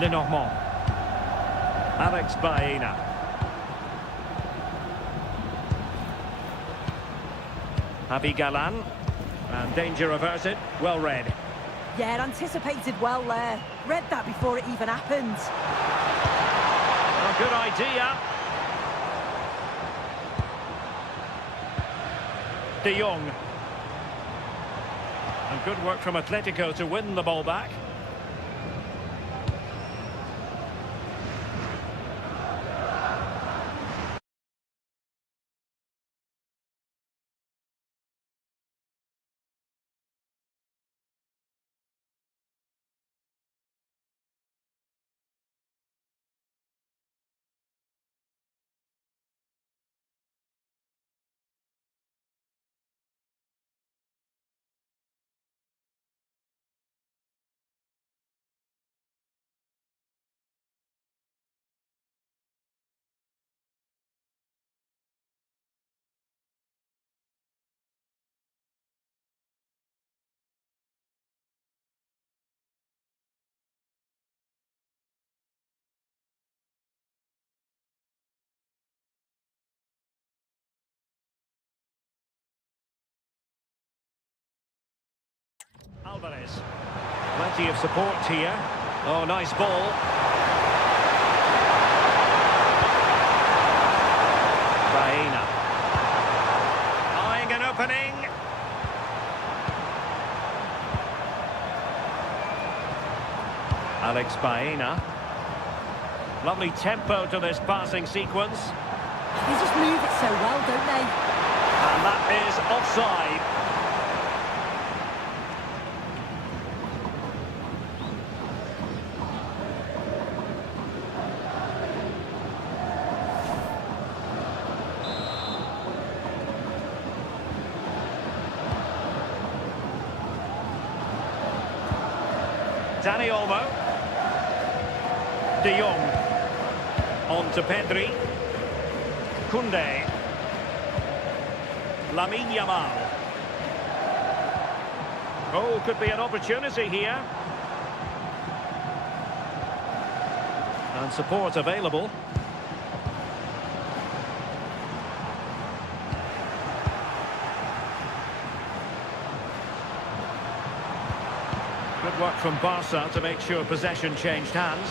Lenormand. Alex Baena. Javi Galan. And danger averted. Well read. Yeah, anticipated well there. Read that before it even happened. A good idea. De Jong. And good work from Atletico to win the ball back. Alvarez. Plenty of support here. Oh, nice ball. Baena. Eyeing an opening. Alex Baena. Lovely tempo to this passing sequence. They just move it so well, don't they? And that is offside. Dani Olmo. De Jong. On to Pedri. Koundé. Lamine Yamal. Oh, could be an opportunity here. And support available. Good work from Barca to make sure possession changed hands.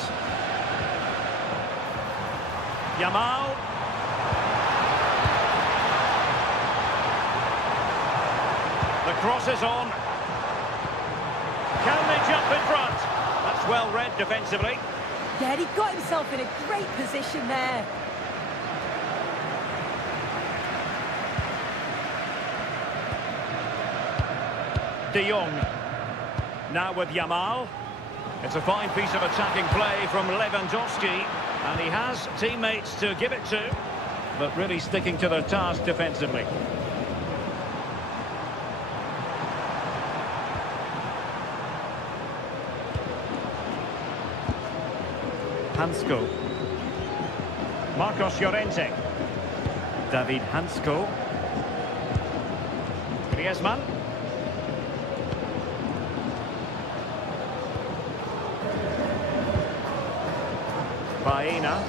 Yamal. The cross is on. Can they jump in front? That's well read defensively. Yeah, he got himself in a great position there. De Jong. Now with Yamal. It's a fine piece of attacking play from Lewandowski. And he has teammates to give it to. But really sticking to their task defensively. Hansko. Marcos Llorente. David Hansko. Griezmann. Baena.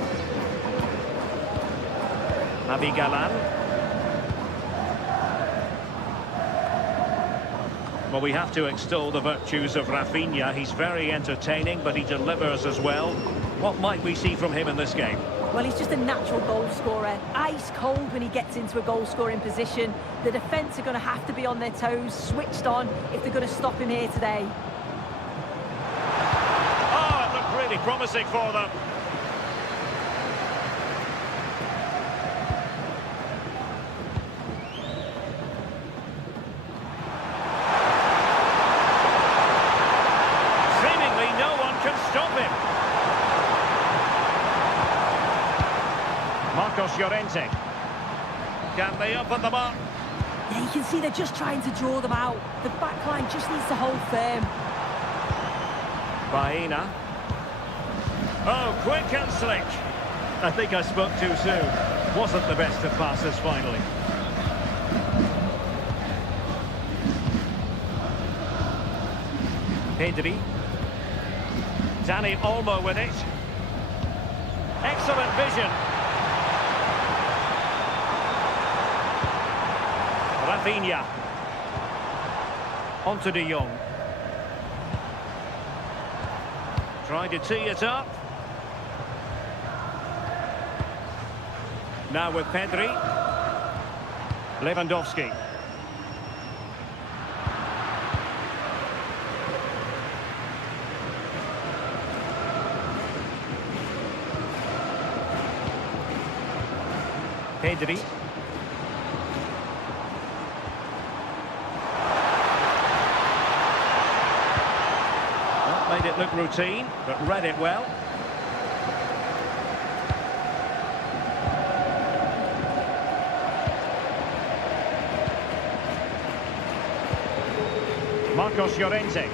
Javi Galan. Well, we have to extol the virtues of Rafinha. He's very entertaining, but he delivers as well. What might we see from him in this game? Well, he's just a natural goal scorer. Ice cold when he gets into a goal-scoring position. The defence are going to have to be on their toes, switched on, if they're going to stop him here today. Oh, it looked really promising for them. Seemingly no one can stop him. Marcos Llorente. Can they open them up? Yeah, you can see they're just trying to draw them out. The back line just needs to hold firm. Baena. Oh, quick and slick. I think I spoke too soon. Wasn't the best of passes finally. Pedri. Danny Olmo with it. Excellent vision. Rafinha. On to De Jong. Trying to tee it up. Now with Pedri. Lewandowski. Pedri. Well, made it look routine, but read it well. Marcos Llorente.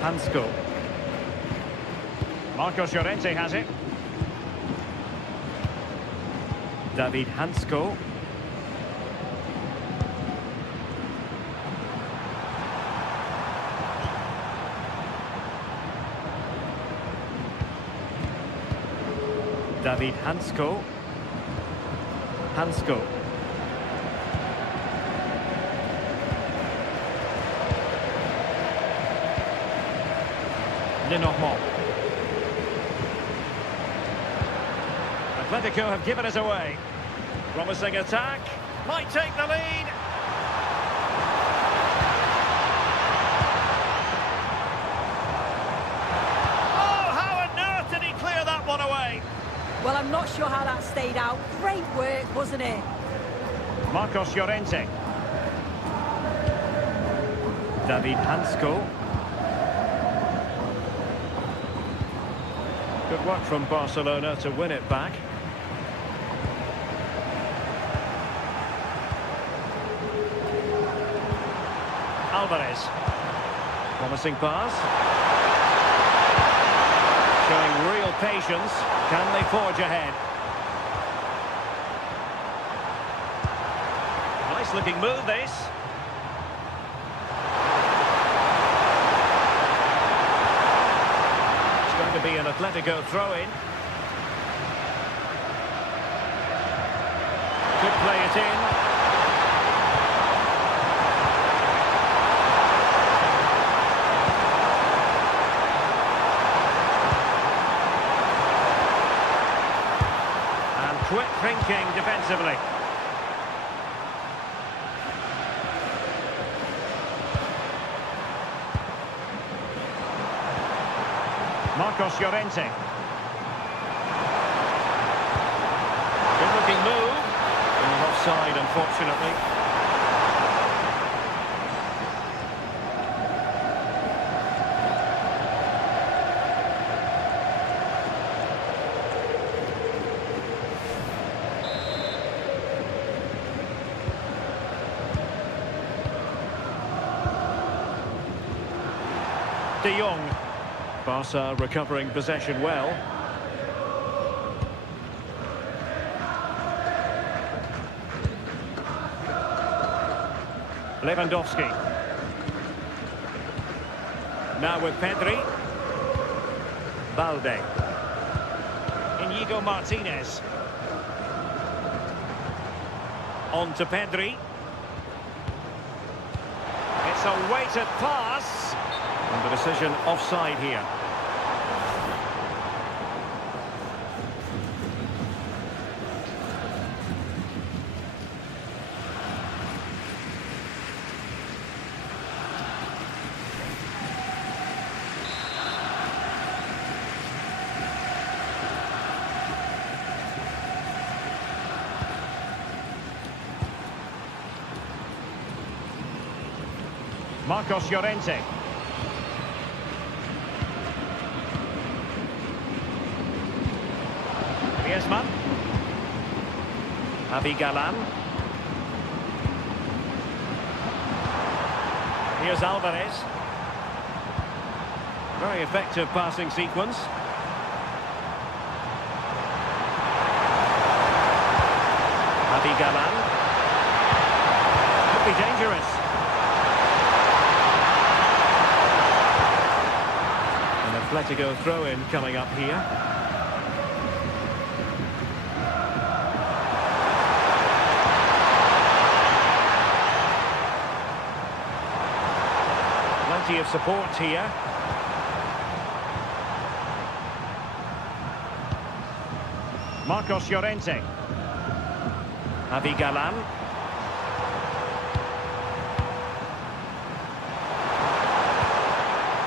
Hansko. Marcos Llorente has it. David Hansko. David Hansko. Hansko. Lenormand. Atletico have given us away. Promising attack. Might take the lead. Oh, how on earth did he clear that one away? Well, I'm not sure how that stayed out. Great work, wasn't it? Marcos Llorente. David Hansko. Good work from Barcelona to win it back. Alvarez. Promising pass. Showing real patience. Can they forge ahead? Nice looking move, this. It's going to be an Atletico throw-in. Could play it in. Quick thinking defensively. Marcos Llorente. Good looking move. And offside, unfortunately. De Jong. Barca recovering possession well. Lewandowski. Now with Pedri. Balde. Inigo Martinez. On to Pedri. It's a weighted pass. And the decision offside here. Marcos Llorente. Griezmann. Javi Galan. Here's Alvarez. Very effective passing sequence. Javi Galan. Could be dangerous. Atletico throw-in coming up here. Plenty of support here. Marcos Llorente. Javi Galan.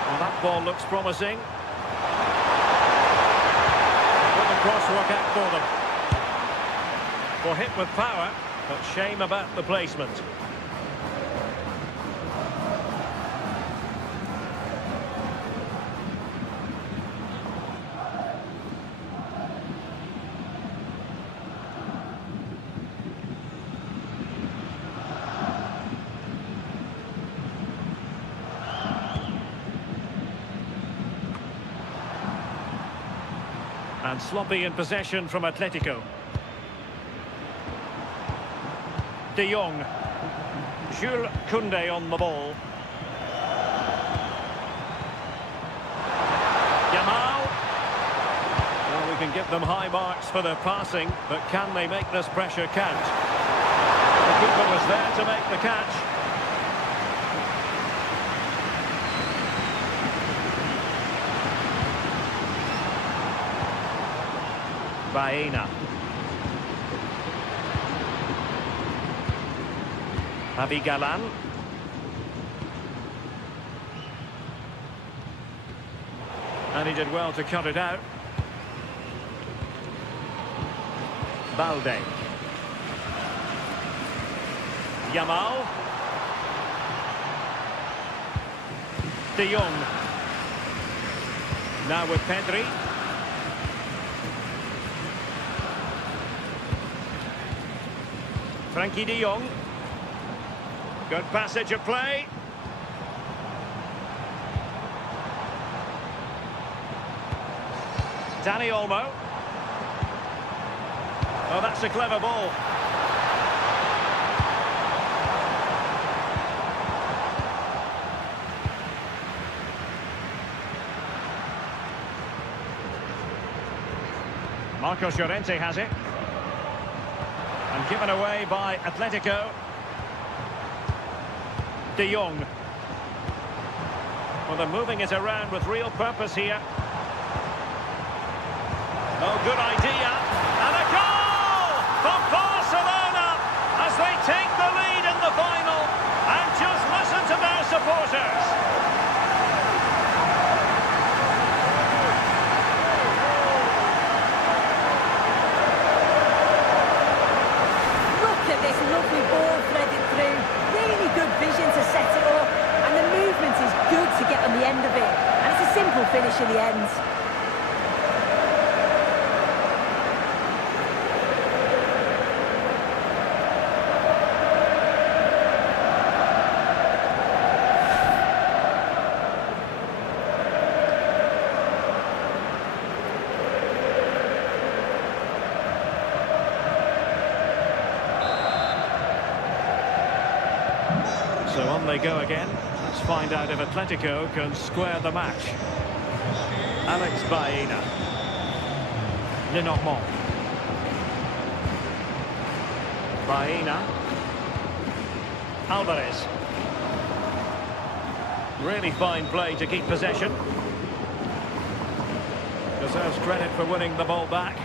Well, that ball looks promising. Will the cross work out for them? Well, hit with power, but shame about the placement. And sloppy in possession from Atletico. De Jong. Jules Koundé on the ball. Yamal. Well, we can give them high marks for their passing, but can they make this pressure count? The keeper was there to make the catch. Baena. Javi Galan. And he did well to cut it out. Balde. Yamal. De Jong. Now with Pedri. Frankie de Jong. Good passage of play. Dani Olmo. Oh, that's a clever ball. Marcos Llorente has it. And given away by Atletico. De Jong. Well, they're moving it around with real purpose here. Oh, good idea. And a goal for Barcelona as they take the lead in the final. And just listen to their supporters. This lovely ball threaded through, really good vision to set it up, and the movement is good to get on the end of it, and it's a simple finish in the end. So on they go again. Let's find out if Atletico can square the match. Alex Baena. Lenormand. Baena. Alvarez. Really fine play to keep possession. Deserves credit for winning the ball back.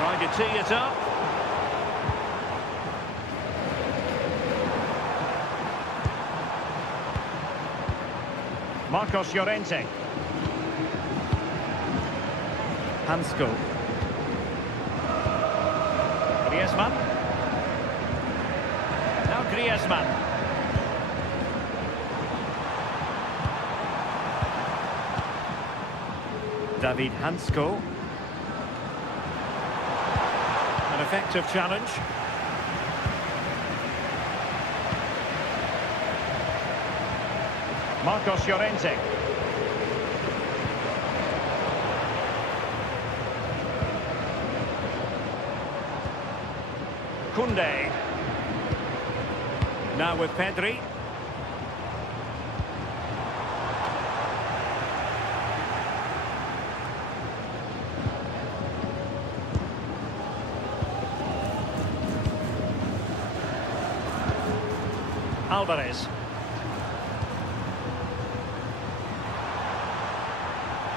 Trying to tee it up. Marcos Llorente. Hansko. Griezmann. Now Griezmann. David Hansko. An effective challenge. Marcos Llorente. Koundé. Now with Pedri. Alvarez.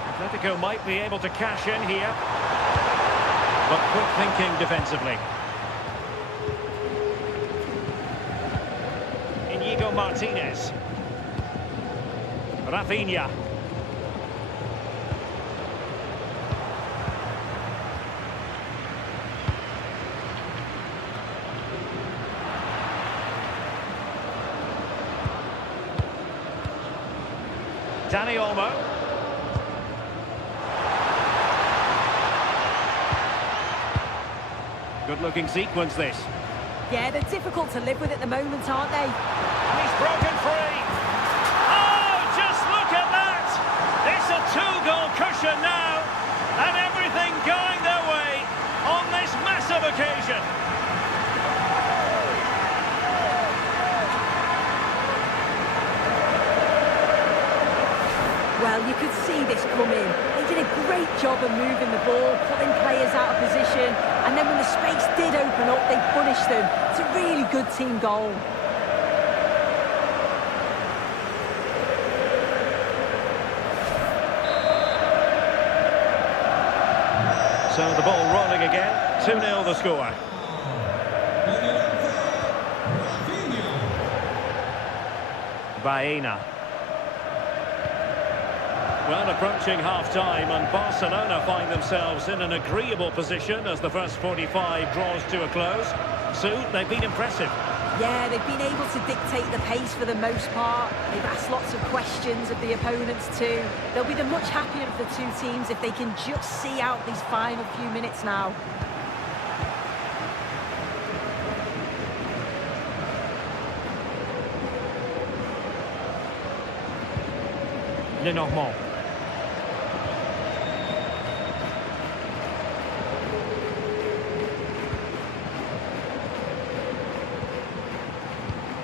Atletico might be able to cash in here. But quick thinking defensively. Inigo Martinez. Rafinha. Dani Olmo. Good-looking sequence, this. Yeah, they're difficult to live with at the moment, aren't they? And he's broken free. Oh, just look at that! It's a two-goal cushion now, and everything going their way on this massive occasion. Well, you could see this coming. They did a great job of moving the ball, pulling players out of position, and then when the space did open up, they punished them. It's a really good team goal. So the ball rolling again, 2-0 the score. Baena. Well, approaching half-time, and Barcelona find themselves in an agreeable position as the first 45 draws to a close. So, they've been impressive. Yeah, they've been able to dictate the pace for the most part. They've asked lots of questions of the opponents too. They'll be the much happier of the two teams if they can just see out these final few minutes now. Lenormand.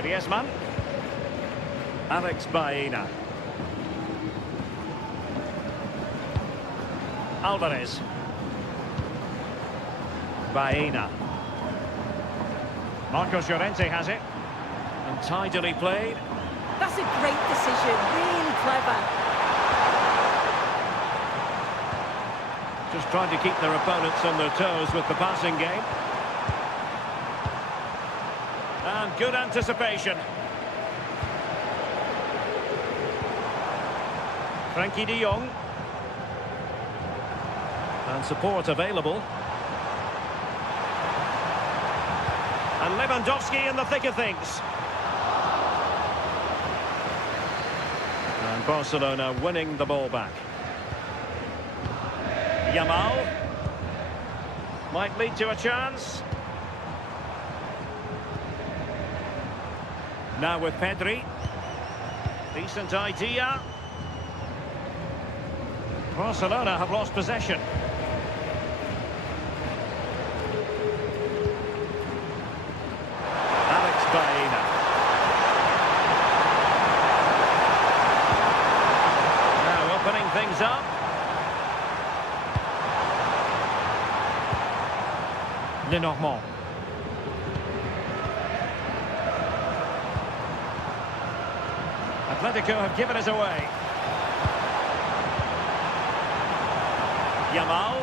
Griezmann. Alex Baena. Alvarez. Baena. Marcos Llorente has it. And tidily played. That's a great decision, really clever. Just trying to keep their opponents on their toes with the passing game. And good anticipation. Frankie de Jong. And support available. And Lewandowski in the thick of things. And Barcelona winning the ball back. Yamal. Might lead to a chance. Now with Pedri. Decent idea. Barcelona have lost possession. Alex Baena. Now opening things up. Lenormand. Atletico have given us away. Yamal.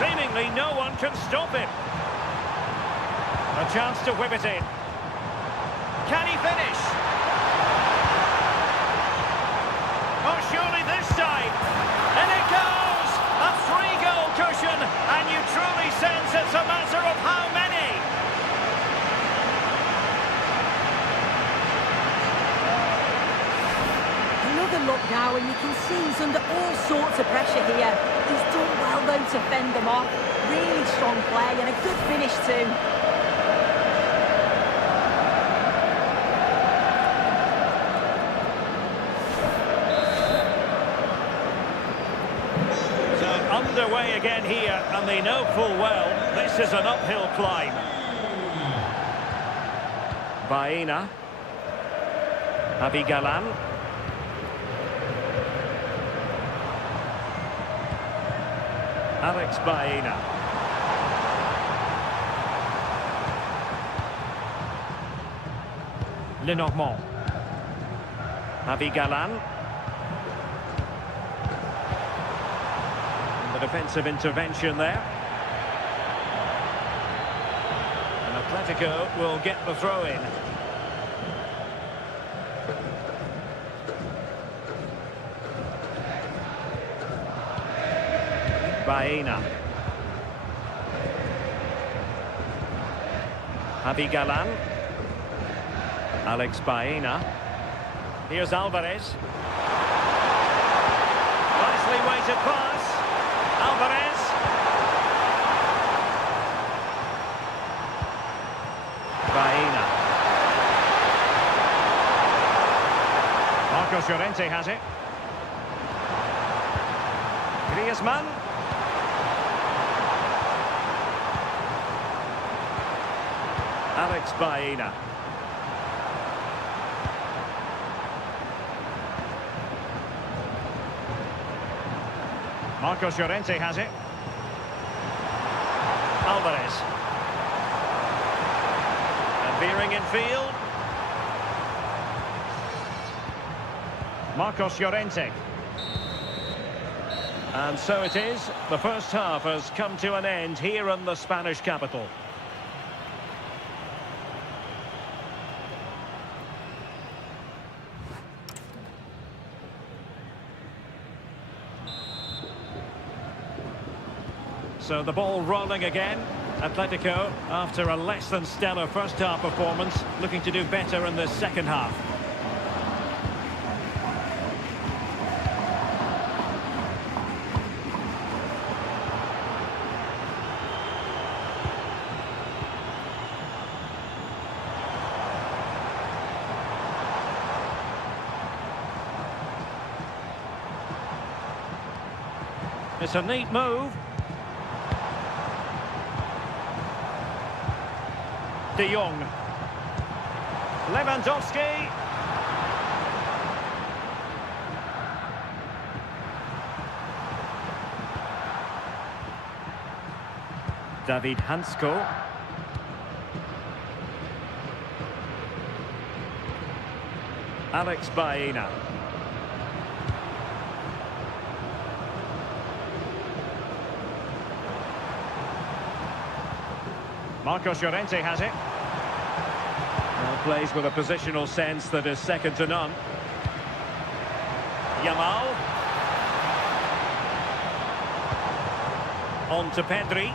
Seemingly no one can stop him. A chance to whip it in. Can he finish? Oh, surely this time. And it goes! A 3-goal cushion, and you truly sense it's a matter of how many. Look now, and you can see he's under all sorts of pressure here. He's done well though to fend them off. Really strong play and a good finish too. So underway again here, and they know full well this is an uphill climb. Baena. Galan. Alex Baena. Lenormand. Galan. The defensive intervention there. And Atletico will get the throw in. Baena. Galan. Alex Baena. Here's Alvarez. Nicely weighted pass. Alvarez. Baena. Marcos Llorente has it. Griezmann. Alex Baena. Marcos Llorente has it. Alvarez. And veering in field. Marcos Llorente. And so it is. The first half has come to an end here in the Spanish capital. So the ball rolling again. Atletico, after a less than stellar first half performance, looking to do better in the second half. It's a neat move. De Jong. Lewandowski. David Hansko. Alex Baena. Marcos Llorente has it. Well, plays with a positional sense that is second to none. Yamal. On to Pedri.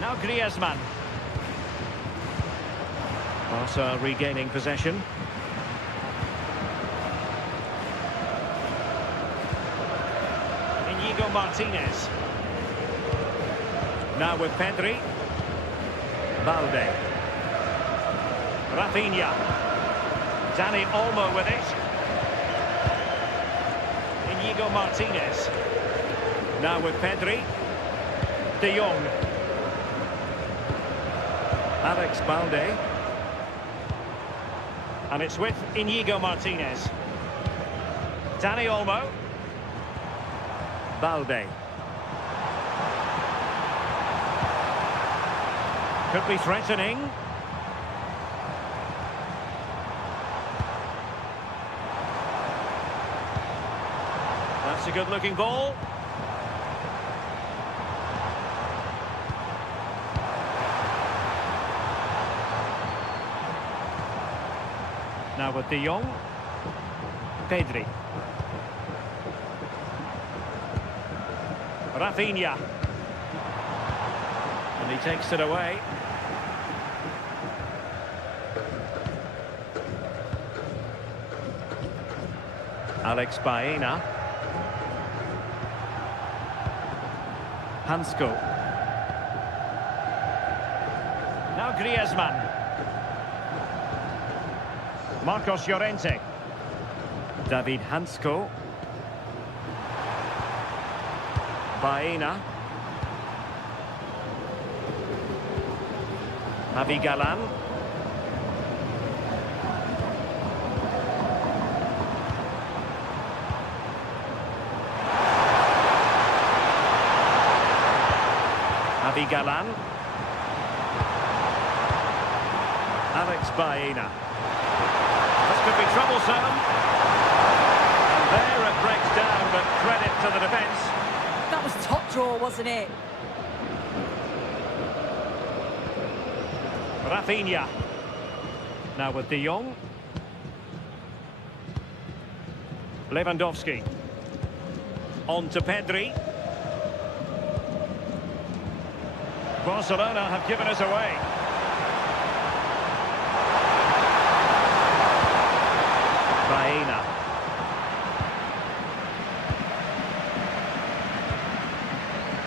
Now Griezmann. Barca regaining possession. Martinez. Now with Pedri. Balde. Rafinha. Dani Olmo with it. Inigo Martinez. Now with Pedri. De Jong. Alex Balde. And it's with Inigo Martinez. Dani Olmo. Balde. Could be threatening. That's a good-looking ball. Now with De Jong. Pedri. Rafinha. And he takes it away. Alex Baena. Hansko. Now Griezmann. Marcos Llorente. David Hansko. Baena. Javi Galan. Javi Galan. Alex Baena. This could be troublesome. And there it breaks down, but credit to the defence. That was top draw, wasn't it? Rafinha. Now with De Jong. Lewandowski. On to Pedri. Barcelona have given us away. Baena.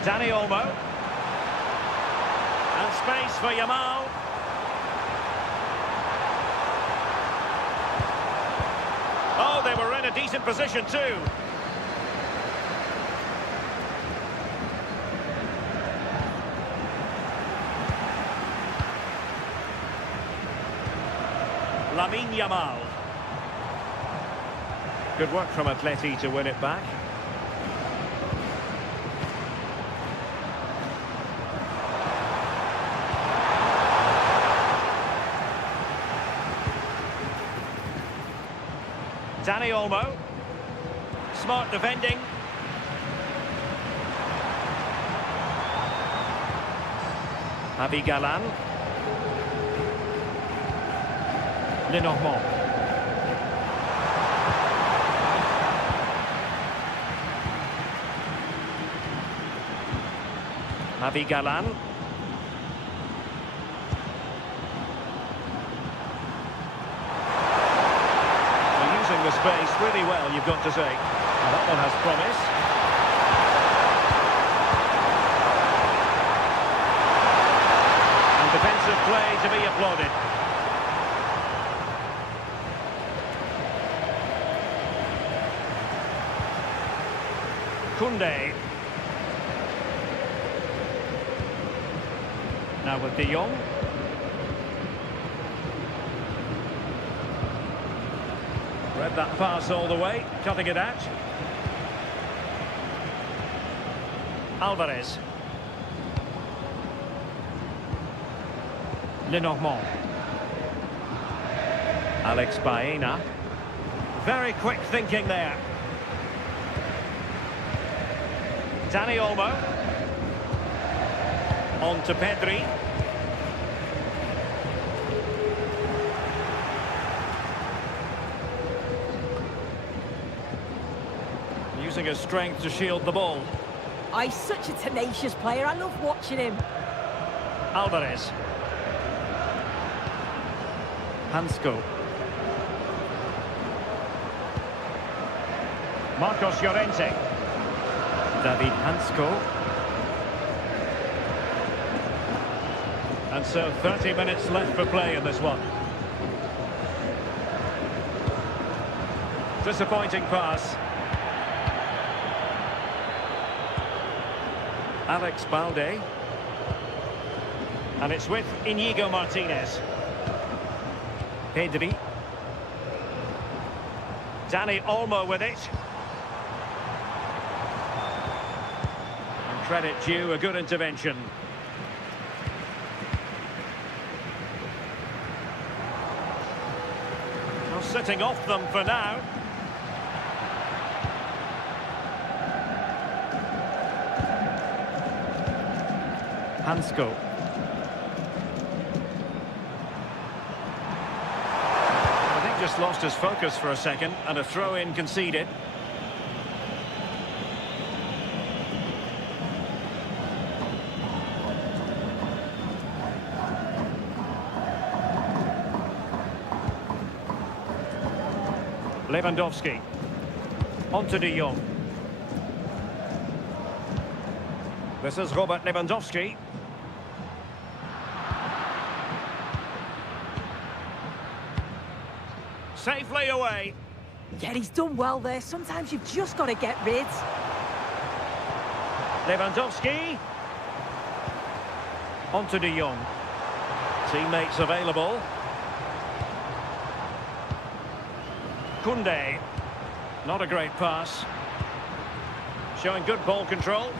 Dani Olmo. And space for Yamal. Oh, they were in a decent position too. Lamine Yamal. Good work from Atleti to win it back. Dani Olmo. Smart defending. Javi Galan. Lenormand. Javi Galan. They're using the space really well, you've got to say. Well, that one has promise. And defensive play to be applauded. Koundé. Now with De Jong. Read that pass all the way, cutting it out. Alvarez. Lenormand. Alex Baena. Very quick thinking there. Dani Olmo. On to Pedri. Using his strength to shield the ball. Oh, he's such a tenacious player. I love watching him. Alvarez. Hansko. Marcos Llorente. David Hansko. And so 30 minutes left for play in this one. Disappointing pass. Alex Balde. And it's with Íñigo Martínez. Pedri. Dani Olmo with it. Credit due, a good intervention. Well, sitting off them for now. Hansko. I think just lost his focus for a second, and a throw-in conceded. Lewandowski. On to De Jong. This is Robert Lewandowski. Safely away. Yeah, he's done well there. Sometimes you've just got to get rid. Lewandowski. On to De Jong. Teammates available. Koundé. Not a great pass. Showing good ball control.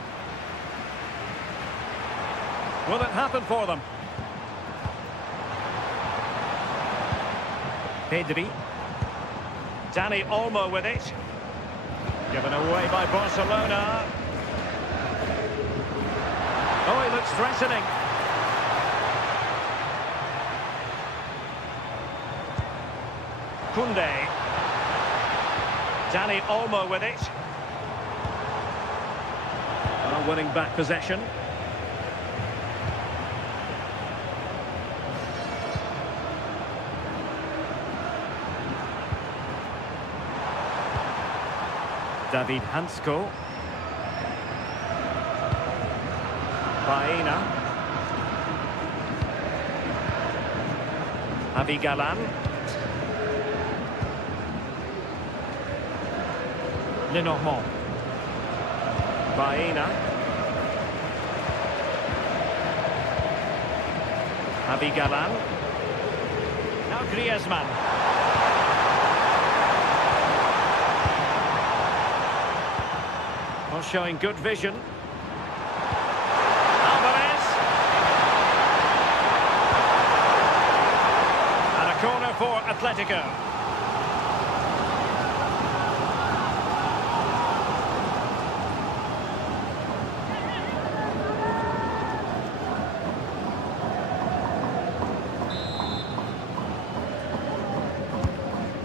Will it happen for them? Pedri. Dani Olmo with it. Given away by Barcelona. Oh, he looks threatening. Koundé. Dani Olmo with it. Well, winning back possession. David Hansko. Baena. Javi Galan. Lenormand. Baena. Javi Galan. Now Griezmann. Well, showing good vision. Alvarez. And a corner for Atletico.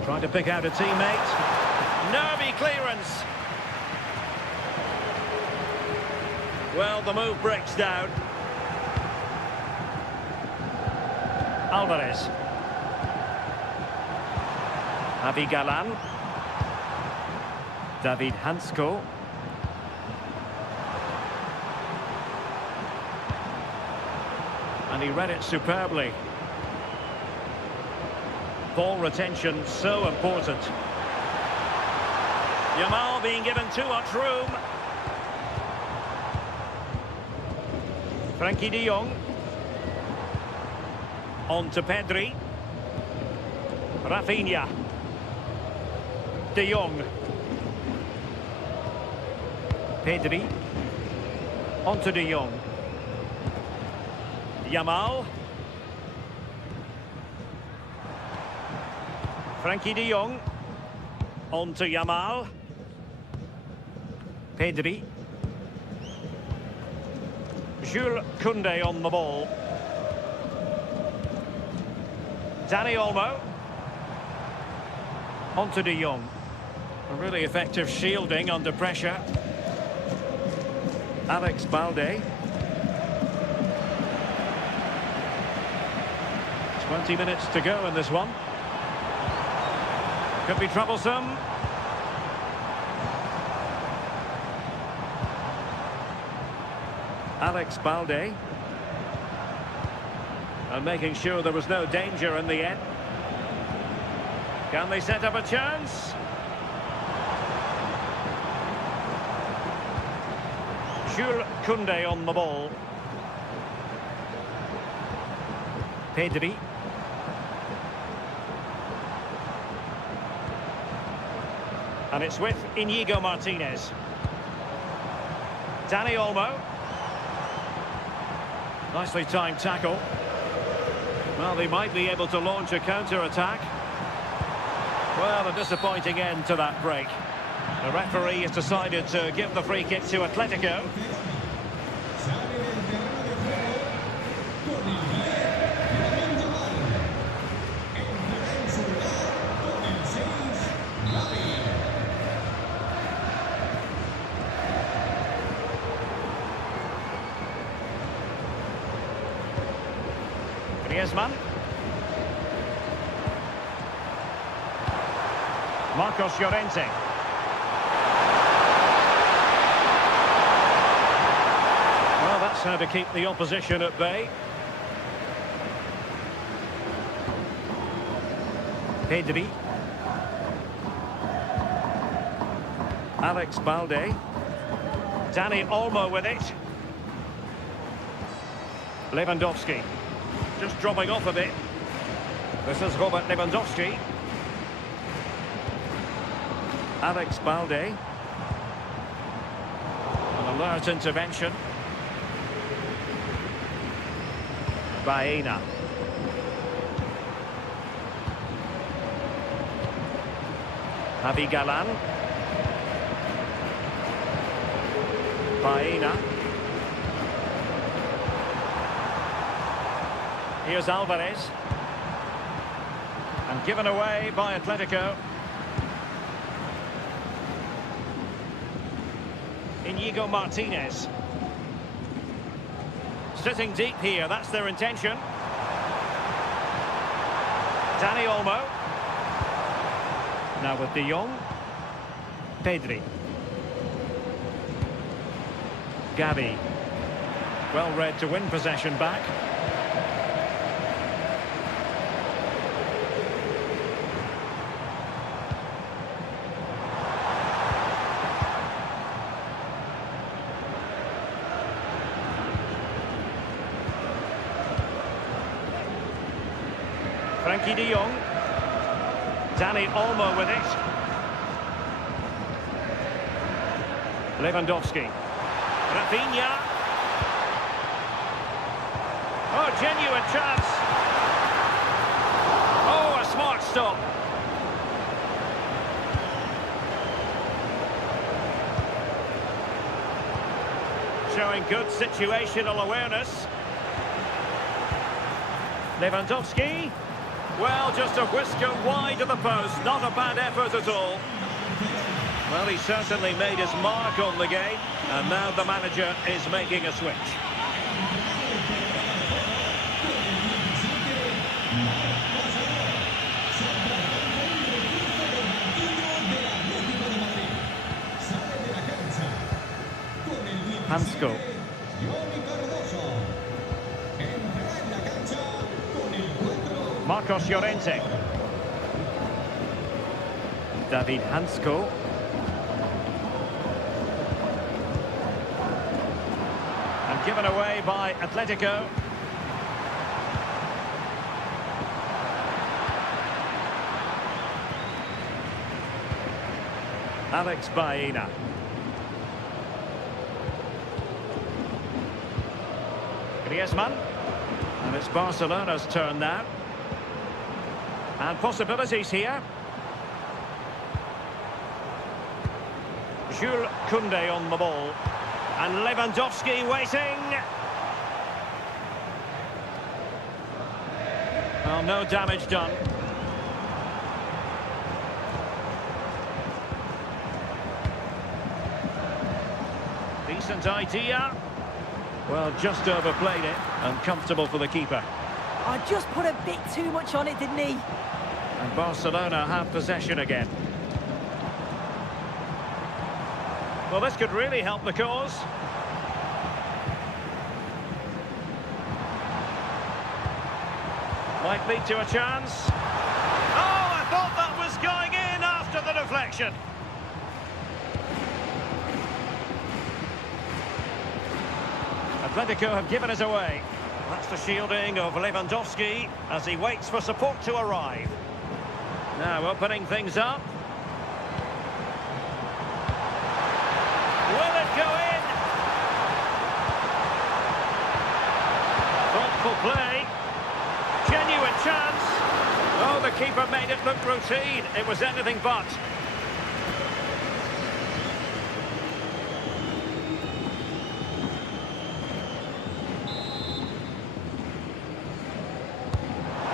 Trying to pick out a teammate. Nervy clearance. Well, the move breaks down. Alvarez. Javi Galan. David Hansko. And he read it superbly. Ball retention so important. Yamal being given too much room. Frankie de Jong. On to Pedri. Rafinha. De Jong. Pedri. On to De Jong. Yamal. Frankie de Jong. On to Yamal. Pedri. Jules Koundé on the ball. Dani Olmo. On to De Jong. A really effective shielding under pressure. Alex Balde. 20 minutes to go in this one. Could be troublesome. Alex Balde. And making sure there was no danger in the end. Can they set up a chance? Jules Koundé on the ball. Pedri. And it's with Inigo Martinez. Dani Olmo. Nicely timed tackle. Well, they might be able to launch a counter-attack. Well, a disappointing end to that break. The referee has decided to give the free kick to Atletico. Griezmann. Marcos Llorente. Well, that's how to keep the opposition at bay. Pedri. Alex Balde. Dani Olmo with it. Lewandowski. Just dropping off a bit. This is Robert Lewandowski. Alex Balde. An alert intervention. Baena. Javi Galan. Baena. Here's Alvarez. And given away by Atletico. Inigo Martinez. Sitting deep here, that's their intention. Dani Olmo. Now with De Jong. Pedri. Gavi. Well read to win possession back. Frankie De Jong. Dani Olmo with it. Lewandowski. Rafinha. Oh, genuine chance. Oh, a smart stop. Showing good situational awareness. Lewandowski. Well, just a whisker wide of the post. Not a bad effort at all. Well, he certainly made his mark on the game. And now the manager is making a switch. Hansko. Marcos Llorente. David Hansko. And given away by Atletico. Alex Baena. Griezmann. And it's Barcelona's turn now. And possibilities here. Jules Koundé on the ball. And Lewandowski waiting. Well, no damage done. Decent idea. Well, just overplayed it. And comfortable for the keeper. I just put a bit too much on it, didn't he? And Barcelona have possession again. Well, this could really help the cause. Might lead to a chance. Oh, I thought that was going in after the deflection. Atletico have given it away. That's the shielding of Lewandowski as he waits for support to arrive. Now opening things up. Will it go in? Thoughtful play. Genuine chance. Oh, the keeper made it look routine. It was anything but.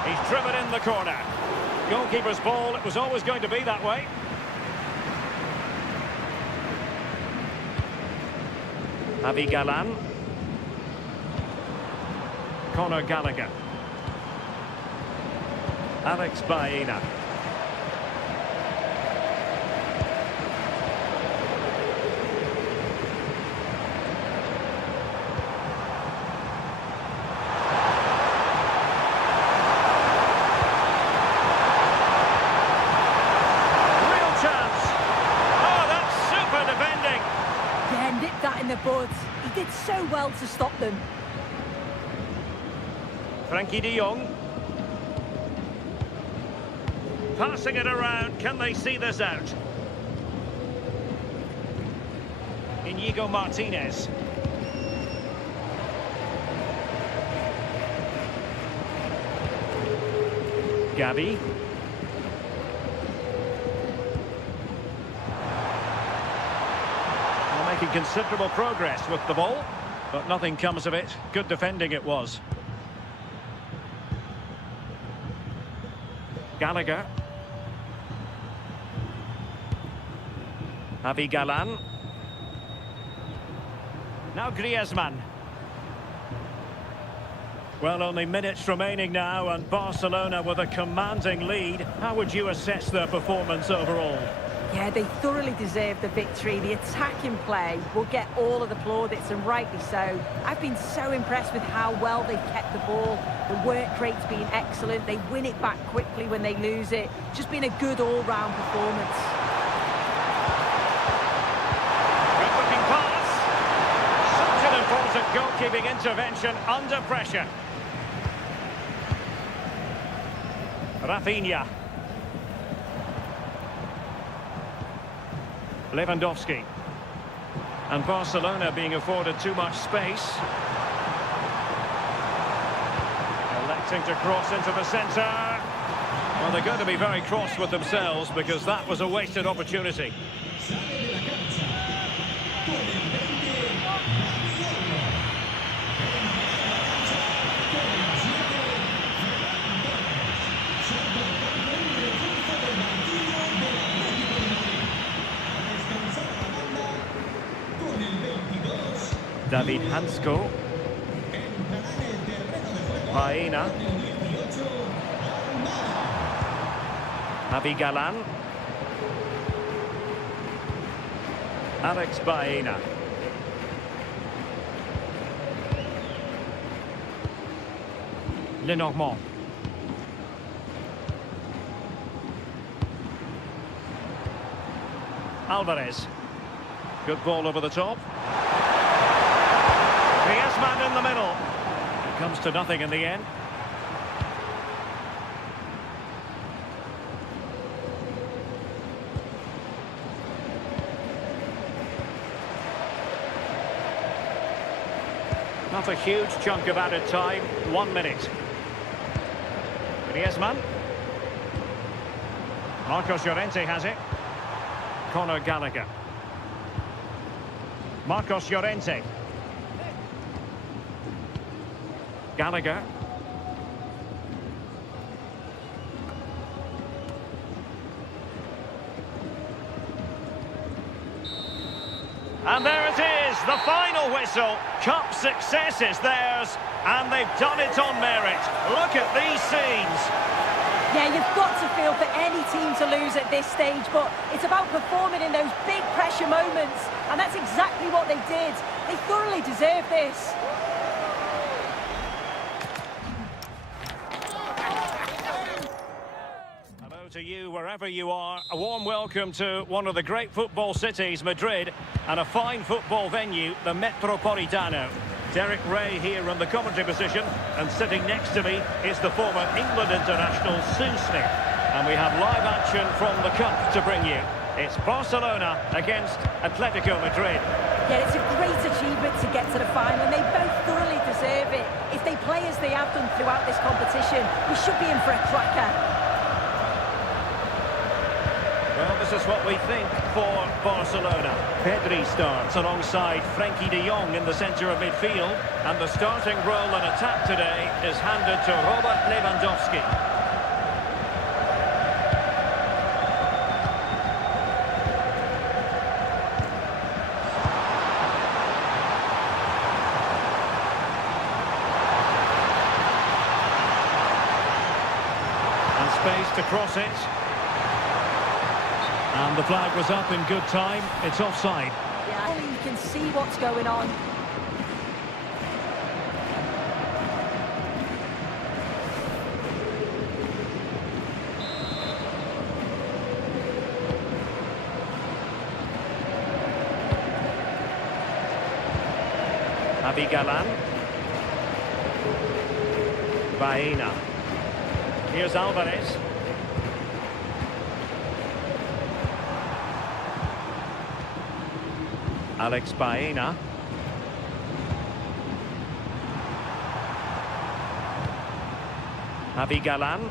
He's driven in the corner. Goalkeeper's ball, it was always going to be that way. Javi Galan. Conor Gallagher. Alex Baena. so well to stop them. Frankie de Jong. Passing it around, can they see this out? Inigo Martinez. Gavi. They're making considerable progress with the ball, but nothing comes of it. Good defending it was. Gallagher. Javi Galan. Now Griezmann. Well, only minutes remaining now, and Barcelona with a commanding lead. How would you assess their performance overall? Yeah, they thoroughly deserve the victory. The attacking play will get all of the plaudits, and rightly so. I've been so impressed with how well they've kept the ball. The work rate's been excellent. They win it back quickly when they lose it. Just been a good all-round performance. Good-looking pass. Such an important goalkeeping intervention under pressure. Rafinha. Lewandowski. And Barcelona being afforded too much space. Electing to cross into the centre. Well, they're going to be very cross with themselves because that was a wasted opportunity. David Hansko. Baena. Javi Galan. Alex Baena. Lenormand. Alvarez. Good ball over the top. Griezmann in the middle. It comes to nothing in the end. Not a huge chunk of added time. 1 minute. Griezmann. Marcos Llorente has it. Conor Gallagher. Marcos Llorente. Gallagher. And there it is, the final whistle. Cup success is theirs, and they've done it on merit. Look at these scenes. Yeah, you've got to feel for any team to lose at this stage, but it's about performing in those big pressure moments, and that's exactly what they did. They thoroughly deserve this. To you, wherever you are, a warm welcome to one of the great football cities, Madrid, and a fine football venue, the Metropolitano. Derek Ray here in the commentary position, and sitting next to me is the former England international Sue Smith. And we have live action from the Cup to bring you. It's Barcelona against Atletico Madrid. Yeah, it's a great achievement to get to the final, and they both thoroughly deserve it. If they play as they have done throughout this competition, we should be in for a cracker. Well, this is what we think for Barcelona. Pedri starts alongside Frankie de Jong in the centre of midfield. And the starting role in attack today is handed to Robert Lewandowski. And space to cross it. And the flag was up in good time. It's offside. Yeah, you can see what's going on. Abigalan. Baena. Here's Alvarez. Alex Baena. Abigalan.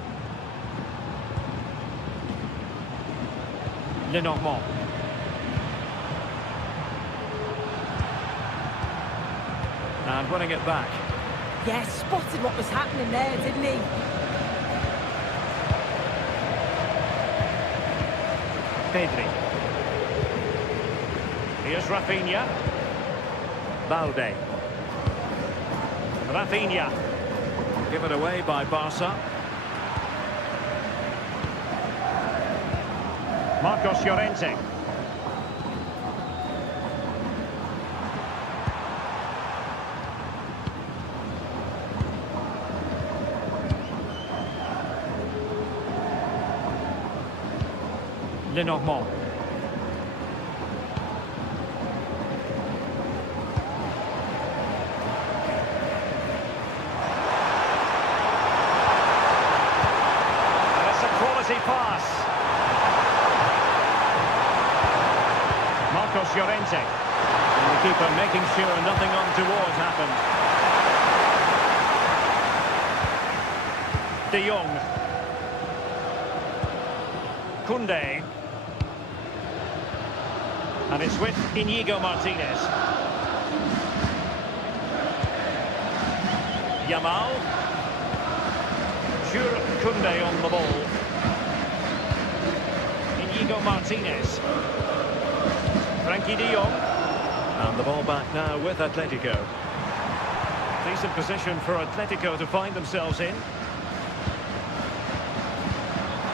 Lenormand. And winning it back. Yeah, spotted what was happening there, didn't he? Pedri. Here's Rafinha. Balde. Rafinha. Given away by Barca. Marcos Llorente. Lenormand. And it's a quality pass. Marcos Llorente. And the keeper making sure nothing untoward happened. De Jong. Koundé. And it's with Inigo Martinez. Yamal. Jules Koundé on the ball. Inigo Martinez. Frankie de Jong. And the ball back now with Atletico. Decent position for Atletico to find themselves in.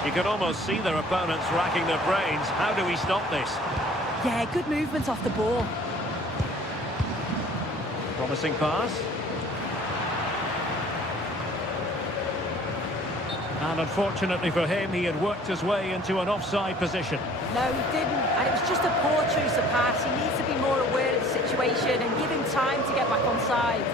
You can almost see their opponents racking their brains. How do we stop this? Yeah, good movement off the ball. Promising pass. And unfortunately for him, he had worked his way into an offside position. No, he didn't. And it was just a poor choice of pass. He needs to be more aware of the situation and give him time to get back on side.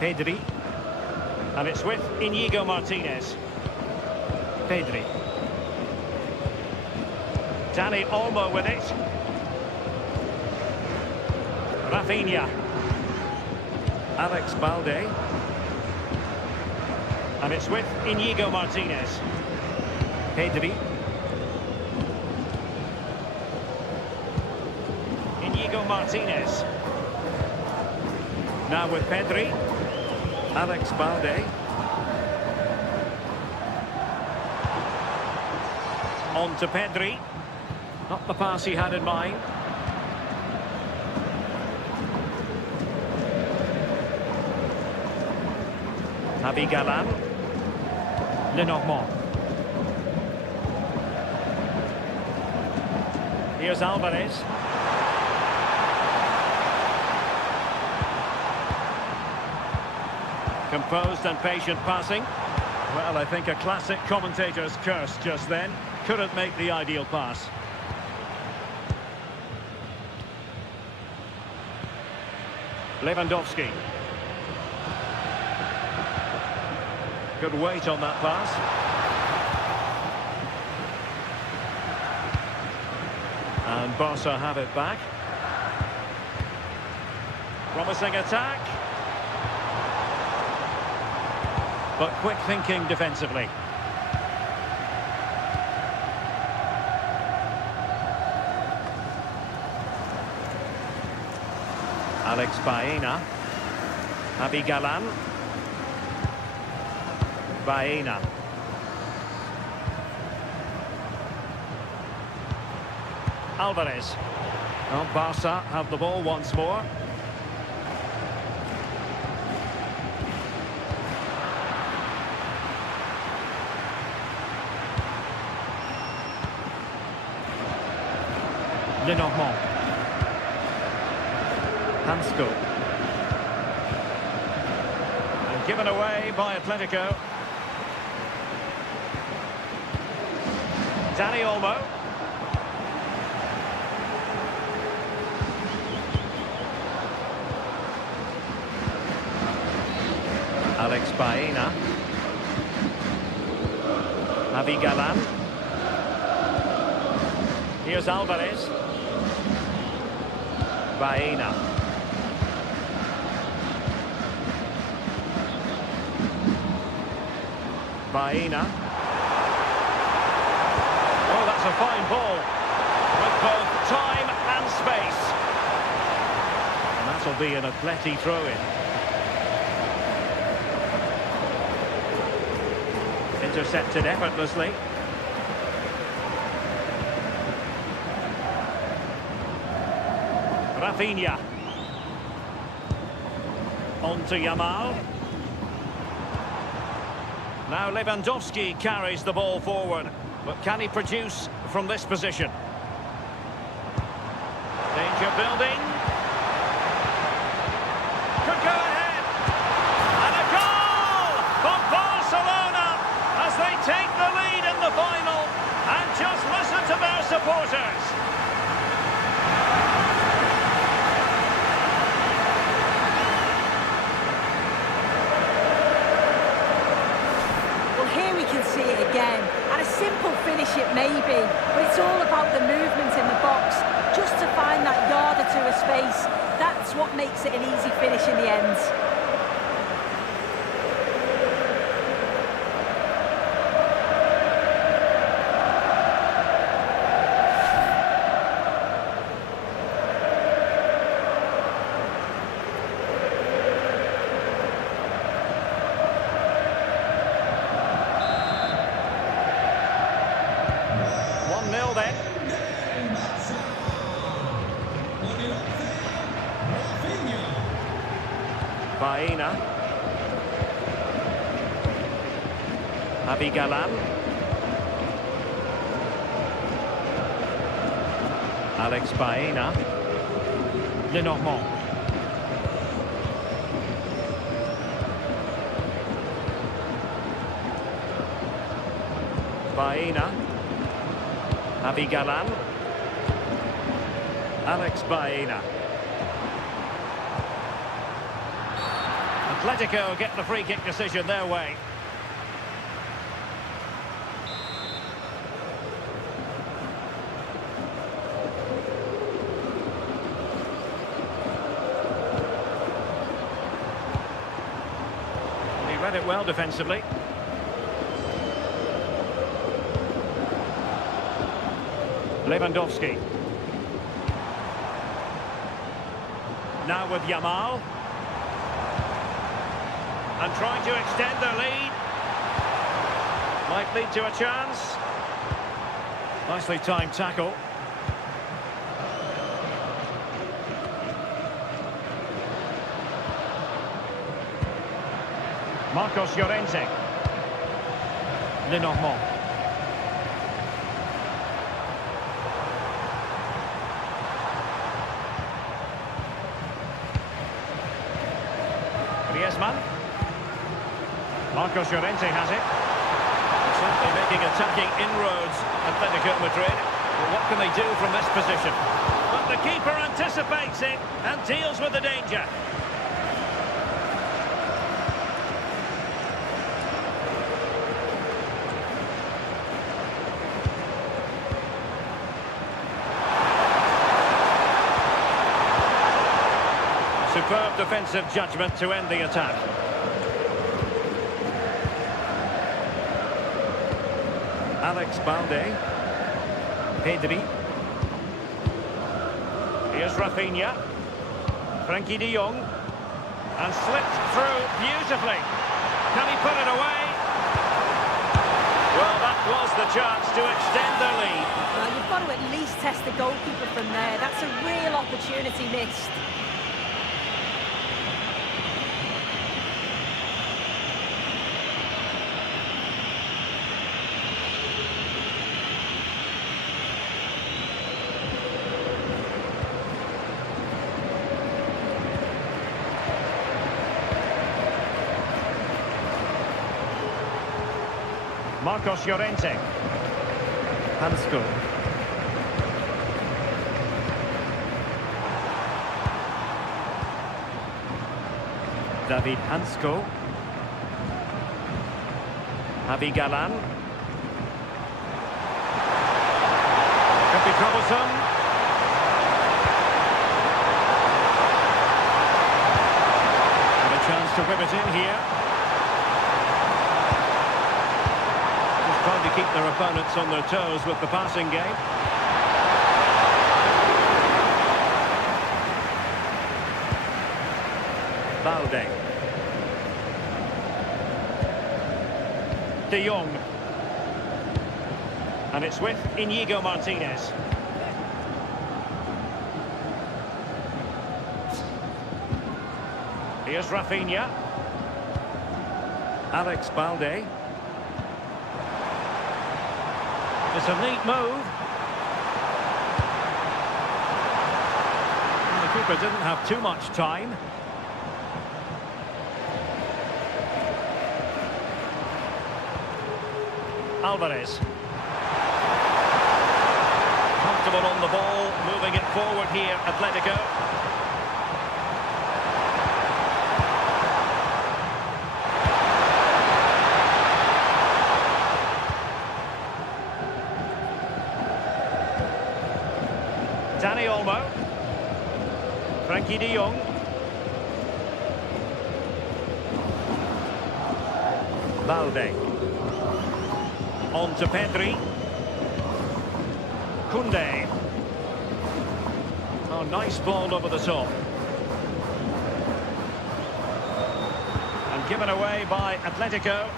Pedri. And it's with Inigo Martinez. Pedri. Dani Olmo with it. Rafinha. Alex Balde. And it's with Inigo Martinez. Pedri. Inigo Martinez. Now with Pedri. Alex Balde. On to Pedri. Not the pass he had in mind. Abigalan. Lenormand. Here's Alvarez. Composed and patient passing. Well, I think a classic commentator's curse just then. Couldn't make the ideal pass. Lewandowski. Good weight on that pass. And Barca have it back. Promising attack. But quick thinking defensively. Alex Baena. Abigalan. Baena. Alvarez. Well, Barca have the ball once more. Lenormand. Hansko. And given away by Atletico. Dani Olmo. Alex Baena. Javi Galan. Here's Alvarez. Baena. Baena. Oh, that's a fine ball. With both time and space. And that'll be an Atleti throw-in. Intercepted effortlessly. Rafinha. On to Yamal. Now Lewandowski carries the ball forward. But can he produce from this position? Danger building. Could go ahead. And a goal for Barcelona as they take the lead in the final. And just listen to their supporters. See it again, and a simple finish it may be, but it's all about the movement in the box, just to find that yard or two of space. That's what makes it an easy finish in the end. Then. Baena. Javi Galan. Alex Baena. Lenormand. Baena. Javi Galan. Alex Baena. Atletico get the free kick decision their way. He read it well defensively. Lewandowski. Now with Yamal. And trying to extend their lead. Might lead to a chance. Nicely timed tackle. Marcos Llorente. Lenormand. Griezmann. Marcos Llorente has it. Certainly making attacking inroads, Atletico Madrid. Well, what can they do from this position? But the keeper anticipates it and deals with the danger. Superb defensive judgment to end the attack. Alex Balde. Pedri. Here's Rafinha. Frankie de Jong. And slipped through beautifully. Can he put it away? Well, that was the chance to extend their lead. Well, you've got to at least test the goalkeeper from there. That's a real opportunity missed. Marcos Llorente. Hansko. David Hansko. Javi Galan. Could be troublesome. And a chance to whip it in here. Just trying to keep their opponents on their toes with the passing game. Balde. De Jong. And it's with Inigo Martinez. Here's Rafinha. Alex Balde. It's a neat move. And the keeper didn't have too much time. Alvarez. Comfortable on the ball, moving it forward here, Atletico. Dani Olmo. Frankie de Jong. Balde. On to Pedri. Koundé. Oh, nice ball over the top. And given away by Atletico.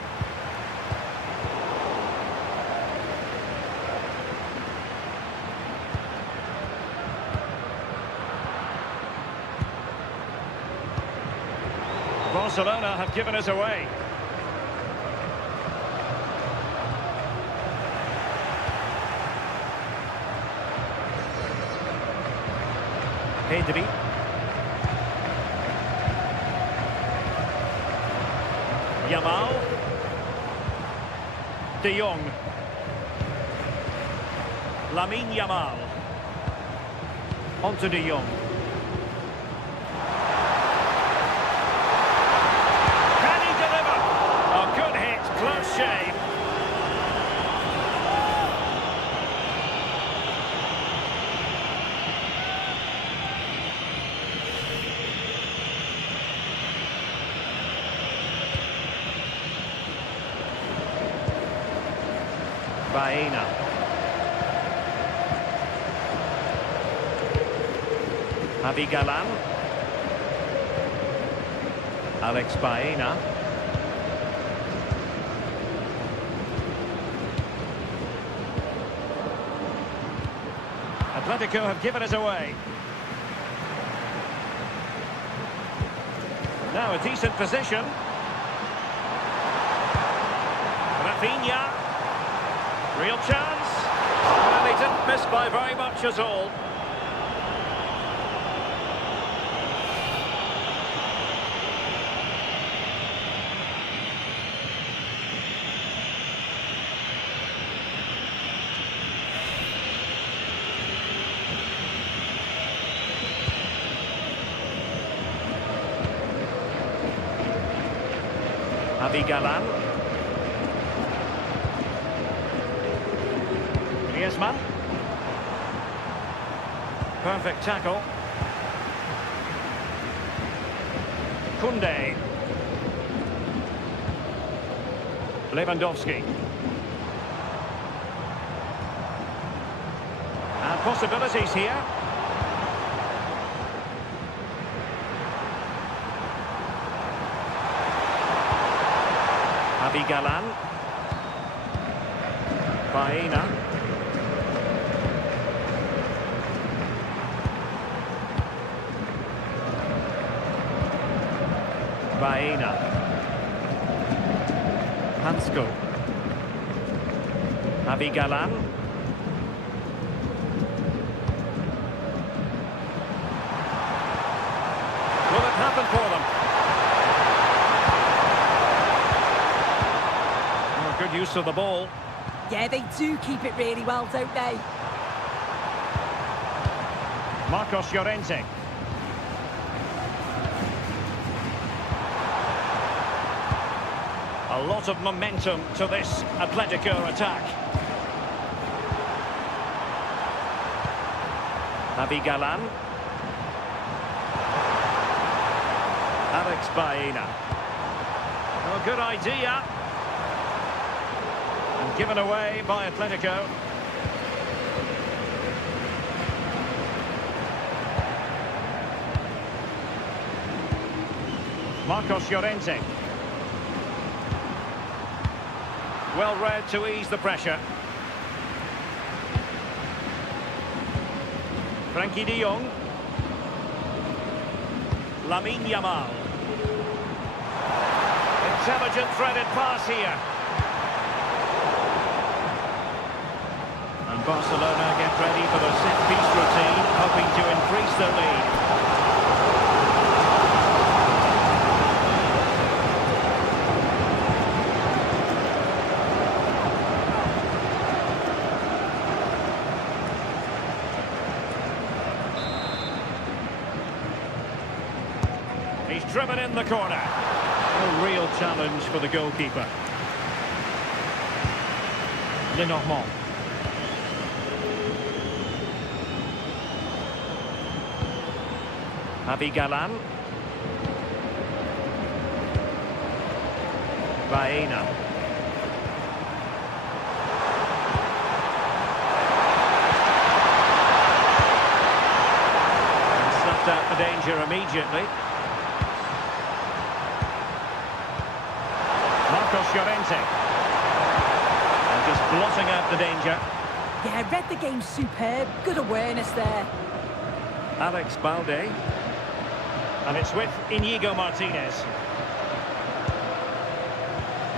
Barcelona have given us away. Pedri. Yamal. De Jong. Lamine Yamal. On to De Jong. Can he deliver? A good hit, close shave. Baena. Javi Galan. Alex Baena. Atletico have given us away. Now a decent position. Rafinha. Real chance. Well, he didn't miss by very much at all. Javi Galan. Griezmann. Perfect tackle. Koundé. Lewandowski. And possibilities here. Javi Galan. Baena. Baena. Hansko. Javi Galan. Will it happen for them? Oh, good use use of the ball. Yeah, they do keep it really well, don't they? Marcos Llorente. A lot of momentum to this Atletico attack. Javi Galan. Alex Baena. Oh, good idea. And given away by Atletico. Marcos Llorente. Well read to ease the pressure. Frankie de Jong. Lamine Yamal. Intelligent threaded pass here. And Barcelona get ready for the set-piece routine, hoping to increase their lead. He's driven in the corner. A real challenge for the goalkeeper. Lenormand. Javi Galan. Baena. And snuffed out the danger immediately. Marcos Llorente. And just blotting out the danger. Yeah, read the game superb. Good awareness there. Alex Balde. And it's with Inigo Martinez.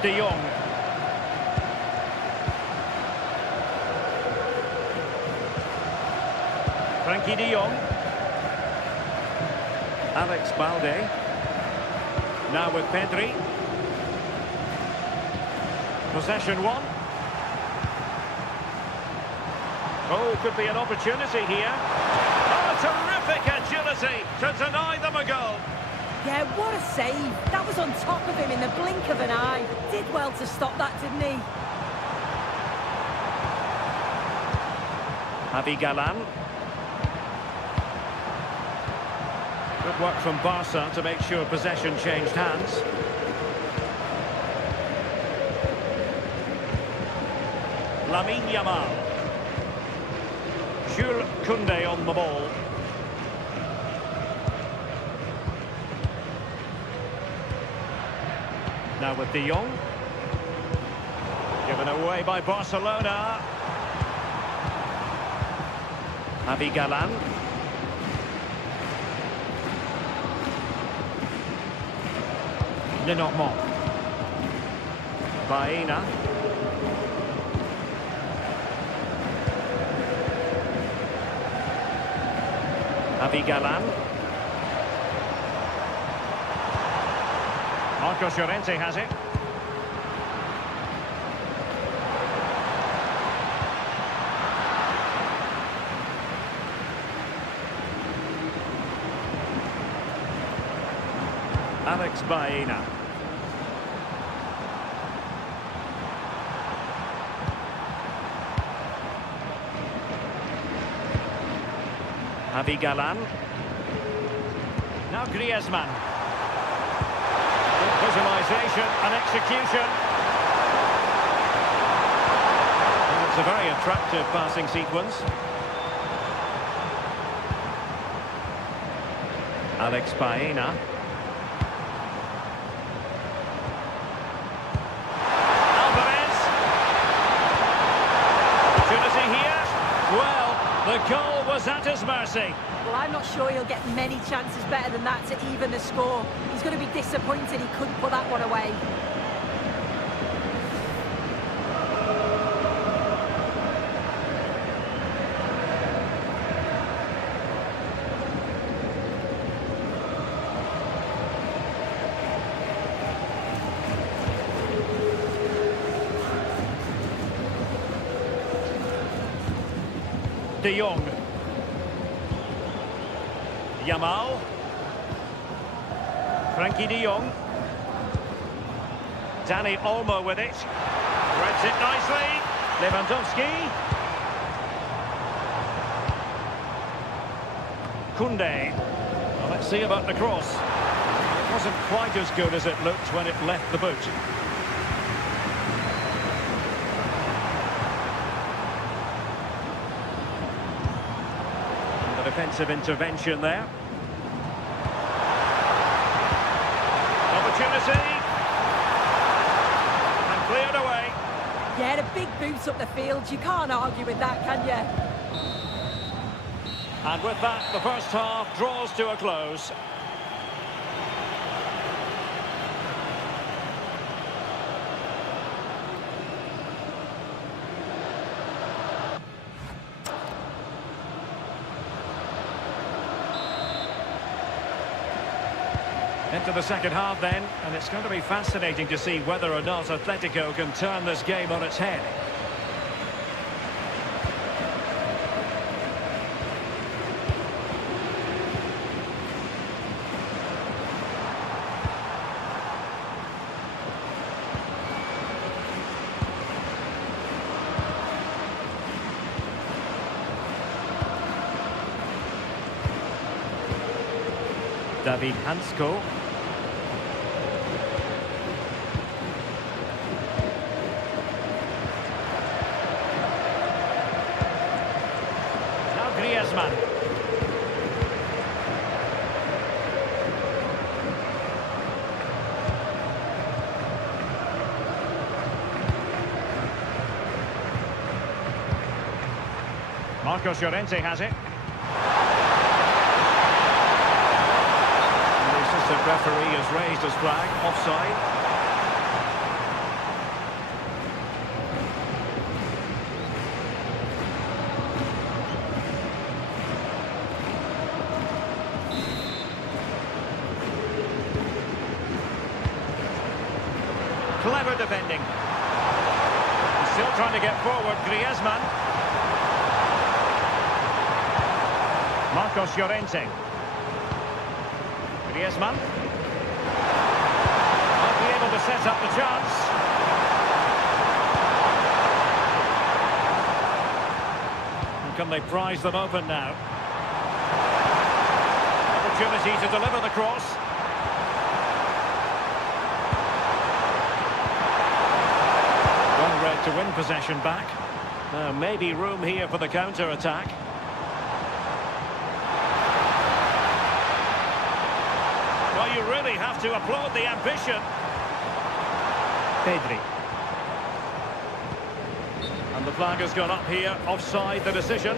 De Jong. Frankie de Jong. Alex Balde. Now with Pedri. Possession one. Oh, could be an opportunity here. Oh, terrific agility to deny them a goal. Yeah, what a save. That was on top of him in the blink of an eye. Did well to stop that, didn't he? Javi Galan. Good work from Barca to make sure possession changed hands. Lamine Yamal. Jules Koundé on the ball. Now with De Jong. Given away by Barcelona. Javi Galan. Lenormand. Baena. Javi Galan. Marcos Llorente has it. Alex Baena. Javi Galan. Now Griezmann. Good visualisation and execution. And it's a very attractive passing sequence. Alex Baena. Alvarez. Opportunity here. Well, the goal was at his mercy. Well, I'm not sure he'll get many chances better than that to even the score. He's going to be disappointed he couldn't put that one away. De Jong. Yamal. Frankie De Jong. Danny Olmo with it. Threads it nicely. Lewandowski. Koundé. Well, let's see about the cross. It wasn't quite as good as it looked when it left the boot. And the defensive intervention there. Opportunity. And cleared away. Yeah, the big boots up the field. You can't argue with that, can you? And with that, the first half draws to a close. Into the second half then, and it's going to be fascinating to see whether or not Atletico can turn this game on its head. David Hansko. Now Griezmann. Marcos Llorente has it. The referee has raised his flag, offside. Clever defending. He's still trying to get forward, Griezmann. Marcos Llorente. Griezmann might be able to set up the chance. And can they prize them open now? Opportunity to deliver the cross. Well read to win possession back. Now maybe room here for the counter-attack. Well, you really have to applaud the ambition. Pedri. And the flag has gone up here, offside the decision.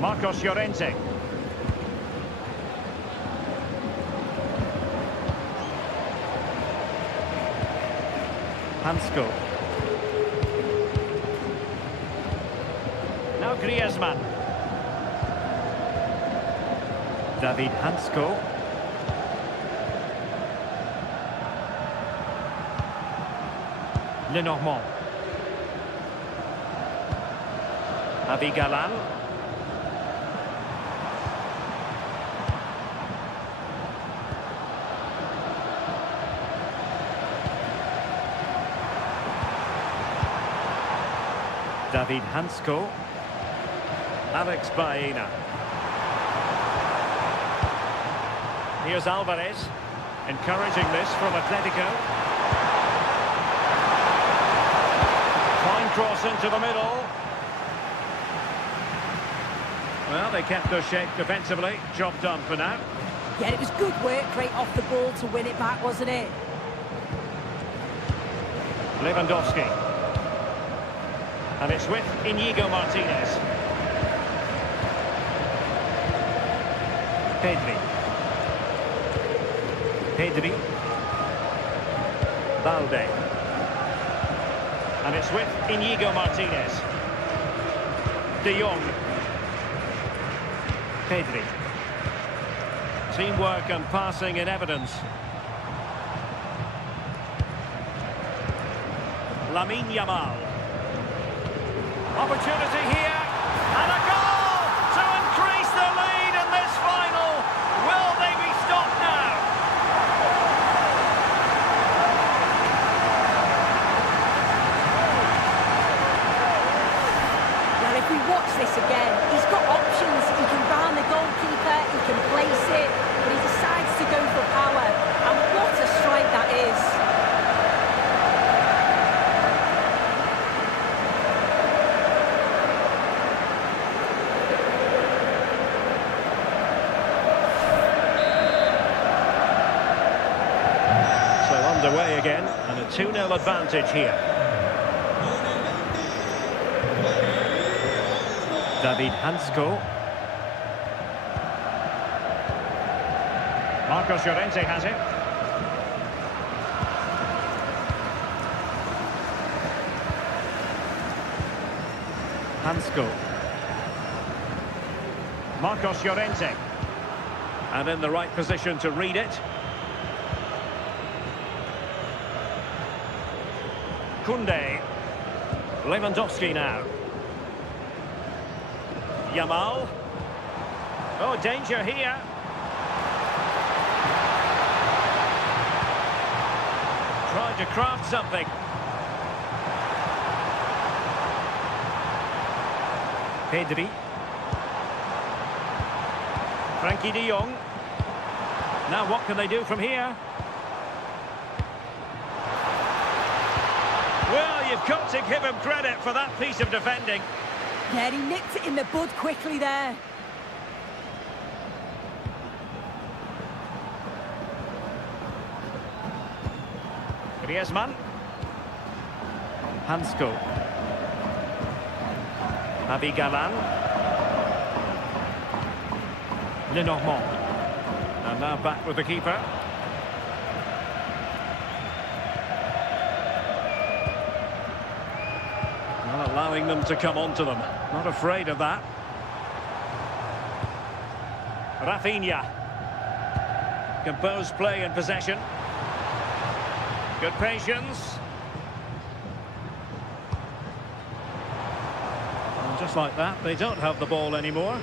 Marcos Llorente. Hansko. Now Griezmann. David Hansko. Lenormand. Avi Galan. David Hansko. Alex Baena. Here's Alvarez, encouraging this from Atletico. Fine cross into the middle. Well, they kept their shape defensively. Job done for now. Yeah, it was good work right off the ball to win it back, wasn't it? Lewandowski. And it's with Inigo Martinez. Pedri. Balde. And it's with Inigo Martinez. De Jong. Pedri. Teamwork and passing in evidence. Lamine Yamal. Opportunity here. And a goal to increase the lead in this final. Will they be stopped now? Well, if we watch this again, he's got options. He can round the goalkeeper, he can place it, but he decides to go for power. And what a strike that is. Underway again, and a 2-0 advantage here. David Hansko. Marcos Llorente has it. Hansko. Marcos Llorente. And in the right position to read it. Koundé. Lewandowski now. Yamal. Oh, danger here. Tried to craft something. Pedri. Frankie de Jong. Now what can they do from here? Well, you've got to give him credit for that piece of defending. Yeah, he nipped it in the bud quickly there. Griezmann. Hansko. Javi Galán. Lenormand. And now back with the keeper. Not allowing them to come onto them. Not afraid of that. Rafinha. Composed play in possession. Good patience. And just like that, they don't have the ball anymore.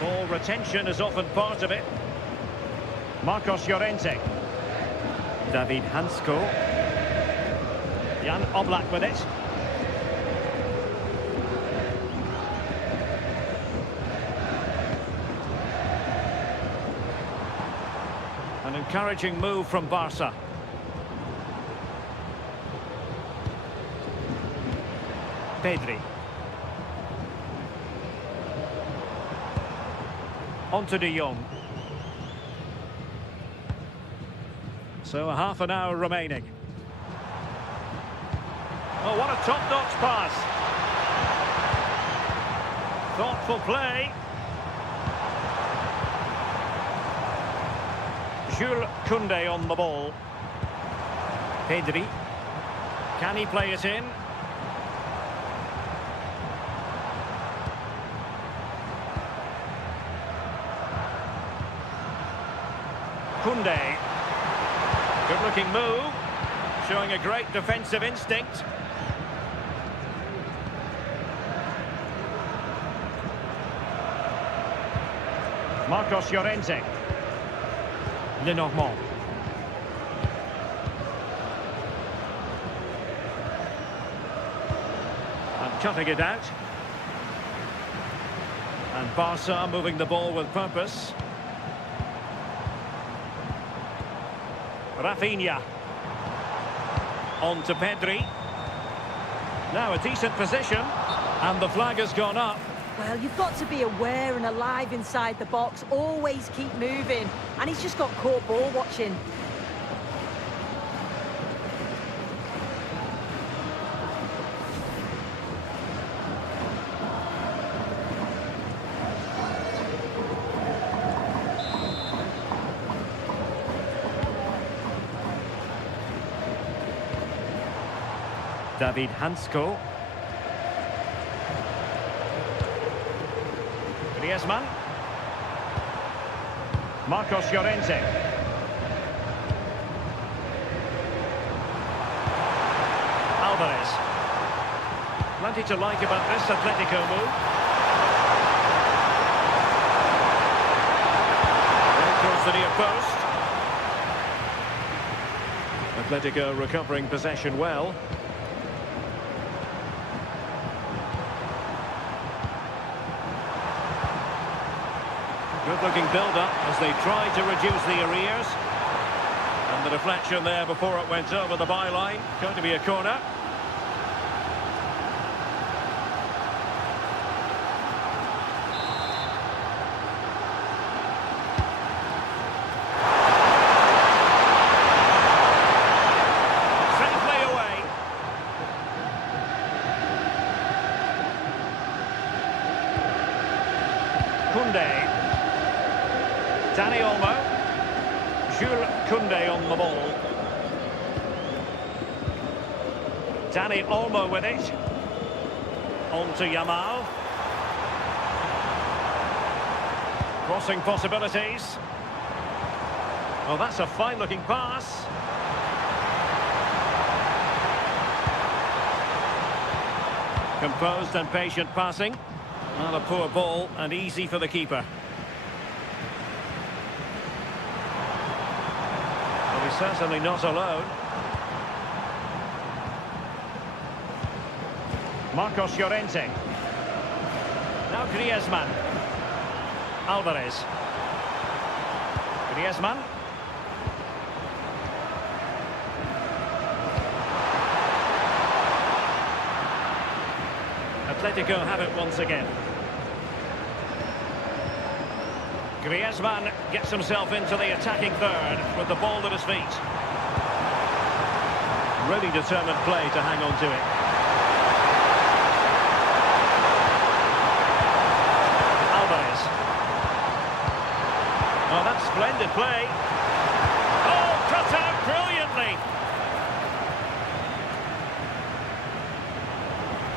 Ball retention is often part of it. Marcos Llorente. David Hansko. Jan Oblak with it. An encouraging move from Barca. Pedri. On to De Jong. So a half an hour remaining. Oh, what a top-notch pass. Thoughtful play. Jules Koundé on the ball. Pedri. Can he play it in? Koundé. Good-looking move. Showing a great defensive instinct. Marcos Llorente. Lenormand. And cutting it out. And Barca moving the ball with purpose. Rafinha. On to Pedri. Now a decent position. And the flag has gone up. Well, you've got to be aware and alive inside the box. Always keep moving. And he's just got caught ball watching. David Hansko. Griezmann. Marcos Llorente. Alvarez. Plenty to like about this Atletico move. Across the near post. Atletico recovering possession well. Good-looking build-up as they try to reduce the arrears. And the deflection there before it went over the byline. Going to be a corner. Safely away. Koundé. Dani Olmo. Jules Koundé on the ball. Dani Olmo with it. On to Yamal. Crossing possibilities. Well, that's a fine-looking pass. Composed and patient passing. Not a poor ball and easy for the keeper. He's certainly not alone. Marcos Llorente. Now Griezmann. Alvarez. Griezmann. Atletico have it once again. Griezmann gets himself into the attacking third with the ball at his feet. Really determined play to hang on to it. Alvarez. Oh, that's splendid play. Oh, cut out brilliantly.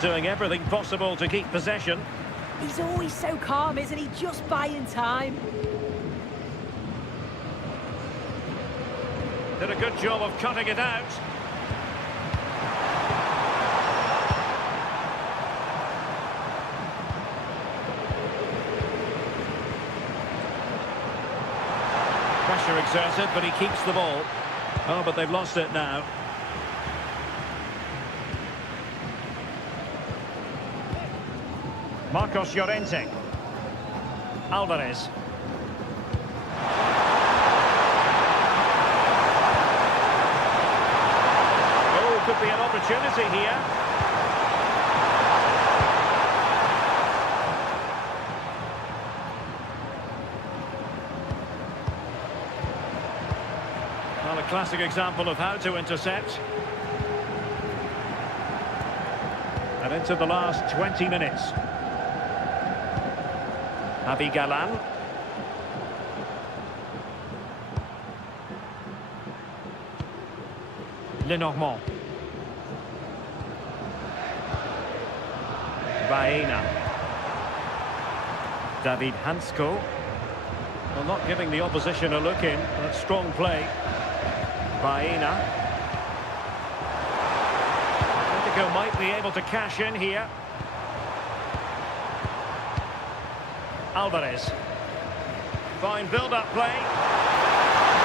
Doing everything possible to keep possession. He's always so calm, isn't he? Just buying time. Did a good job of cutting it out. Pressure exerted, but he keeps the ball. Oh, but they've lost it now. Marcos Llorente. Alvarez. Oh, could be an opportunity here. Well, a classic example of how to intercept. And into the last 20 minutes. Javi Galán. Lenormand. Baena. David Hansko. Well, not giving the opposition a look in. That's strong play. Baena. Atletico might be able to cash in here. Alvarez. Fine build-up play.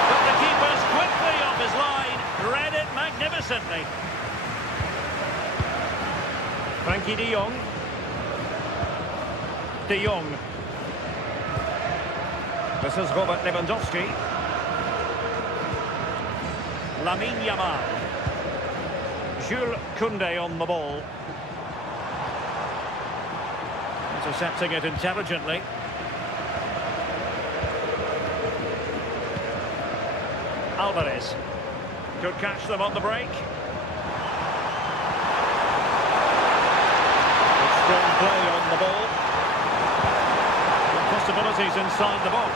But the keeper's quickly off his line. Read it magnificently. Frankie de Jong. De Jong. This is Robert Lewandowski. Lamine Yamal. Jules Koundé on the ball. Intercepting it intelligently. Alvarez could catch them on the break. Good strong play on the ball. Good possibilities inside the box.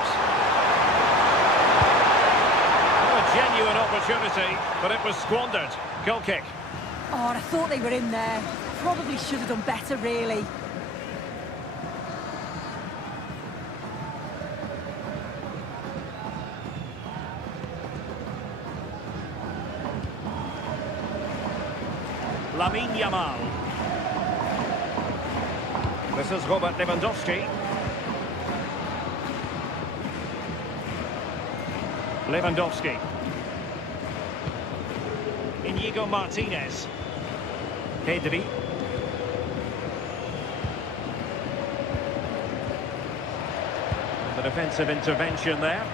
Oh, a genuine opportunity, but it was squandered. Goal kick. Oh, I thought they were in there. Probably should have done better, really. Lamine Yamal. This is Robert Lewandowski. Lewandowski. Inigo Martinez. Pedri. The defensive intervention there.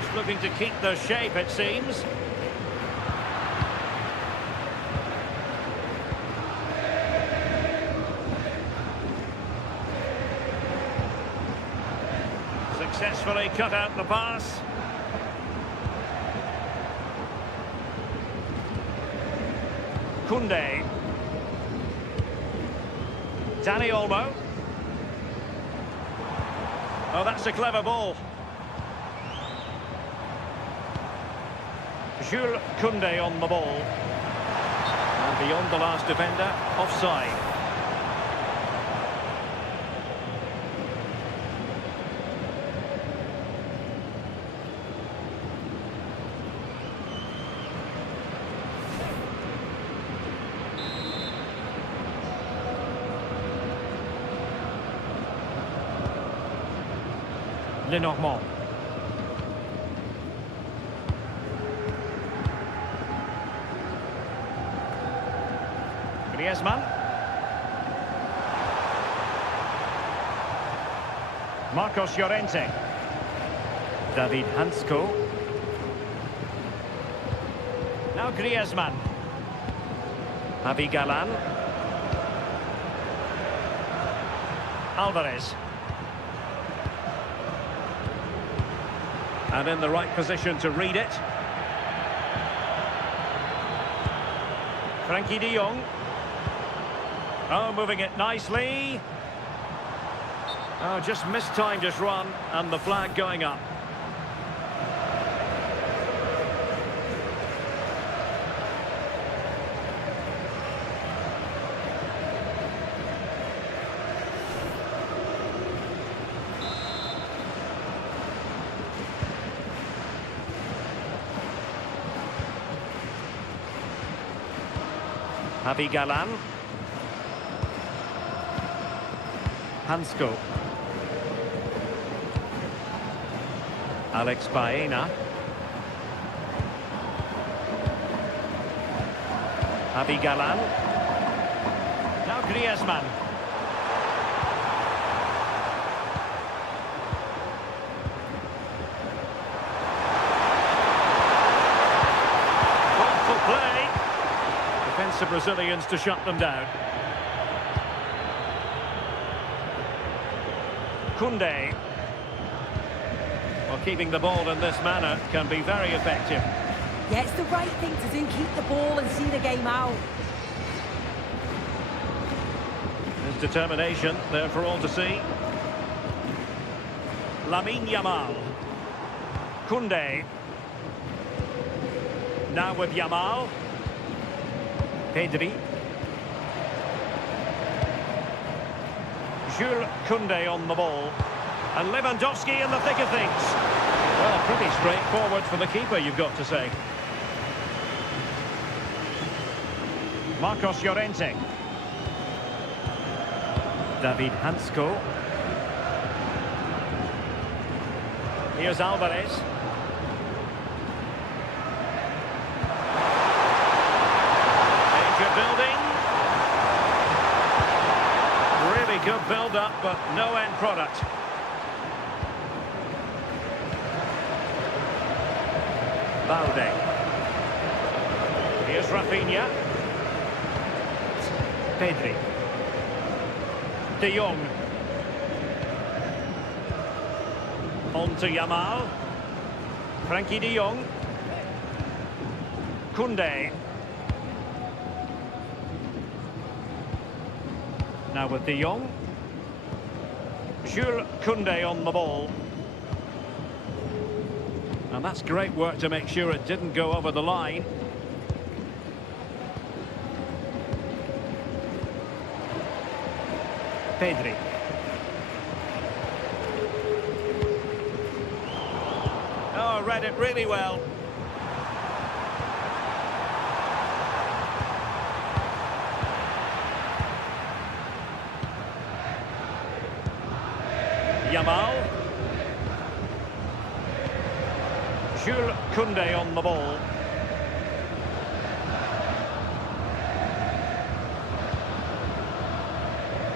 Just looking to keep the shape, it seems. Successfully cut out the pass. Koundé. Dani Olmo. Oh, that's a clever ball. Jules Koundé on the ball. And beyond the last defender, offside. Lenormand. Griezmann. Marcos Llorente. David Hansko. Now Griezmann. Javi Galan. Alvarez. And in the right position to read it. Frankie de Jong. Oh, moving it nicely. Oh, just mistimed his run, and the flag going up. Javi Galan. Hansko. Alex Baena. Javi Galan. Now Griezmann. Wonderful play. Defensive Brazilians to shut them down. Koundé. Well, keeping the ball in this manner can be very effective. Yeah, it's the right thing to do. Keep the ball and see the game out. There's determination there for all to see. Lamine Yamal. Koundé. Now with Yamal. Pedri. Jules Koundé on the ball. And Lewandowski in the thick of things. Well, pretty straightforward for the keeper, you've got to say. Marcos Llorente. David Hansko. Here's Alvarez. Danger building. Really good build-up, but no end product. Valde. Here's Rafinha. Pedri. De Jong. On to Yamal. Frankie de Jong. Koundé. Now with de Jong. Jules Koundé on the ball. And that's great work to make sure it didn't go over the line. Pedri. Oh, read it really well. Yamal. Jules Koundé on the ball.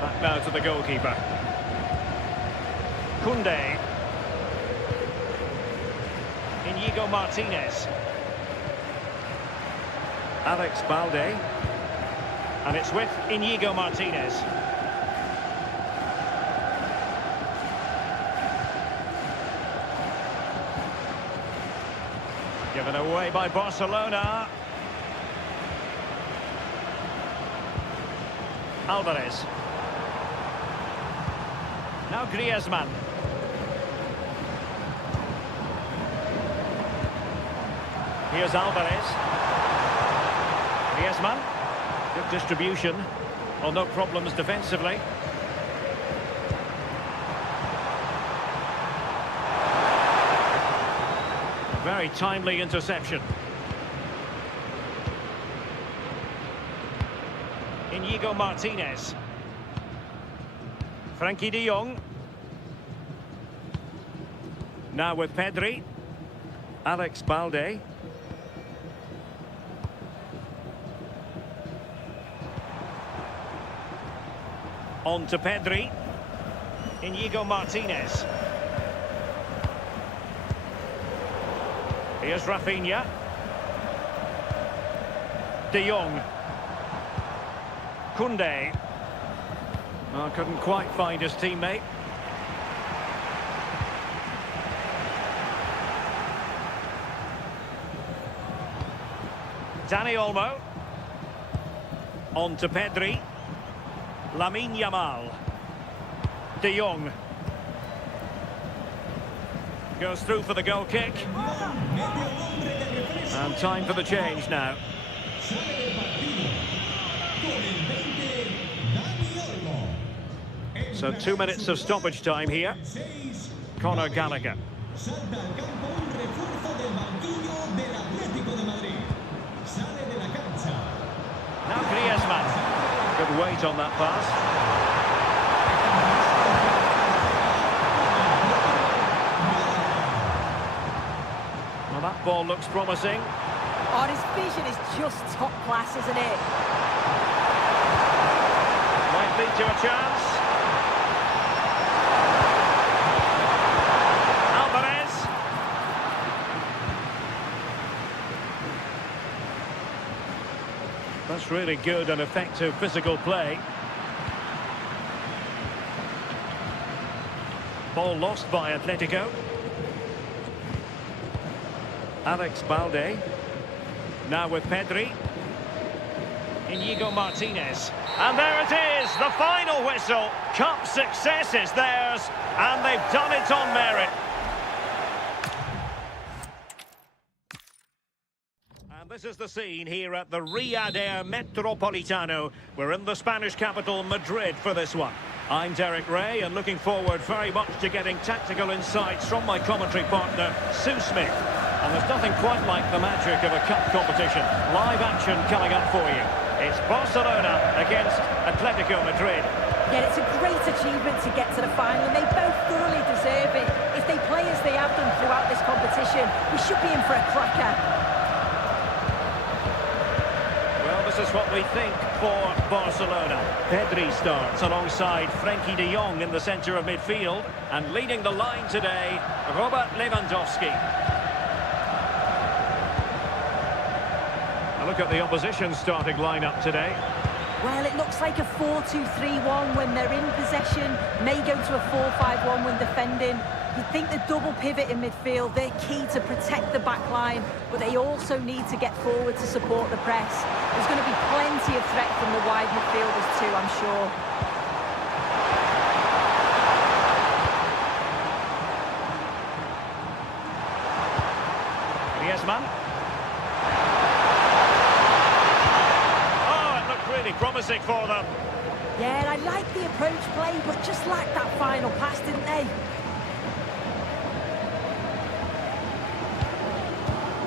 Back now to the goalkeeper. Koundé. Inigo Martinez. Alex Balde. And it's with Inigo Martinez. Given away by Barcelona. Alvarez. Now Griezmann. Here's Alvarez. Griezmann. Good distribution. Well, no problems defensively. Very timely interception. Inigo Martinez. Frankie de Jong. Now with Pedri. Alex Balde. On to Pedri. Inigo Martinez. Here's Rafinha. De Jong. Koundé. Oh, couldn't quite find his teammate. Dani Olmo. On to Pedri. Lamine Yamal. De Jong. Goes through for the goal kick. And time for the change now. So 2 minutes of stoppage time here. Conor Gallagher. Now Griezmann. Good weight on that pass. Well, that ball looks promising. Oh, his vision is just top class, isn't it? Might lead to a chance. Alvarez. That's really good and effective physical play. Ball lost by Atletico. Alex Balde. Now with Pedri. Inigo Martinez. And there it is, the final whistle. Cup success is theirs, and they've done it on merit. And this is the scene here at the Riyadh Air Metropolitano. We're in the Spanish capital, Madrid, for this one. I'm Derek Ray, and looking forward very much to getting tactical insights from my commentary partner, Sue Smith. And there's nothing quite like the magic of a cup competition. Live action coming up for you. It's Barcelona against Atletico Madrid. Yeah, it's a great achievement to get to the final, and they both thoroughly deserve it. If they play as they have done throughout this competition, we should be in for a cracker. Well, this is what we think for Barcelona. Pedri starts alongside Frankie de Jong in the centre of midfield, and leading the line today, Robert Lewandowski. Look at the opposition starting lineup today. Well, it looks like a 4-2-3-1 when they're in possession, may go to a 4-5-1 when defending. You'd think the double pivot in midfield, they're key to protect the back line, but they also need to get forward to support the press. There's going to be plenty of threat from the wide midfielders too, I'm sure. linesman. Oh, it looked really promising for them. Yeah, I like the approach play, but just lacked that final pass, didn't they?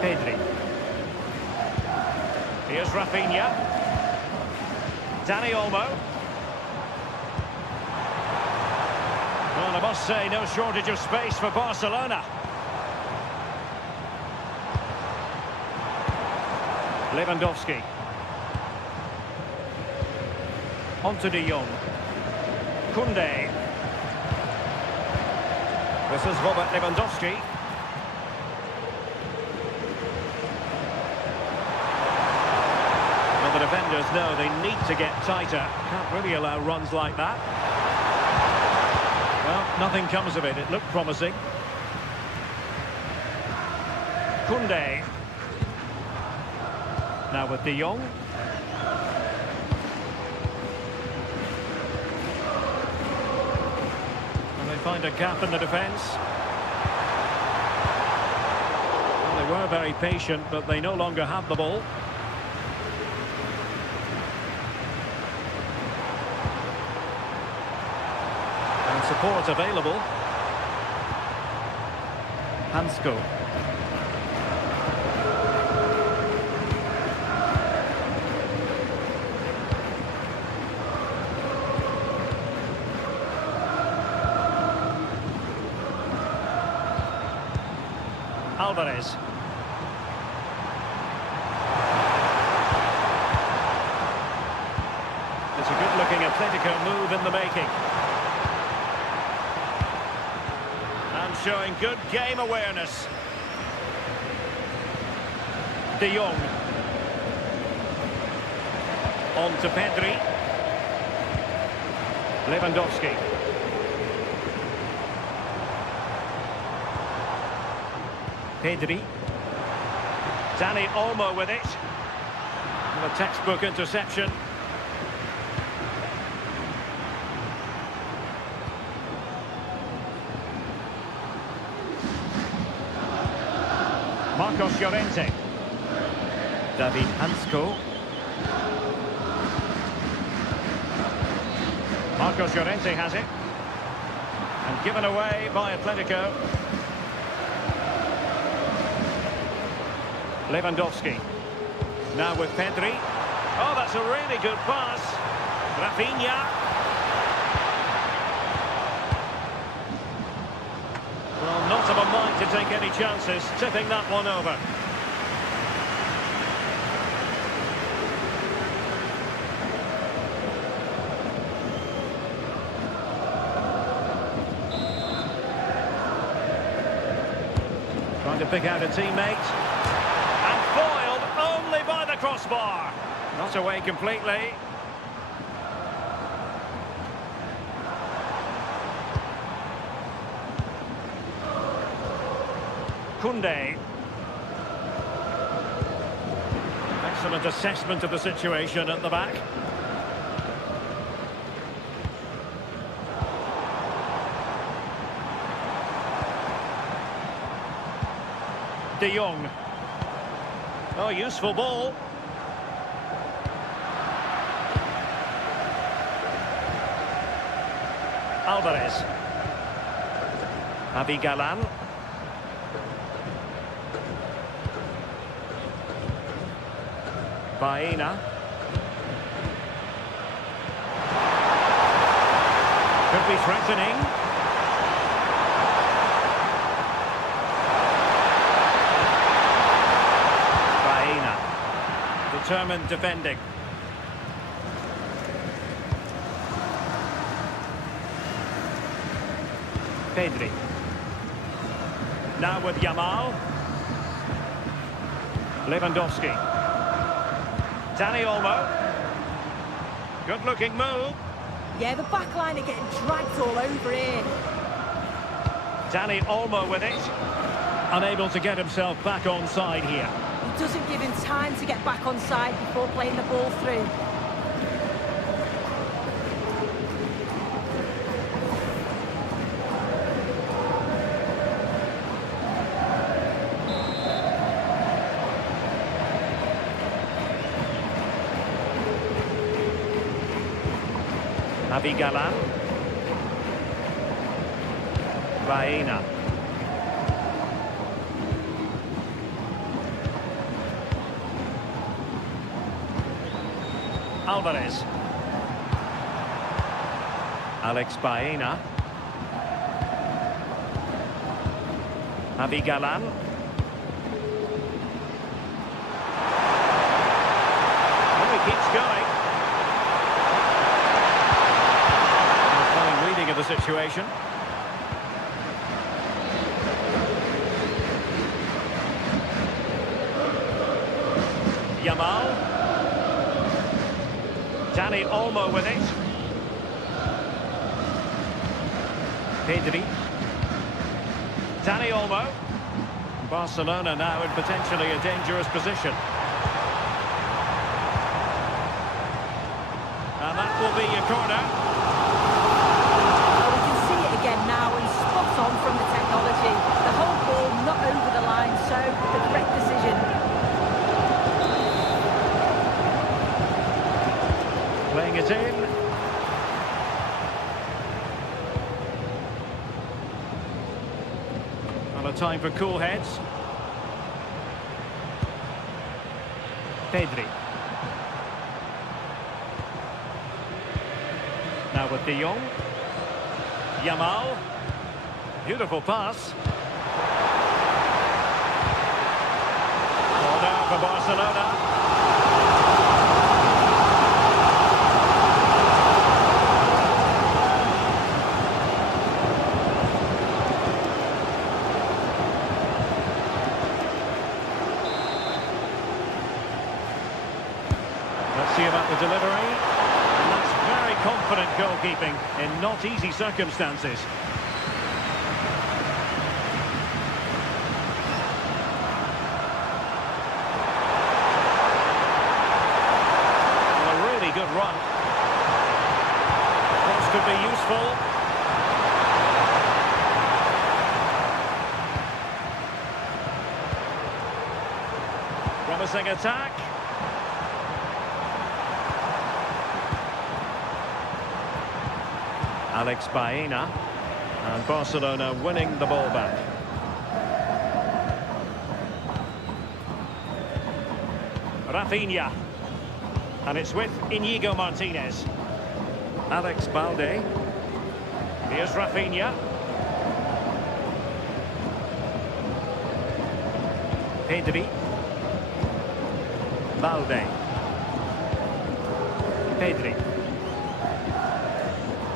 Pedri. Here's Rafinha. Dani Olmo. Well, I must say, no shortage of space for Barcelona. Lewandowski. On to De Jong. Koundé. This is Robert Lewandowski. Well, the defenders know they need to get tighter. Can't really allow runs like that. Well, nothing comes of it. It looked promising. Koundé. Now with De Jong. And they find a gap in the defence. Well, they were very patient, but they no longer have the ball. And support available. Hansko. Alvarez. It's a good-looking Atletico move in the making. And showing good game awareness. De Jong. On to Pedri. Lewandowski. Pedri. Dani Olmo with it. And a textbook interception. Marcos Llorente. David Hansko. Marcos Llorente has it. And given away by Atletico. Lewandowski. Now with Pedri. Oh, that's a really good pass. Rafinha. Well, not of a mind to take any chances. Tipping that one over. Trying to pick out a teammate. Foiled only by the crossbar. Not away completely. Koundé. Excellent assessment of the situation at the back. De Jong. Oh, useful ball. Alvarez. Abigalan. Baena. Could be threatening. Determined defending. Pedri. Now with Yamal. Lewandowski. Dani Olmo. Good looking move. Yeah, the back line are getting dragged all over here. Dani Olmo with it. Unable to get himself back on side here. He doesn't give him time to get back on side before playing the ball through. Javi Galan. Baena. Alvarez. Alex Baena. Javi Galan. Oh, he keeps going. A fine reading of the situation. Yamal. Dani Olmo with it. Pedri. Dani Olmo. Barcelona now in potentially a dangerous position. And that will be a corner. Well, we can see it again now, and spot on from the technology. The whole ball not over the line, so the correct decision. Playing it in. A time for cool heads. Pedri. Now with De Jong. Yamal. Beautiful pass. Corner for Barcelona. See about the delivery, and that's very confident goalkeeping in not easy circumstances. Well, a really good run. Cross could be useful. Promising attack. Alex Baena, and Barcelona winning the ball back. Rafinha, and it's with Inigo Martinez. Alex Balde. Here's Rafinha. Pedri. Balde. Pedri.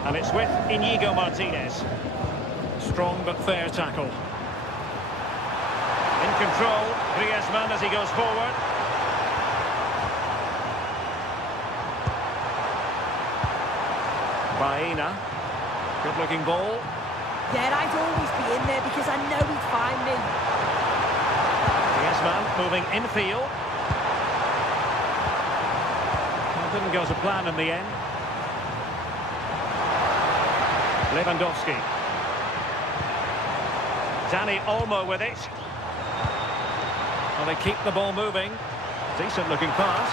And it's with Inigo Martinez. Strong but fair tackle. In control, Griezmann as he goes forward. Baena. Good looking ball. Yeah, I'd always be in there because I know he'd find me. Griezmann moving infield. Well, didn't go to plan in the end. Lewandowski. Dani Olmo with it. Well, they keep the ball moving. Decent looking pass.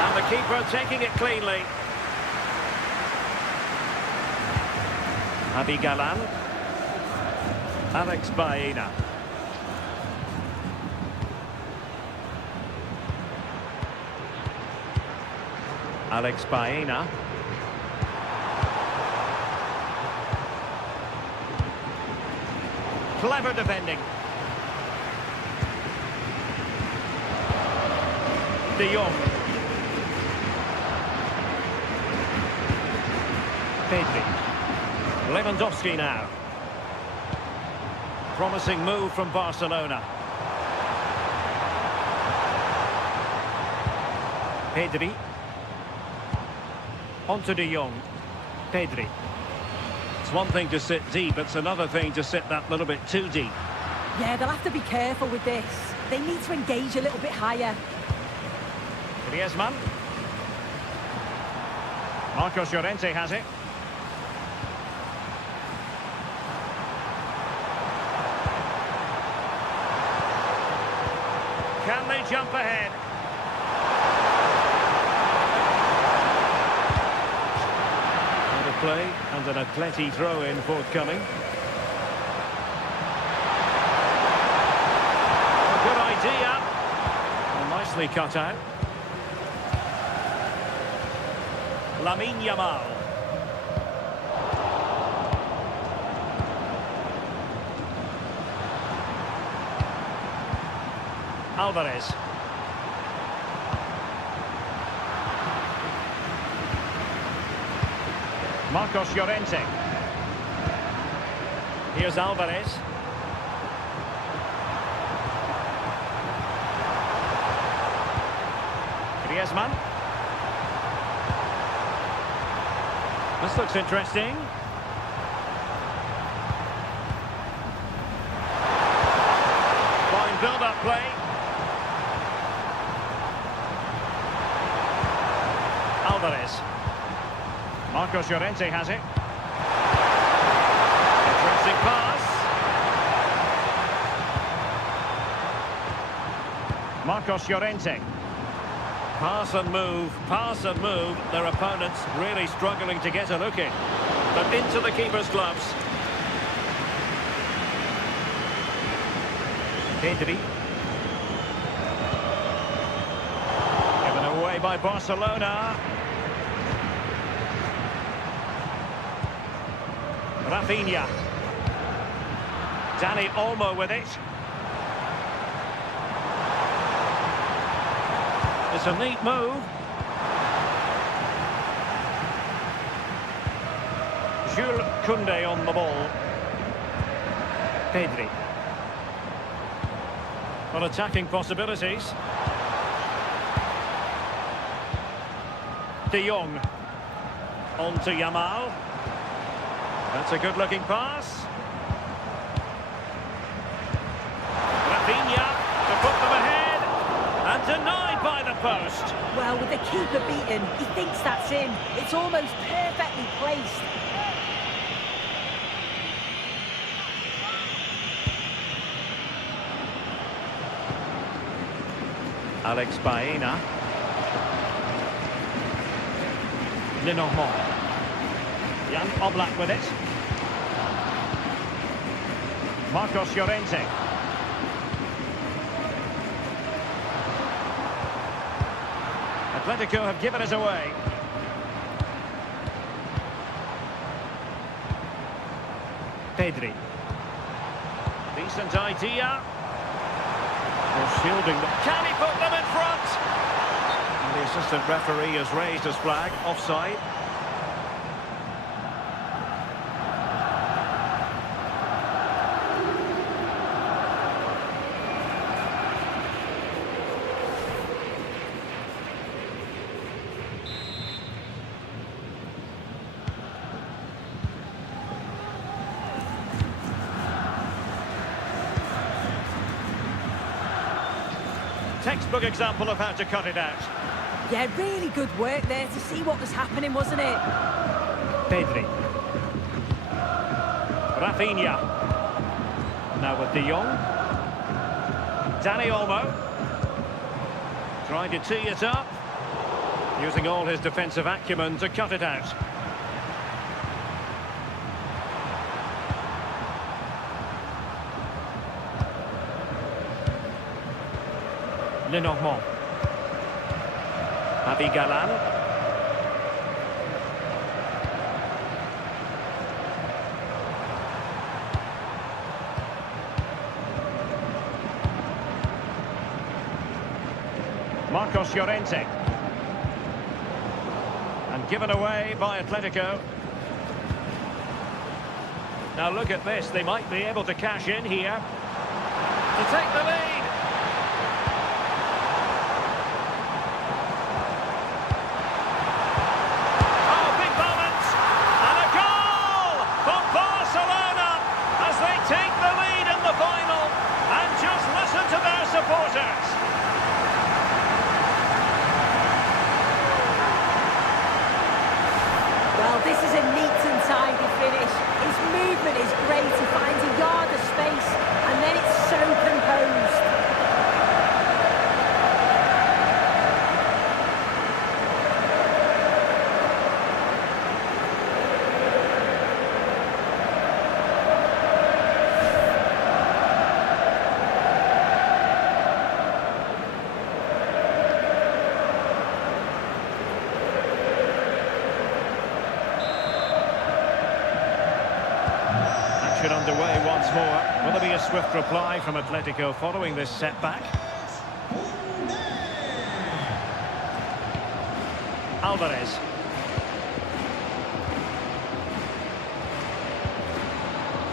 And the keeper taking it cleanly. Javi Galan. Alex Baena. Alex Baena. Clever defending. De Jong. Pedri. Lewandowski now. Promising move from Barcelona. Pedri. On to De Jong. Pedri. It's one thing to sit deep, it's another thing to sit that little bit too deep. Yeah, they'll have to be careful with this. They need to engage a little bit higher. Griezmann. Marcos Llorente has it. Can they jump ahead? play and an Atleti throw-in forthcoming. Good idea. And nicely cut out. Lamine Yamal. Alvarez. Marcos Llorente. Here's Alvarez. Griezmann. This looks interesting. Fine build-up play. Alvarez. Marcos Llorente has it. Interesting pass. Marcos Llorente. Pass and move, pass and move. Their opponents really struggling to get a look in. But into the keeper's gloves. Pedri. Given away by Barcelona. Rafinha. Dani Olmo with it. It's a neat move. Jules Koundé on the ball. Pedri. Well, attacking possibilities. De Jong. On to Yamal. That's a good-looking pass. Rafinha to put them ahead. And denied by the post. Well, with the keeper beaten, he thinks that's in. It's almost perfectly placed. Alex Baena. Lenormand. Jan Oblak with it. Marcos Llorente. Atletico have given it away. Pedri. Decent idea. They're shielding them. Can he put them in front? And the assistant referee has raised his flag. Offside. Textbook example of how to cut it out. Yeah, really good work there to see what was happening, wasn't it? Pedri. Rafinha. Now with De Jong. Dani Olmo. Trying to tee it up. Using all his defensive acumen to cut it out. Lenormand. Javi Galan. Marcos Llorente. And given away by Atletico. Now look at this, they might be able to cash in here. To take the lead. Take the lead in the final, and just listen to their supporters. Well, this is a neat and tidy finish. His movement is great. He finds a yard of space, and then it's so composed. more. Will there be a swift reply from Atletico following this setback? Alvarez.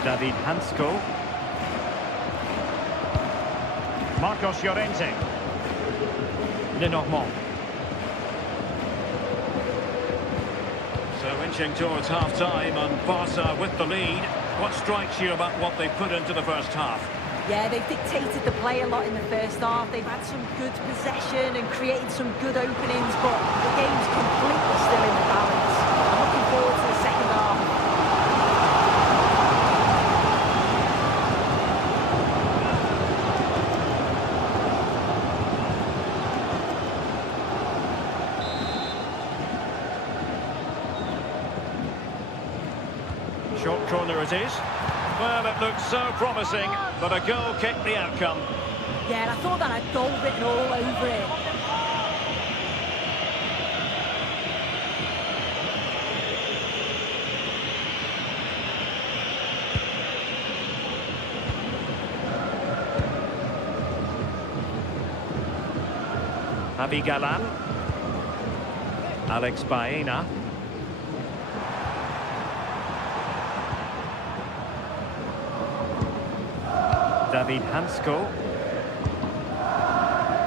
David Hansko. Marcos Llorente. Lenormand. So inching towards half-time and Barca with the lead. What strikes you about what they put into the first half? Yeah, they've dictated the play a lot in the first half. They've had some good possession and created some good openings, but the game's completely still in the balance. I'm looking forward to the second half. Short corner it is. Well, it looks so promising, but a goal kicked the outcome. Yeah, and I thought that had goal written all over it. Javi Galan. Alex Baena. David Hansko.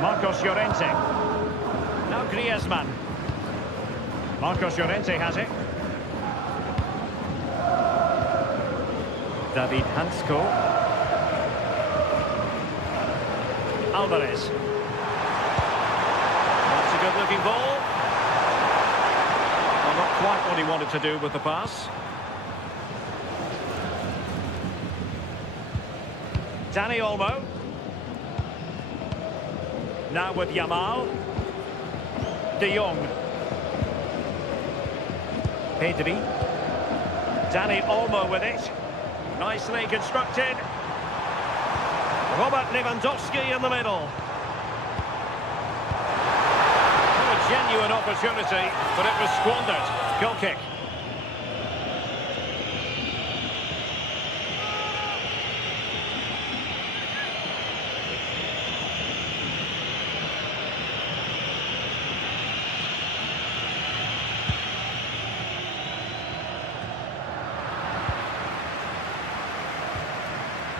Marcos Llorente. Now Griezmann. Marcos Llorente has it. David Hansko. Alvarez. That's a good-looking ball. Well, not quite what he wanted to do with the pass. Dani Olmo. Now with Yamal. De Jong. Pedri. Dani Olmo with it. Nicely constructed. Robert Lewandowski in the middle. What a genuine opportunity, but it was squandered. Goal kick.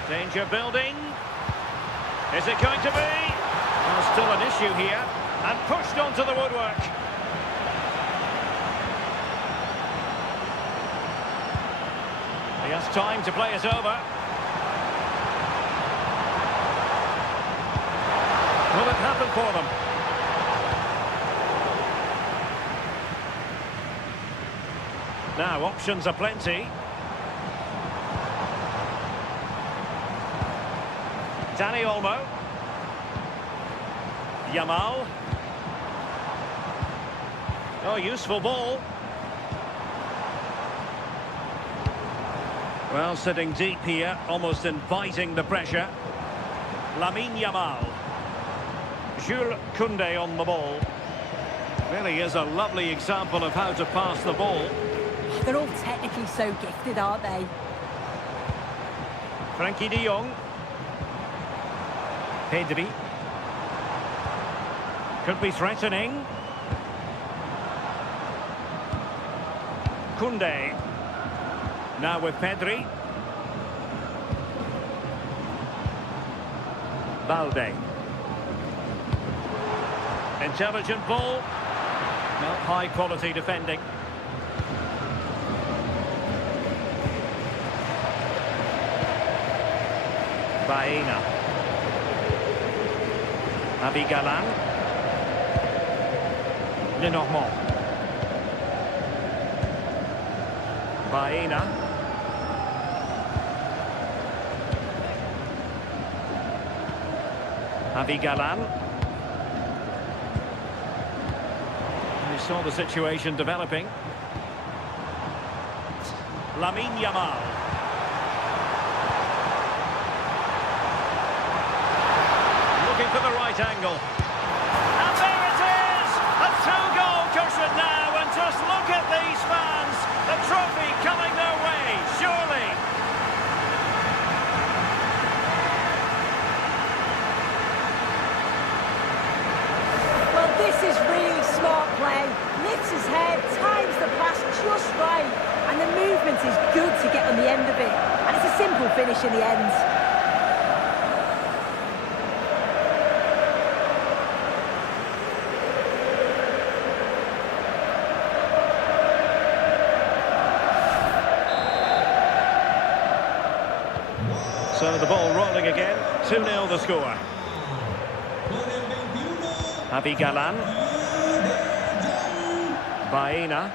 Danger building. Is it going to be? Well, still an issue here. And pushed onto the woodwork. He has time to play it over. Will it happen for them? Now, options are plenty. Dani Olmo. Yamal. Oh, useful ball. Well, sitting deep here, almost inviting the pressure. Lamine Yamal. Jules Koundé on the ball. Really is a lovely example of how to pass the ball. They're all technically so gifted, aren't they? Frankie de Jong. Pedri. Could be threatening. Koundé. Now with Pedri. Balde. Intelligent ball. Not high quality defending. Baena. Javi Galan. Lenormand. Baena. Javi Galan. We saw the situation developing. Lamine Yamal. Looking for the right angle. And there it is! A two-goal cushion now, and just look at these fans. The trophy coming their way, surely. finish in the end. So the ball rolling again, 2-0 the score. Javi Galan. Baena.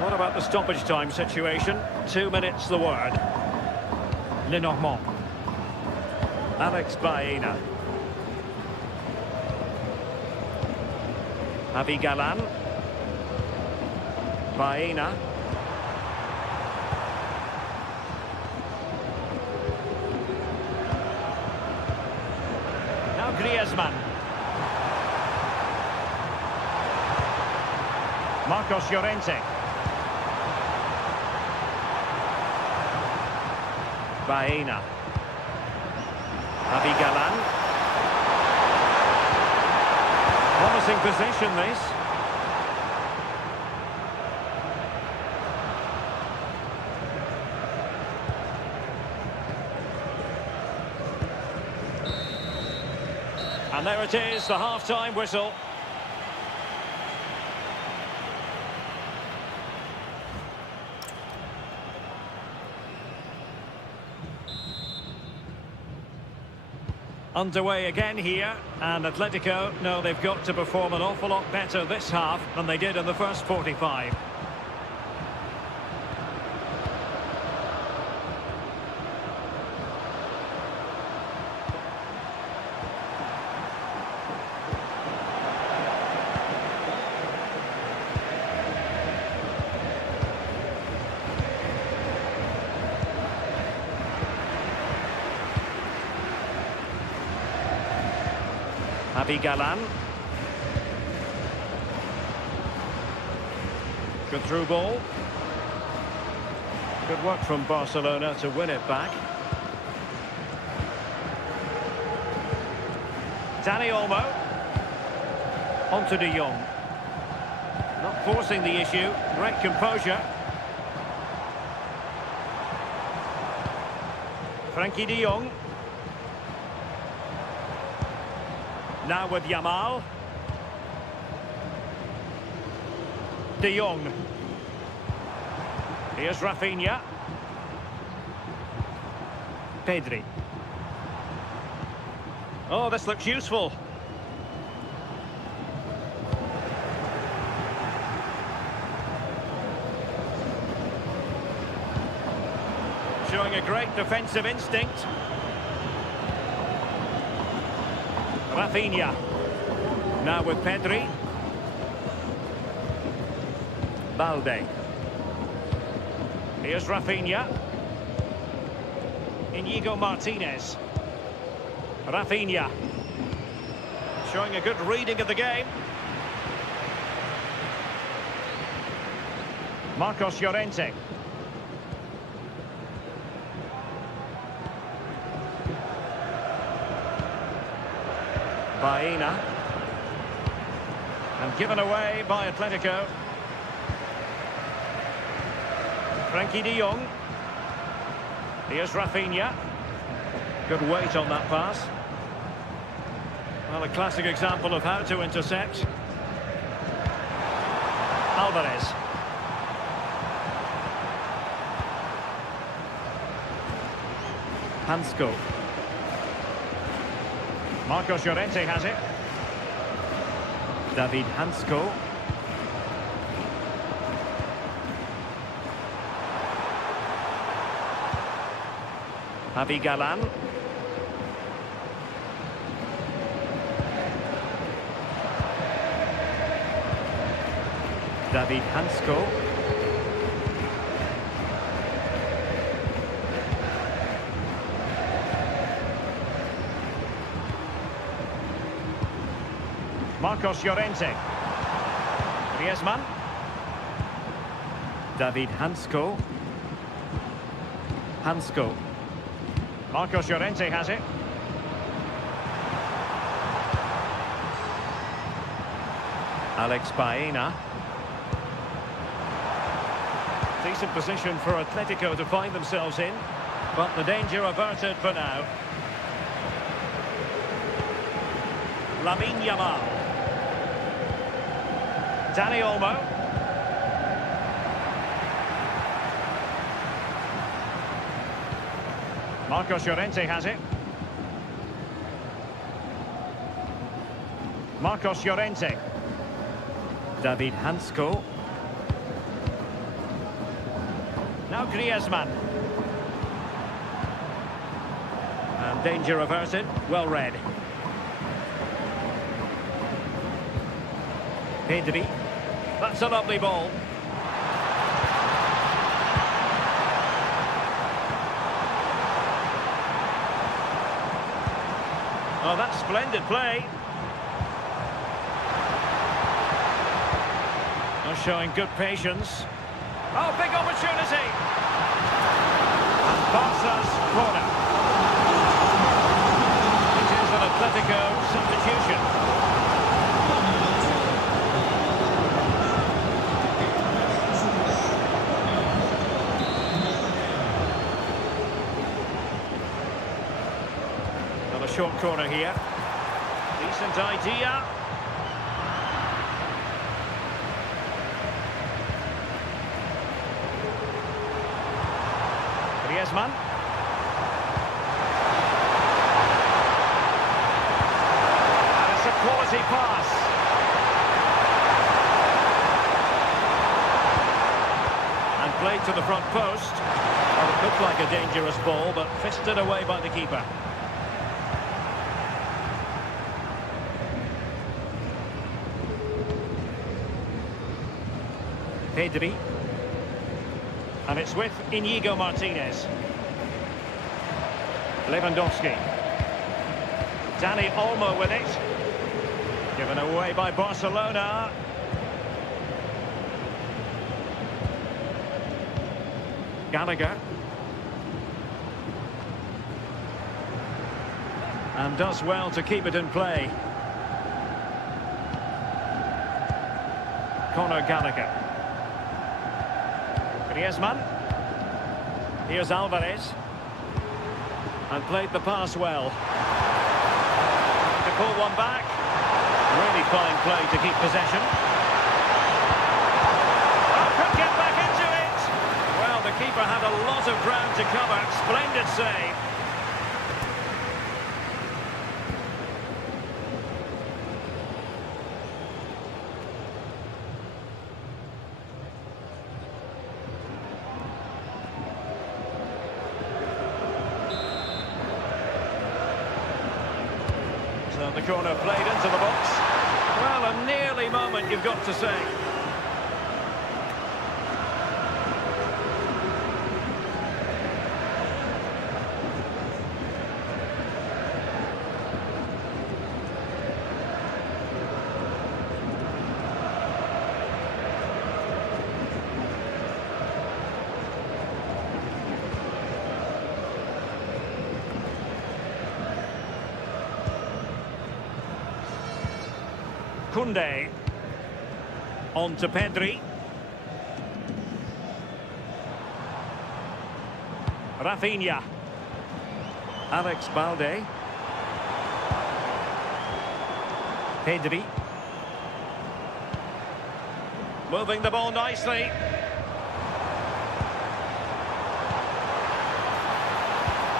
What about the stoppage time situation? 2 minutes the word. Lenormand. Alex Baena. Javi Galan. Baena. Now Griezmann. Marcos Llorente. Baena. Javi Galan. Promising possession, this. And there it is, the half-time whistle. Underway again here, and Atletico know they've got to perform an awful lot better this half than they did in the first 45. Javi Galan. Good through ball. Good work from Barcelona to win it back. Dani Olmo. On to De Jong. Not forcing the issue. Great composure. Frankie De Jong. Now with Yamal. De Jong. Here's Rafinha. Pedri. Oh, this looks useful. Showing a great defensive instinct. Rafinha. Now with Pedri. Balde. Here's Rafinha. Inigo Martinez. Rafinha. Showing a good reading of the game. Marcos Llorente. Baena. And given away by Atletico. Frankie De Jong. Here's Rafinha. Good weight on that pass. Well, a classic example of how to intercept. Alvarez. Hansko. Marcos Llorente has it. David Hansko. Javi Galan. David Hansko. Marcos Llorente. Griezmann. David Hansko. Hansko. Marcos Llorente has it. Alex Baena. Decent position for Atletico to find themselves in. But the danger averted for now. Lamine Yamal. Dani Olmo. Marcos Llorente has it. Marcos Llorente. David Hansko. Now Griezmann. And danger averted. Well read. Pedri. That's a lovely ball. Oh, that's splendid play. Oh, showing good patience. Oh, big opportunity. And Barca's corner. It is an Atletico substitution. Short corner here. Decent idea. Griezmann. And it's a quality pass. And played to the front post. Well, it looked like a dangerous ball, but fisted away by the keeper. Pedri. And it's with Inigo Martinez. Lewandowski. Dani Olmo with it. Given away by Barcelona. Gallagher. And does well to keep it in play. Conor Gallagher. Griezmann. Here's Alvarez. And played the pass well. To pull one back. Really fine play to keep possession. Oh, could get back into it. Well, the keeper had a lot of ground to cover. Splendid save. So the corner played into the box. Well, a nearly moment, you've got to say. Koundé. On to Pedri. Rafinha. Alex Balde. Pedri. Moving the ball nicely.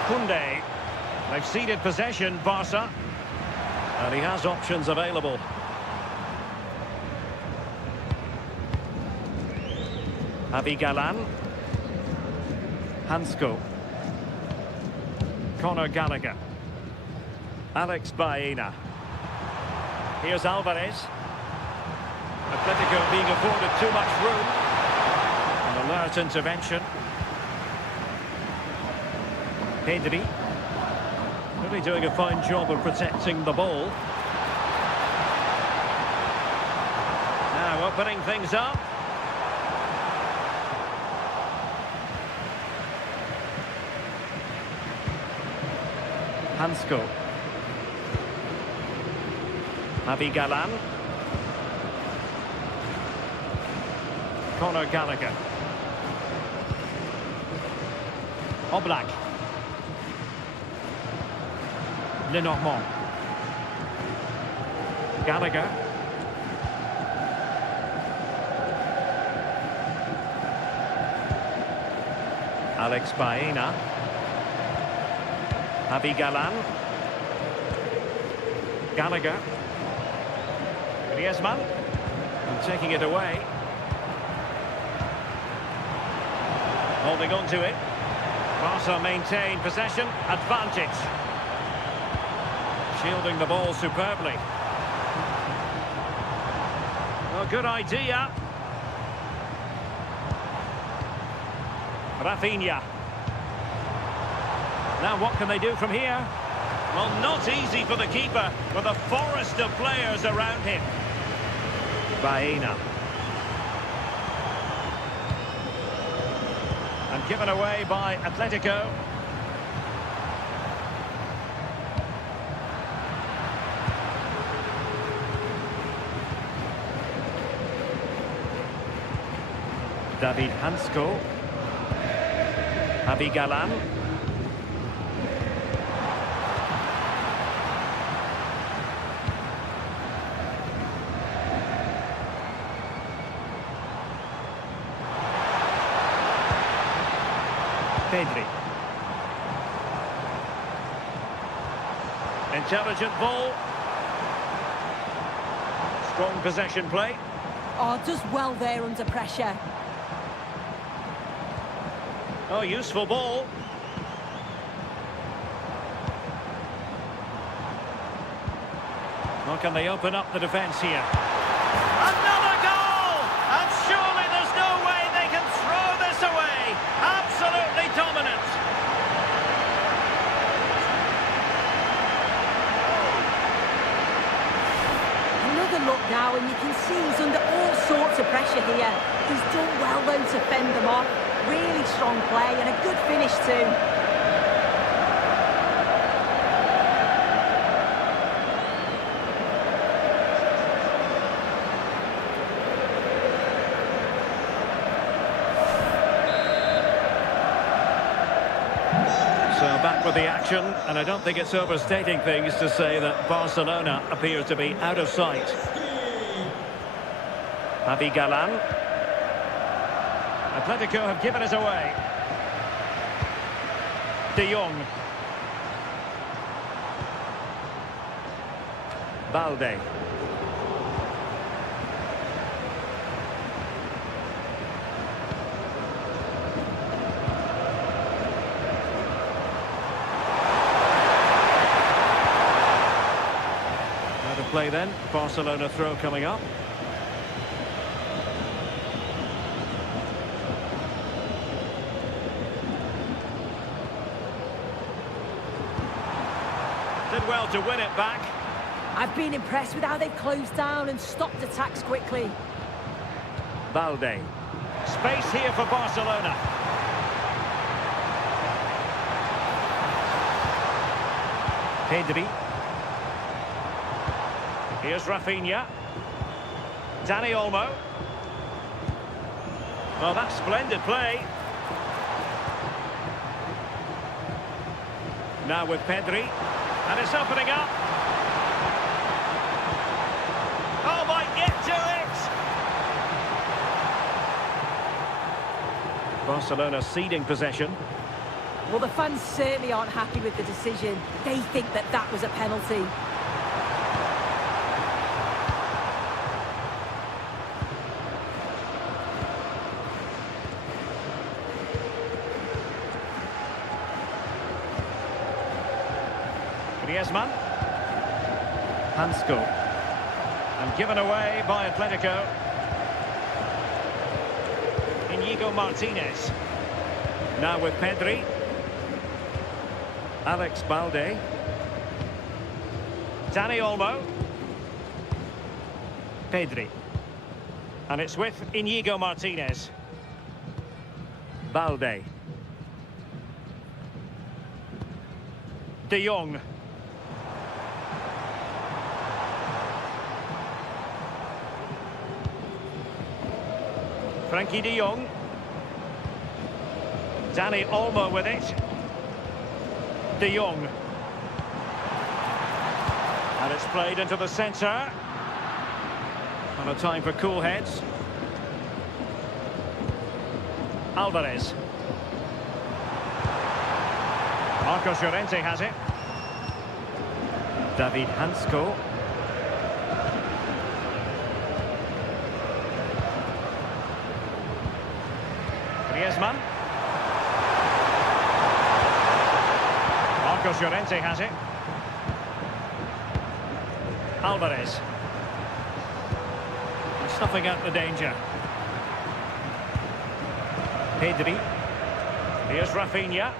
Koundé. They've ceded possession, Barca. And he has options available. Abigalan. Hansko. Conor Gallagher. Alex Baena. Here's Alvarez. Atletico being afforded too much room. An alert intervention. Pedri. Really doing a fine job of protecting the ball. Now opening things up. Hansko. Abigalan. Conor Gallagher. Oblak. Lenormand. Gallagher. Alex Baena. Javi Galan. Gallagher. Griezmann. And taking it away. Holding on to it. Barca maintain possession. Advantage. Shielding the ball superbly. A good idea. Rafinha. Now what can they do from here? Well, not easy for the keeper with a forest of players around him. Baena. And given away by Atletico. David Hansko. Javi Galan. Pedri. Intelligent ball. Strong possession play. Oh, does well there under pressure. Oh, useful ball. Well, can they open up the defence here? Another goal! And surely there's no way they can throw this away. Absolutely dominant. Another look now, and you can see he's under all sorts of pressure here. He's done well, though, to fend them off. Really strong play and a good finish too. So back with the action, and I don't think it's overstating things to say that Barcelona appears to be out of sight. Javi Galan. Atletico have given us away. De Jong. Balde. Out of play then. Barcelona throw coming up. Did well to win it back. I've been impressed with how they've closed down and stopped attacks quickly. Balde. Space here for Barcelona. Pedri. Here's Rafinha. Dani Olmo. Well, that's splendid play. Now with Pedri. And it's opening up. Oh, might get to it. Barcelona ceding possession. Well, the fans certainly aren't happy with the decision. They think that that was a penalty. Griezmann. Hansko. And given away by Atletico. Inigo Martinez. Now with Pedri. Alex Balde. Dani Olmo. Pedri. And it's with Inigo Martinez. Balde. De Jong. Frankie de Jong. Dani Olmo with it. De Jong. And it's played into the centre. And a time for cool heads. Alvarez. Marcos Llorente has it. David Hansko. Griezmann. Marcos Llorente has it. Alvarez. Snuffing out the danger. Pedri. Here's Rafinha.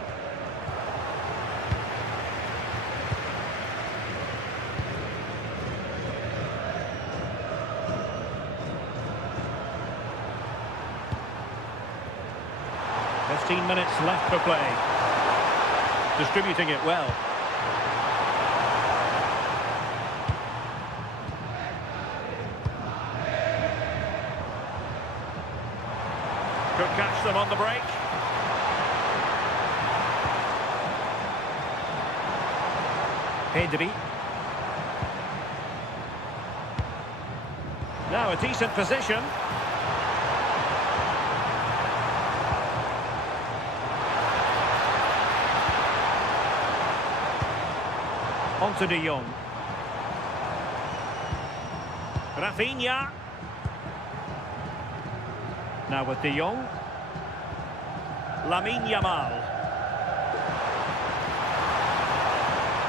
"15 minutes left for play." Distributing it well. Could catch them on the break. Pedri. Now a decent position. On to De Jong. Rafinha. Now with De Jong. Lamine Yamal.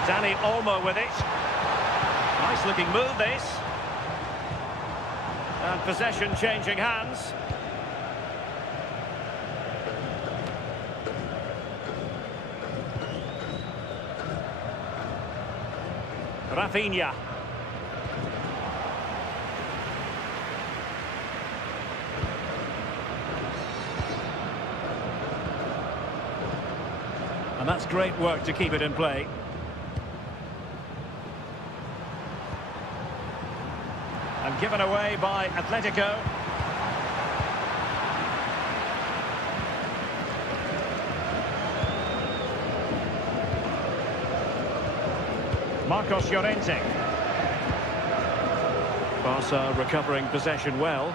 Dani Olmo with it. Nice looking move this. And possession changing hands. Rafinha. And that's great work to keep it in play. And given away by Atletico. Marcos Llorente. Barca recovering possession well.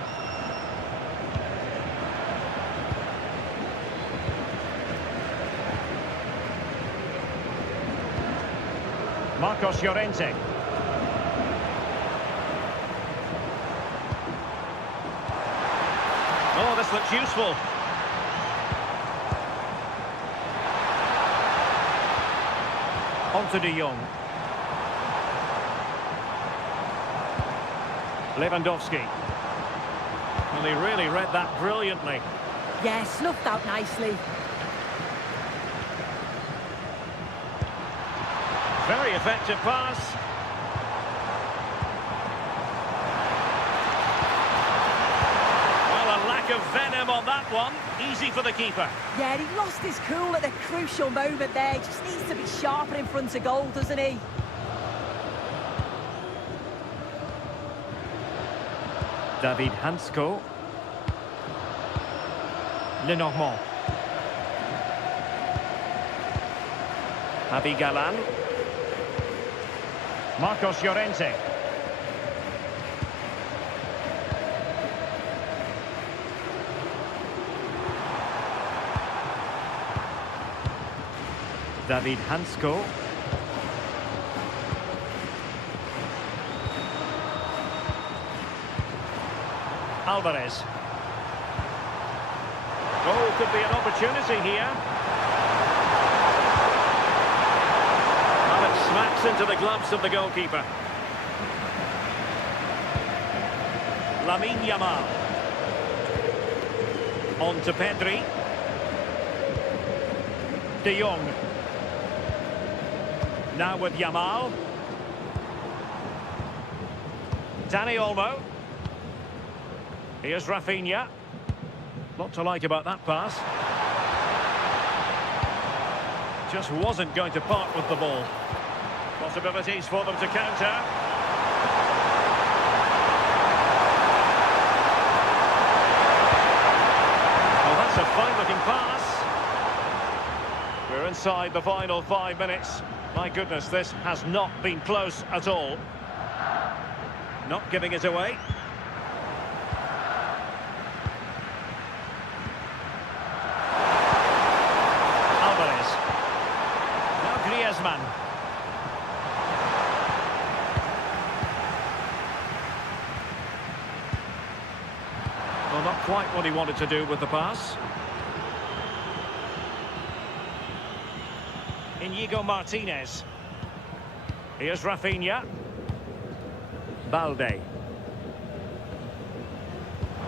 Marcos Llorente. Oh, this looks useful. On to De Jong. Lewandowski. Well, he really read that brilliantly. Yeah, snuffed out nicely. Very effective pass. Well, a lack of venom on that one. Easy for the keeper. Yeah, he lost his cool at the crucial moment there. Just needs to be sharper in front of goal, doesn't he? David Hansko. Lenormand. Javi Galán. Marcos Llorente. David Hansko. Alvarez. Oh, could be an opportunity here. And it smacks into the gloves of the goalkeeper. Lamine Yamal. On to Pedri. De Jong. Now with Yamal. Dani Olmo. Here's Rafinha. Lot to like about that pass. Just wasn't going to part with the ball. Possibilities for them to counter. Well, that's a fine-looking pass. We're inside the final 5 minutes. My goodness, this has not been close at all. Not giving it away. Alvarez. Now Griezmann. Well, not quite what he wanted to do with the pass. Inigo Martinez. Here's Rafinha. Balde.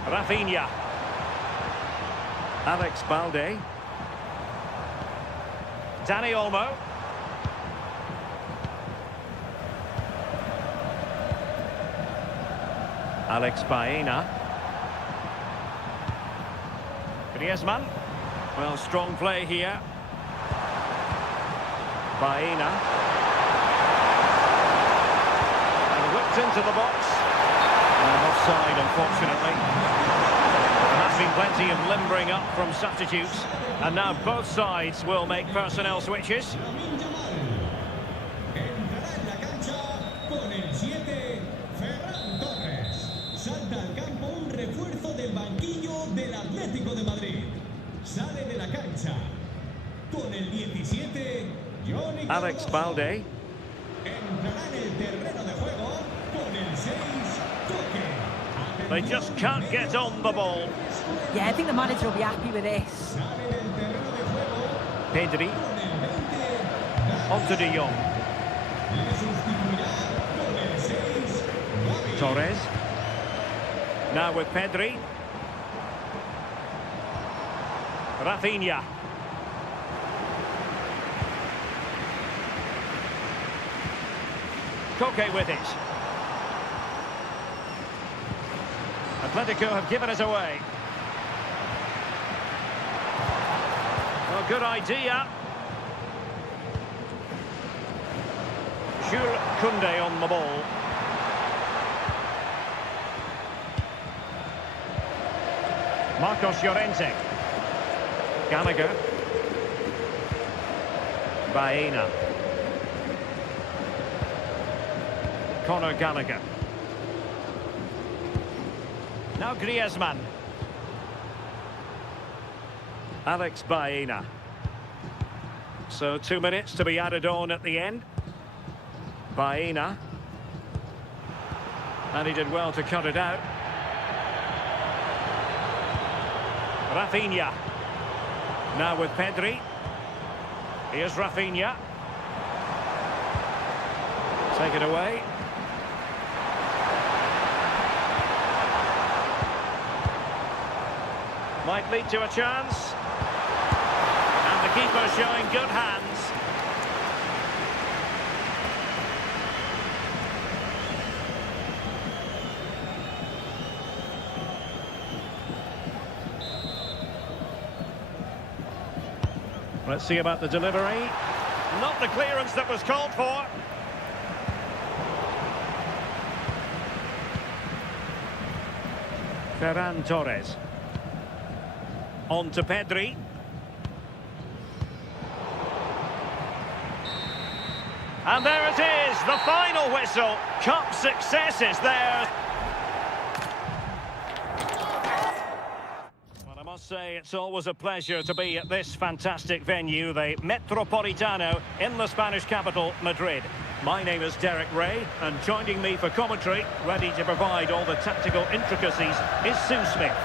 Rafinha. Alex Balde. Dani Olmo. Alex Baena. Griezmann. Well, strong play here. Baena. And whipped into the box. And offside, unfortunately. There has been plenty of limbering up from substitutes. And now both sides will make personnel switches. Salta al campo un refuerzo del banquillo del Atlético de Madrid. Sale de la cancha con el 17, Johnny Alex Balde. Entrará en el terreno de juego con el 6, Coque. They just can't get on the ball. Yeah, I think the manager will be happy with this. Sale del terreno de juego Pedri. con el 20, On to De Jong. le sustituirá con el 6, Gavi. Torres. Now with Pedri. Rafinha. Koke with it. Atletico have given it away. Well, good idea. Jules Koundé on the ball. Marcos Llorente. Gallagher. Baena. Conor Gallagher. Now Griezmann. Alex Baena. So 2 minutes to be added on at the end. Baena. And he did well to cut it out. Rafinha. Now with Pedri. Here's Rafinha. Take it away. Might lead to a chance. And the keeper showing good hands. Let's see about the delivery. Not the clearance that was called for. Ferran Torres. On to Pedri. And there it is, the final whistle. Cup success is there. Well, I must say it's always a pleasure to be at this fantastic venue, the Metropolitano in the Spanish capital, Madrid. My name is Derek Ray, and joining me for commentary, ready to provide all the tactical intricacies, is Sue Smith.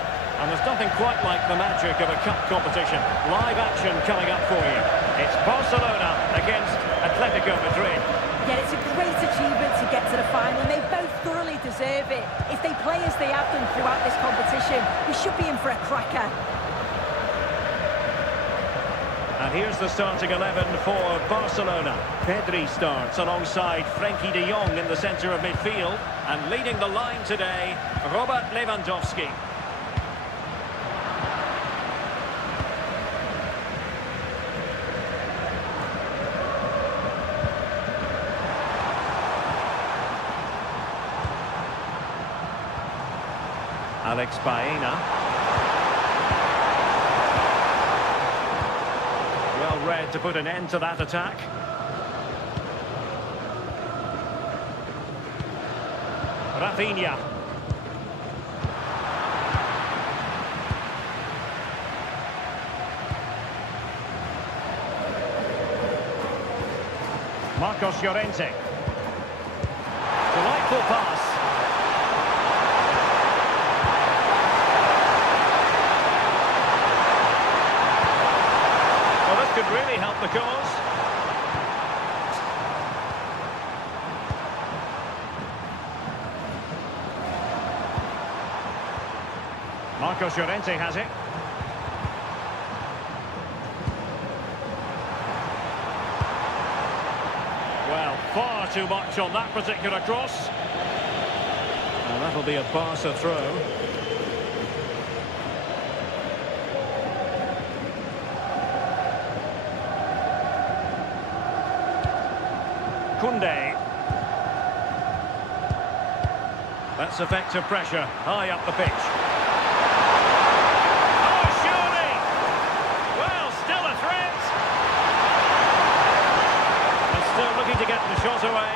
And there's nothing quite like the magic of a cup competition. Live action coming up for you. It's Barcelona against Atletico Madrid. Yeah, it's a great achievement to get to the final, and they both thoroughly deserve it. If they play as they have done throughout this competition, we should be in for a cracker. And here's the starting 11 for Barcelona. Pedri starts alongside Frenkie de Jong in the centre of midfield. And leading the line today, Robert Lewandowski. Alex Baena. Well read to put an end to that attack. Rafinha. Marcos Llorente. Delightful pass. Well, this could really help the cause. Marcos Llorente has it. Well, far too much on that particular cross. And that'll be a Barca throw. Koundé. That's effective pressure, high up the pitch. Oh, surely! Well, still a threat. And still looking to get the shot away.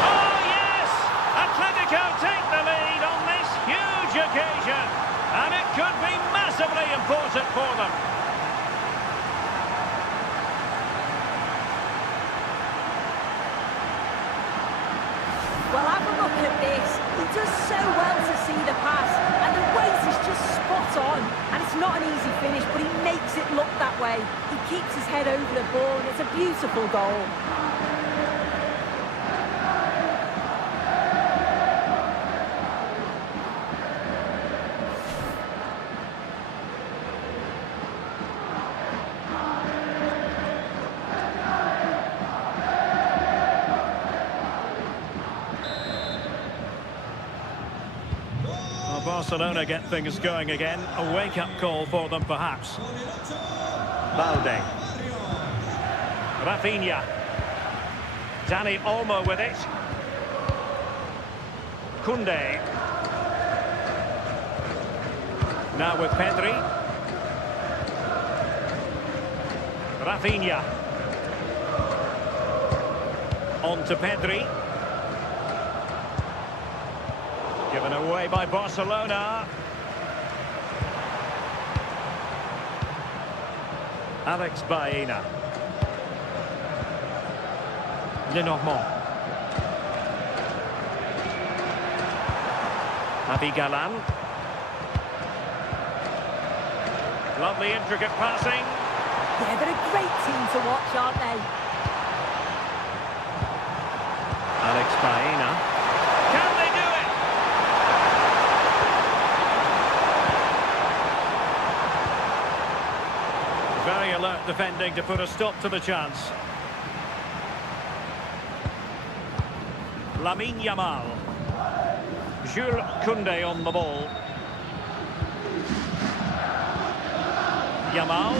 Oh, yes! Atletico take the lead on this huge occasion. And it could be massively important for them. Well, have a look at this. He does so well to see the pass, and the weight is just spot on. And it's not an easy finish, but he makes it look that way. He keeps his head over the ball, and it's a beautiful goal. Barcelona get things going again. A wake-up call for them, perhaps. Balde. Rafinha. Dani Olmo with it. Koundé. Now with Pedri. Rafinha. On to Pedri. Given away by Barcelona. Alex Baena. Lenormand. Galan. Lovely intricate passing. Yeah, they're a great team to watch, aren't they? Alex Baena. Can they do it? Very alert defending to put a stop to the chance. Lamine Yamal. Jules Koundé on the ball. Yamal.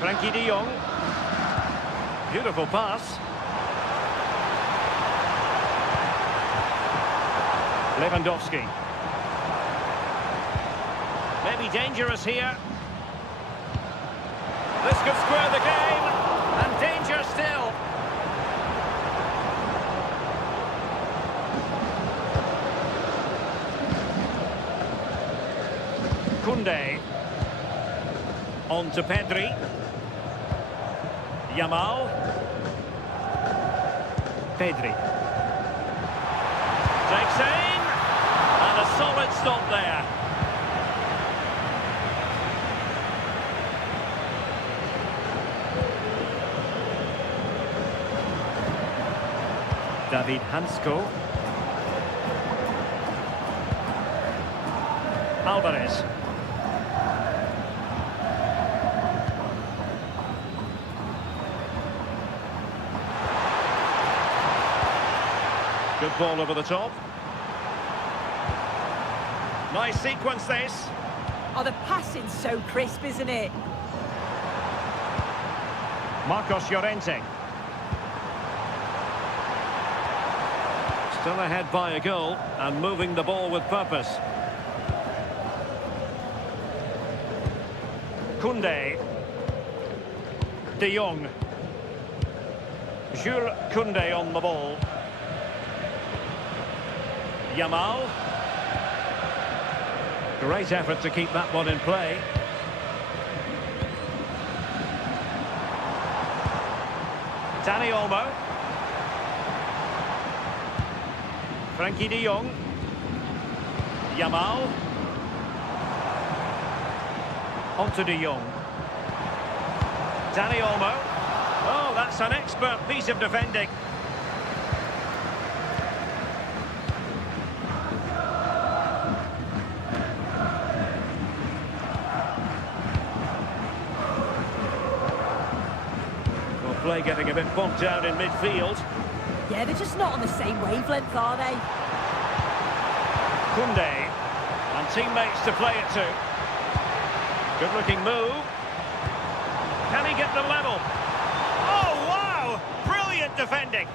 Frankie de Jong. Beautiful pass. Lewandowski. Maybe dangerous here. This could square the game. And danger still. Koundé. On to Pedri. Yamal. Pedri. Takes aim. And a solid stop there. David Hansko. Alvarez. Good ball over the top. Nice sequence this. Oh, the passing's so crisp, isn't it? Marcos Llorente. Still ahead by a goal and moving the ball with purpose. Koundé. De Jong. Jules Koundé on the ball. Yamal. Great effort to keep that one in play. Dani Olmo. Frankie de Jong. Yamal. Onto de Jong. Dani Olmo. Oh, that's an expert piece of defending. Well, play getting a bit bogged down in midfield. Yeah, they're just not on the same wavelength, are they? Koundé. And teammates to play it to. Good looking move. Can he get them level? Oh, wow! Brilliant defending.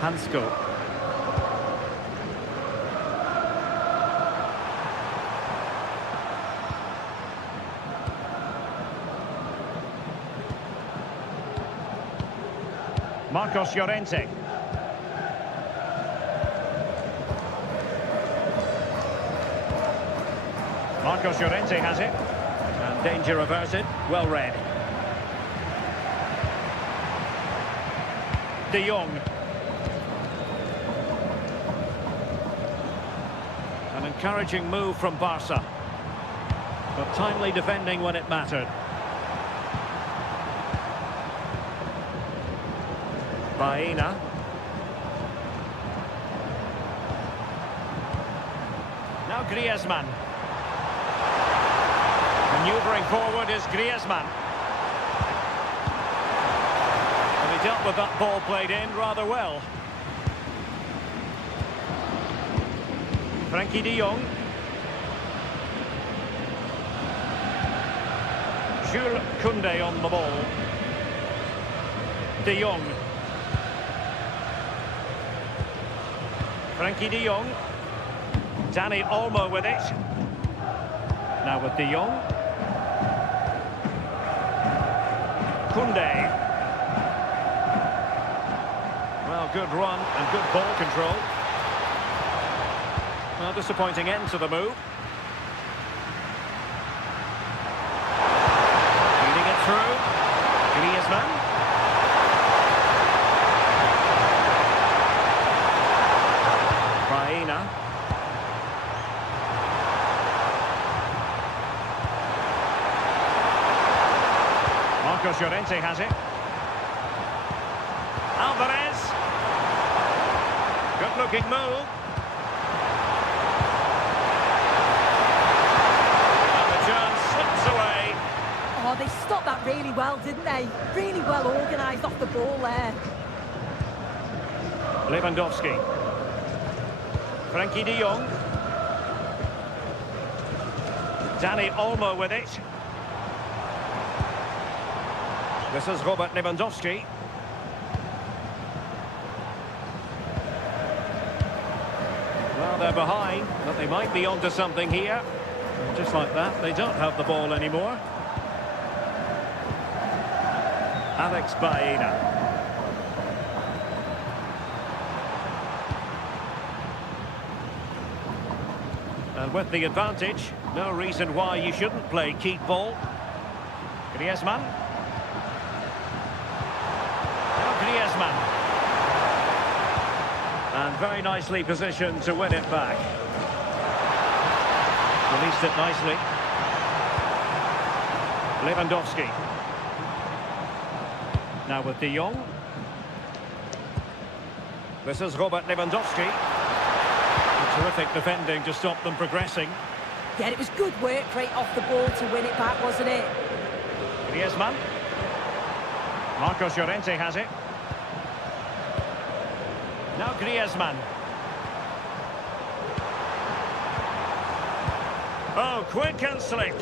Hansko. Marcos Llorente. Marcos Llorente has it. And danger averted. Well read. De Jong. An encouraging move from Barca. But timely defending when it mattered. Baena. Now Griezmann. Maneuvering forward is Griezmann. And he dealt with that ball played in rather well. Frankie de Jong. Jules Koundé on the ball. De Jong. Frankie de Jong. Dani Olmo with it. Now with de Jong. Koundé. Well, good run and good ball control. Well, disappointing end to the move. Feeding it through. Griezmann. Baena. Marcos Llorente has it. Alvarez. Good looking move. And the chance slips away. Oh, they stopped that really well, didn't they? Really well organised off the ball there. Lewandowski. Frankie de Jong. Dani Olmo with it. This is Robert Lewandowski. Well, they're behind, but they might be onto something here. Just like that, they don't have the ball anymore. Alex Baena. And with the advantage, no reason why you shouldn't play keep ball. Griezmann. Griezmann. And very nicely positioned to win it back. Released it nicely. Lewandowski. Now with de Jong. This is Robert Lewandowski. Terrific defending to stop them progressing. Yeah, it was good work right off the ball to win it back, wasn't it? Griezmann. Marcos Llorente has it. Now Griezmann. Oh, quick and slick.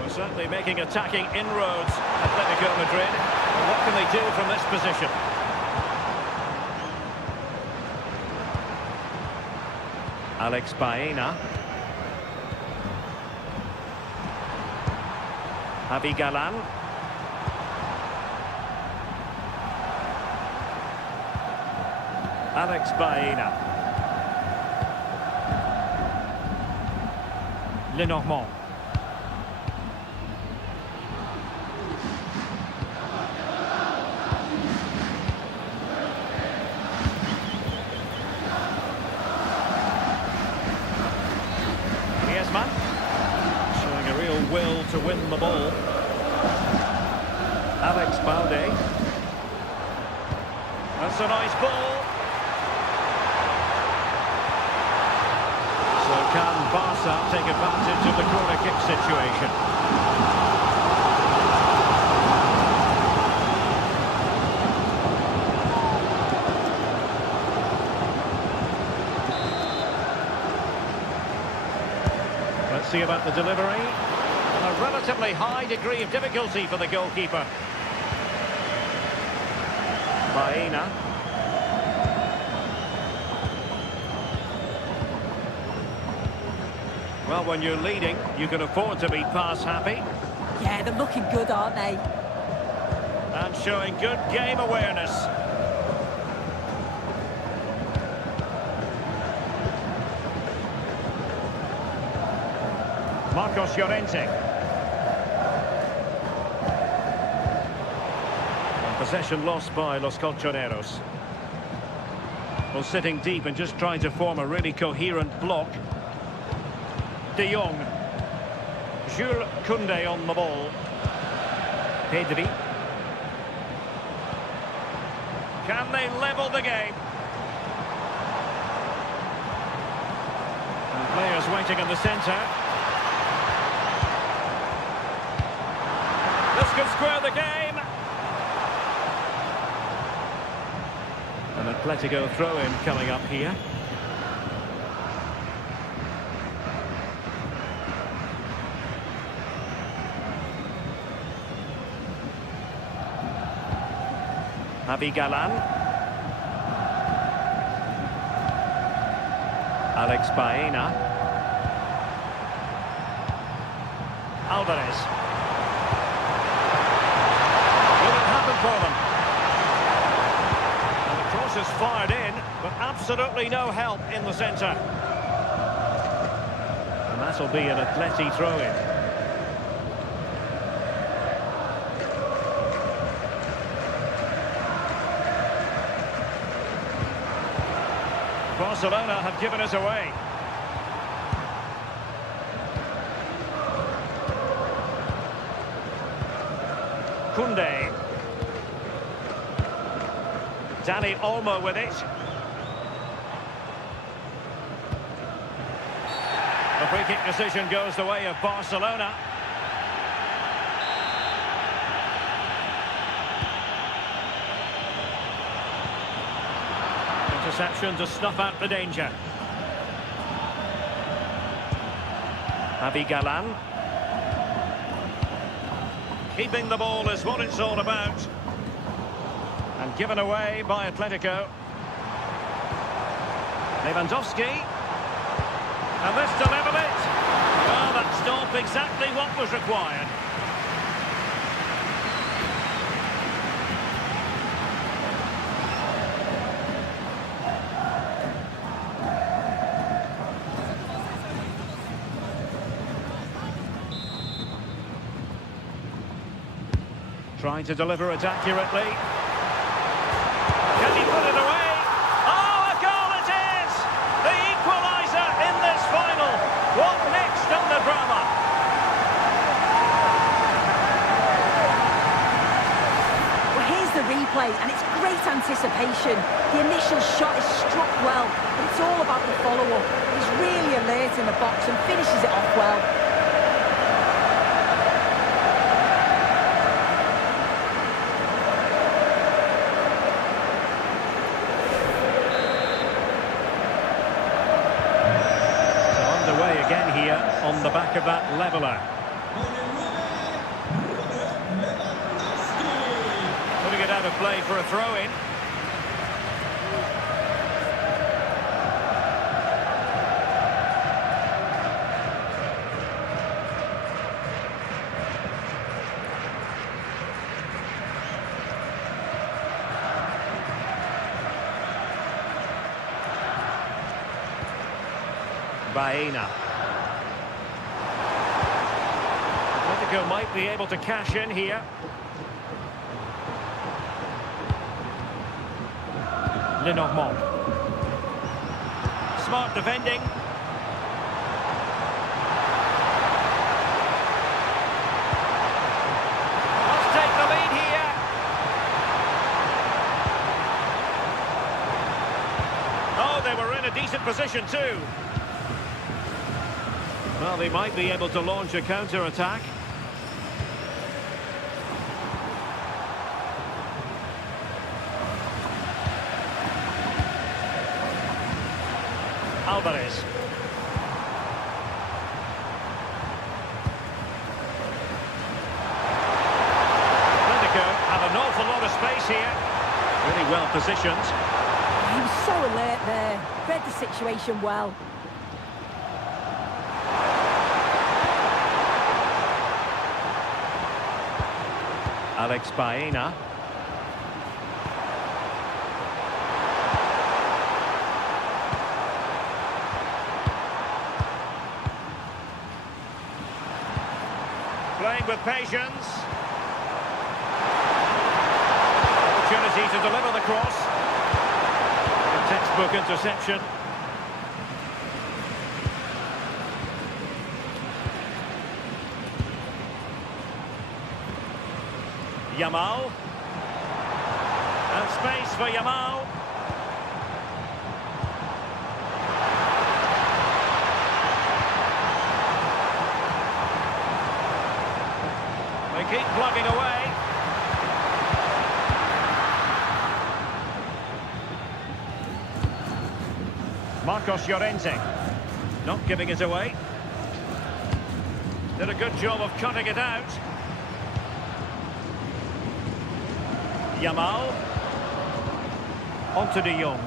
Well, certainly making attacking inroads, Atletico Madrid. And what can they do from this position? Alex Baena. Javi Galan. Alex Baena. Lenormand. Griezmann. Showing a real will to win the ball. Alex Balde. That's a nice ball. So can Barca take advantage of the corner kick situation? Let's see about the delivery. A relatively high degree of difficulty for the goalkeeper. Baena. Well, when you're leading, you can afford to be pass happy. Yeah, they're looking good, aren't they? And showing good game awareness. Marcos Llorente. And possession lost by Los Colchoneros. Well, sitting deep and just trying to form a really coherent block. De Jong. Jules Koundé on the ball. Pedri. Can they level the game? And players waiting in the centre. This could square the game. An Atletico throw-in coming up here. Javi Galan. Alex Baena. Alvarez. Will it happen for them? And the cross is fired in, but absolutely no help in the centre. And that'll be an Atleti throw-in. Barcelona have given us away. Koundé. Dani Olmo with it. The free kick decision goes the way of Barcelona. Interception to snuff out the danger. Javi Galan. Keeping the ball is what it's all about. And given away by Atletico. Lewandowski. And this delivered it. Well, that's not exactly what was required. Trying to deliver it accurately. Can he put it away? Oh, a goal it is! The equaliser in this final. What next in the drama? Well, here's the replay, and it's great anticipation. The initial shot is struck well, but it's all about the follow-up. He's really alert in the box and finishes it off well. Again here on the back of that leveller. Putting it out of play for a throw-in. Baena. Atletico might be able to cash in here. Lenormand. Smart defending. Must take the lead here. Oh, they were in a decent position too. Well, they might be able to launch a counter-attack. Alvarez. Atletico have an awful lot of space here. Really well positioned. He was so alert there. Read the situation well. Alex Baena. Playing with patience. Opportunity to deliver the cross. A textbook interception. Yamal. And space for Yamal. They keep plugging away. Marcos Llorente. Not giving it away. Did a good job of cutting it out. Yamal. Onto De Jong.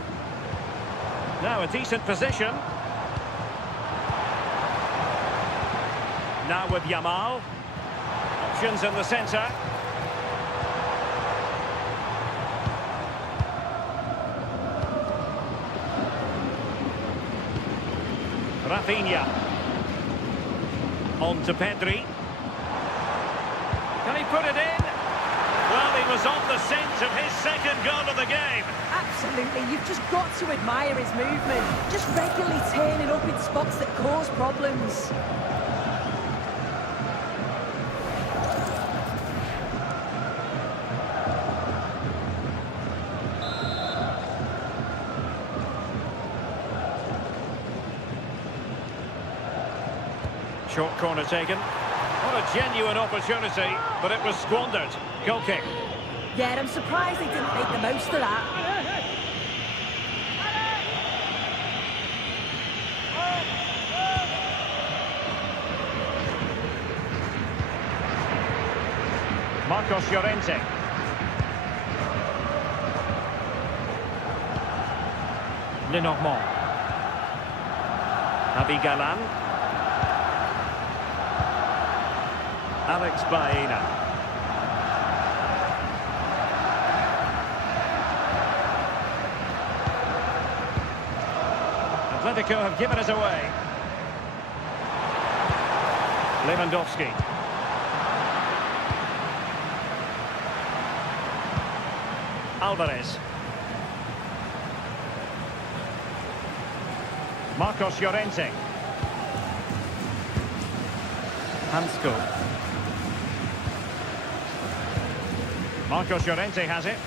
Now a decent position. Now with Yamal. Options in the centre. Rafinha. On to Pedri. Can he put it in? Well, he was on the scent of his second goal of the game. Absolutely, you've just got to admire his movement. Just regularly turning up in spots that cause problems. Short corner taken. What a genuine opportunity, but it was squandered. Goal kick. Yeah, I'm surprised they didn't make the most of that. Marcos Llorente. Lenormand. Galan. Alex Baena. Atletico have given it away. Lewandowski. Alvarez. Marcos Llorente. Hansko. Marcos Llorente has it.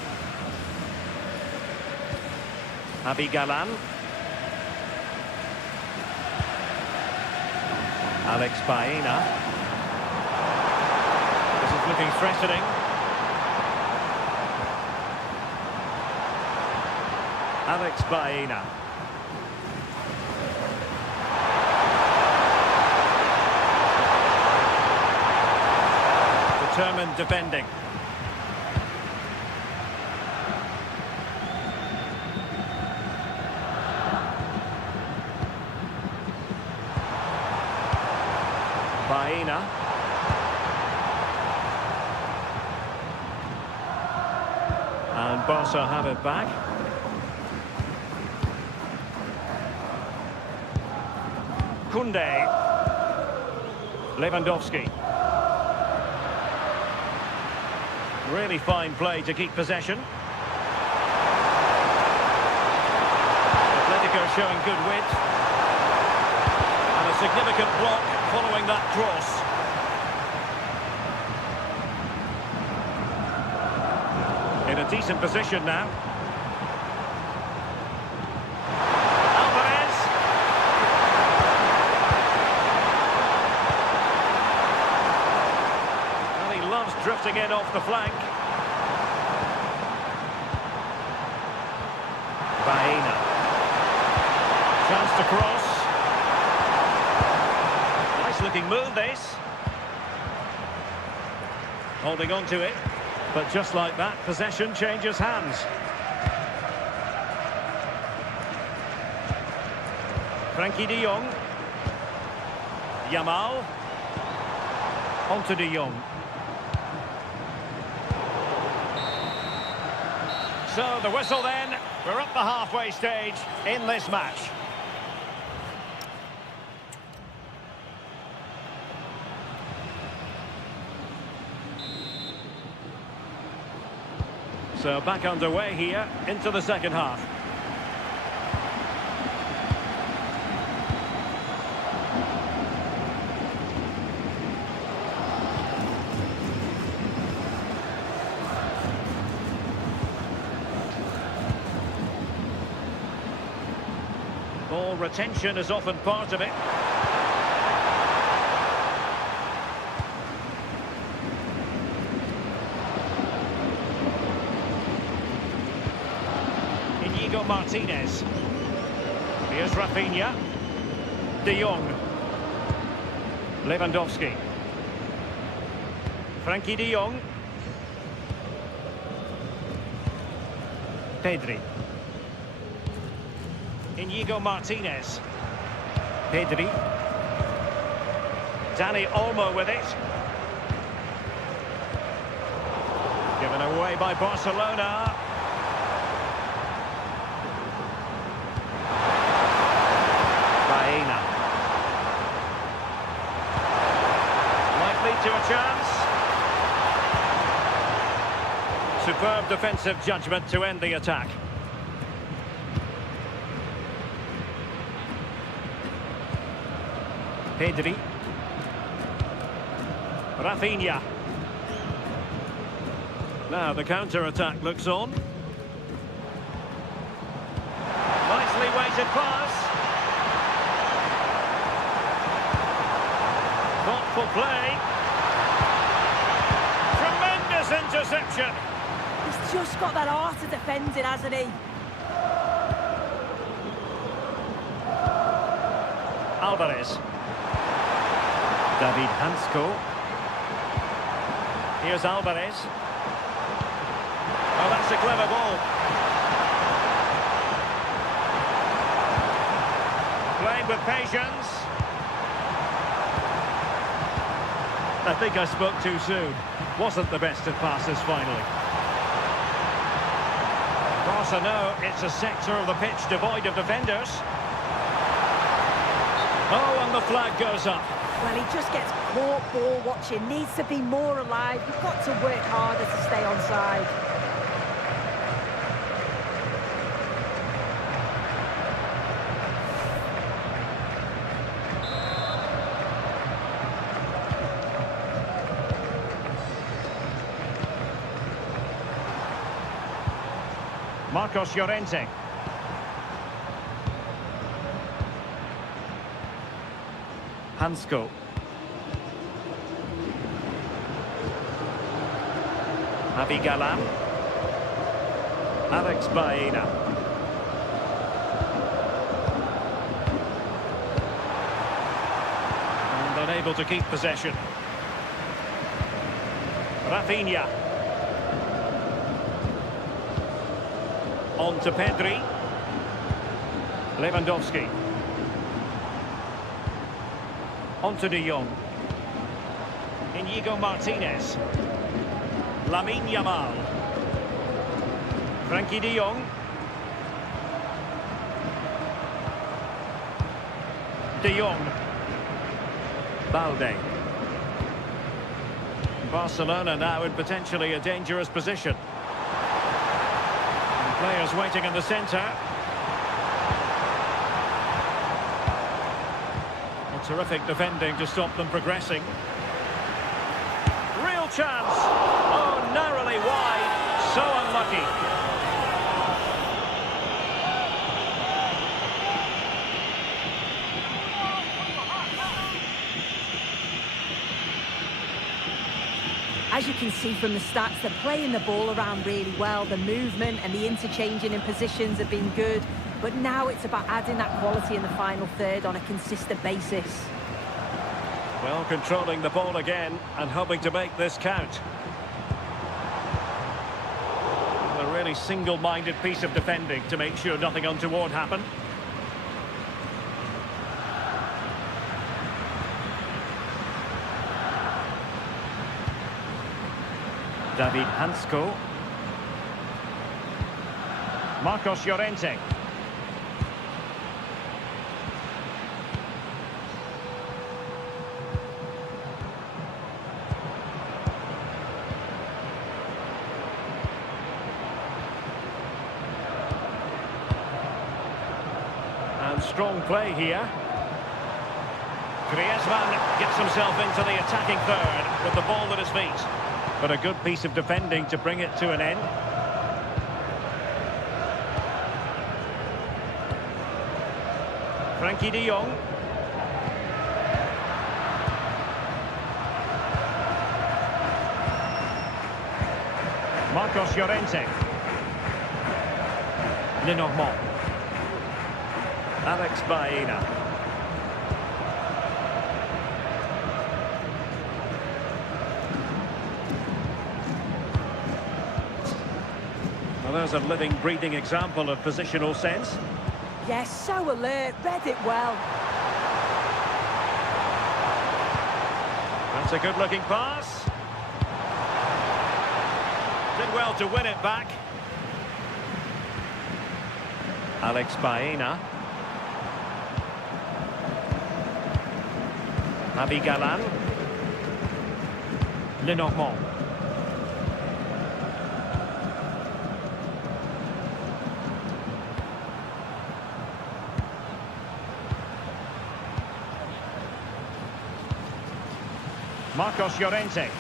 Galan. Alex Baena. This is looking threatening. Alex Baena. Determined defending. Baena. And Barca have it back. Koundé. Lewandowski. Really fine play to keep possession. Atletico showing good width. And a significant block following that cross. In a decent position now. Alvarez. Well, he loves drifting in off the flank. Baena. Chance to cross. Nice looking move this. Holding on to it. But just like that, possession changes hands. Frankie de Jong. Yamal. Onto de Jong. So the whistle then. We're up the halfway stage in this match. So back underway here into the second half. Ball retention is often part of it. Martinez. Here's Rafinha. De Jong. Lewandowski. Frankie de Jong. Pedri. Inigo Martinez. Pedri. Dani Olmo with it. Given away by Barcelona. To a chance. Superb defensive judgment to end the attack. Pedri. Rafinha. Now the counter-attack looks on. Nicely weighted pass. Thoughtful play. Interception. He's just got that art of defending, hasn't he? Alvarez. David Hansko. Here's Alvarez. Oh, that's a clever ball. Playing with patience. I think I spoke too soon. Wasn't the best of passes finally. Barca know it's a sector of the pitch devoid of defenders. Oh, and the flag goes up. Well, he just gets caught ball watching. Needs to be more alive. You've got to work harder to stay onside. Marcos Llorente. Hansko. Javi Galan. Alex Baena. And unable to keep possession. Rafinha. On to Pedri. Lewandowski. On to de Jong. Inigo Martinez. Lamine Yamal. Frankie de Jong. De Jong. Balde. Barcelona now in potentially a dangerous position. And players waiting in the centre. A terrific defending to stop them progressing. Real chance. Oh, narrowly wide. So unlucky. As you can see from the stats, they're playing the ball around really well. The movement and the interchanging in positions have been good. But now it's about adding that quality in the final third on a consistent basis. Well, controlling the ball again and hoping to make this count. A really single-minded piece of defending to make sure nothing untoward happened. David Hansko. Marcos Llorente. And strong play here. Griezmann gets himself into the attacking third with the ball at his feet. But a good piece of defending to bring it to an end. Frankie de Jong. Marcos Llorente. Lenormand. Alex Baena. Well, there's a living, breathing example of positional sense. Yes, so alert, read it well. That's a good-looking pass. Did well to win it back. Alex Baena. Javi Galán. Lenormand. Marcos Llorente.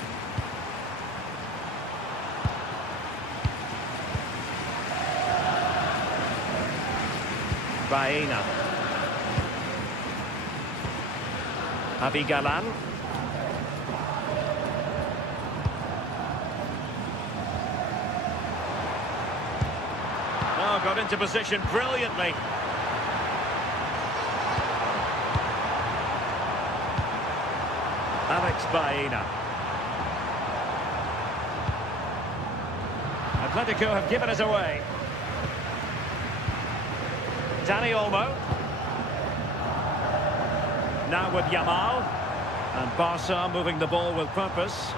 Baena. Javi Galán. Oh, got into position brilliantly. Alex Baena. Atletico have given us away. Dani Olmo. Now with Yamal. And Barca moving the ball with purpose.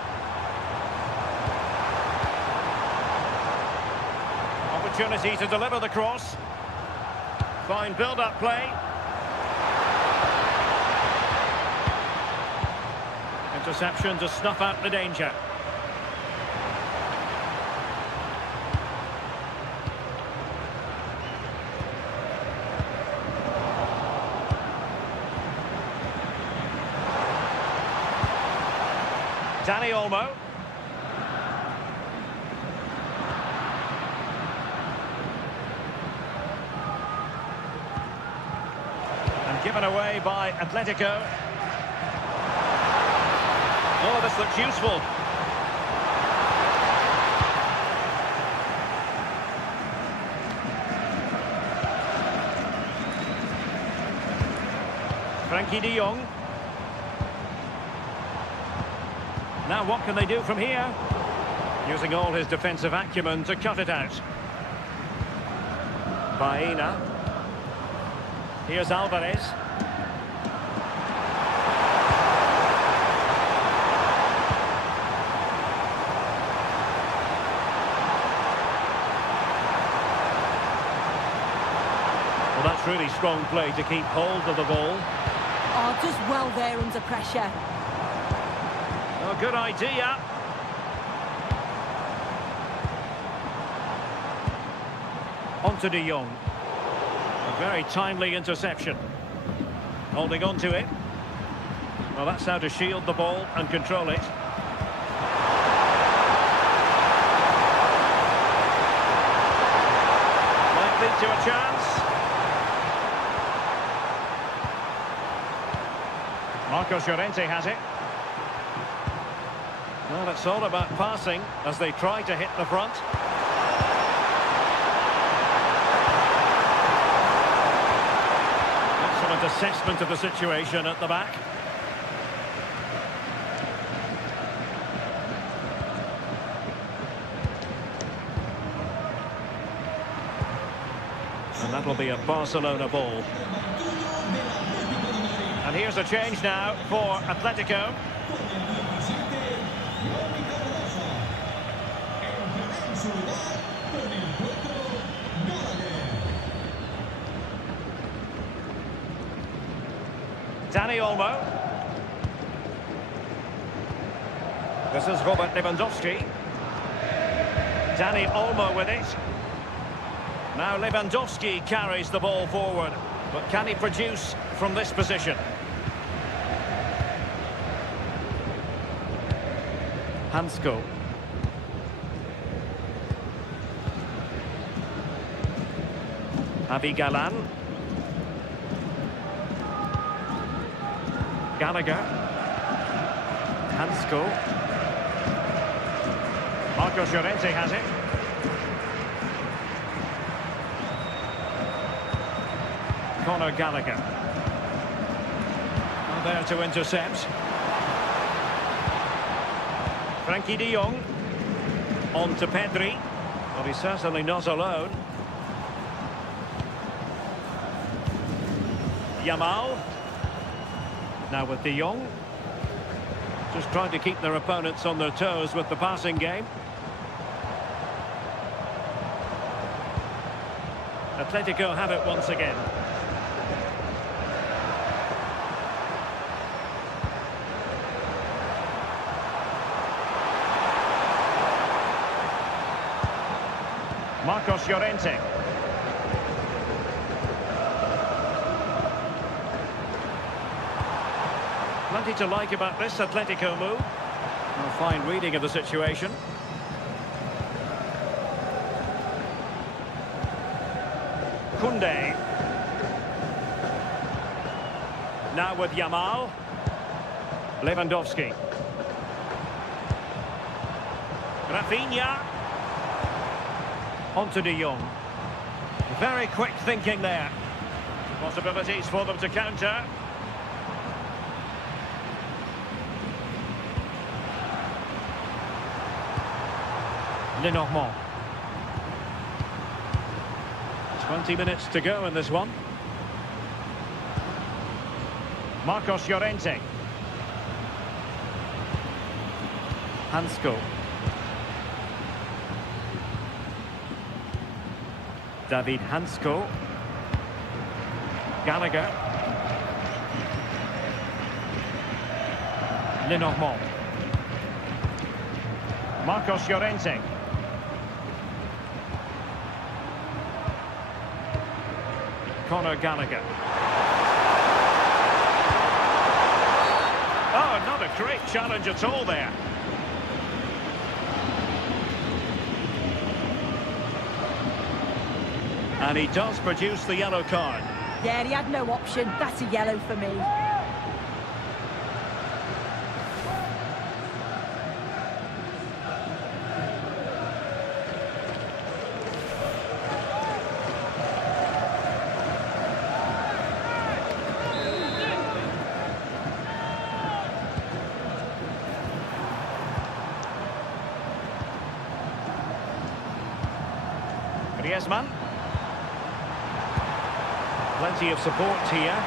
Opportunity to deliver the cross. Fine build-up play. Interception to snuff out the danger. Dani Olmo. And given away by Atletico. Oh, this looks useful. Frankie de Jong. Now what can they do from here? Using all his defensive acumen to cut it out. Baena. Here's Alvarez. Well, that's really strong play to keep hold of the ball. Oh, does well there under pressure. Oh, good idea. On to De Jong. A very timely interception. Holding on to it. Well, that's how to shield the ball and control it. Might lead to a chance. Marcos Llorente has it. Well, it's all about passing as they try to hit the front. Excellent assessment of the situation at the back. And that'll be a Barcelona ball. And here's a change now for Atletico. Dani Olmo. This is Robert Lewandowski. Dani Olmo with it. Now Lewandowski carries the ball forward, but can he produce from this position? Hansko. Javi Galan. Gallagher. Hansko. Marcos Llorente has it. Conor Gallagher. And there to intercept. Frankie de Jong. On to Pedri. But he's certainly not alone. Yamal. Now with de Jong. Just trying to keep their opponents on their toes with the passing game. Atletico have it once again. Marcos Llorente. Plenty to like about this Atletico move. A fine reading of the situation. Koundé. Now with Yamal. Lewandowski. Rafinha. On to De Jong. Very quick thinking there. Possibilities for them to counter. Lenormand. 20 minutes to go in this one. Marcos Llorente. Hansko. David Hansko. Gallagher. Lenormand. Marcos Llorente. Conor Gallagher. Oh, not a great challenge at all there. And he does produce the yellow card. Yeah, he had no option. That's a yellow for me. Griezmann. Plenty of support here.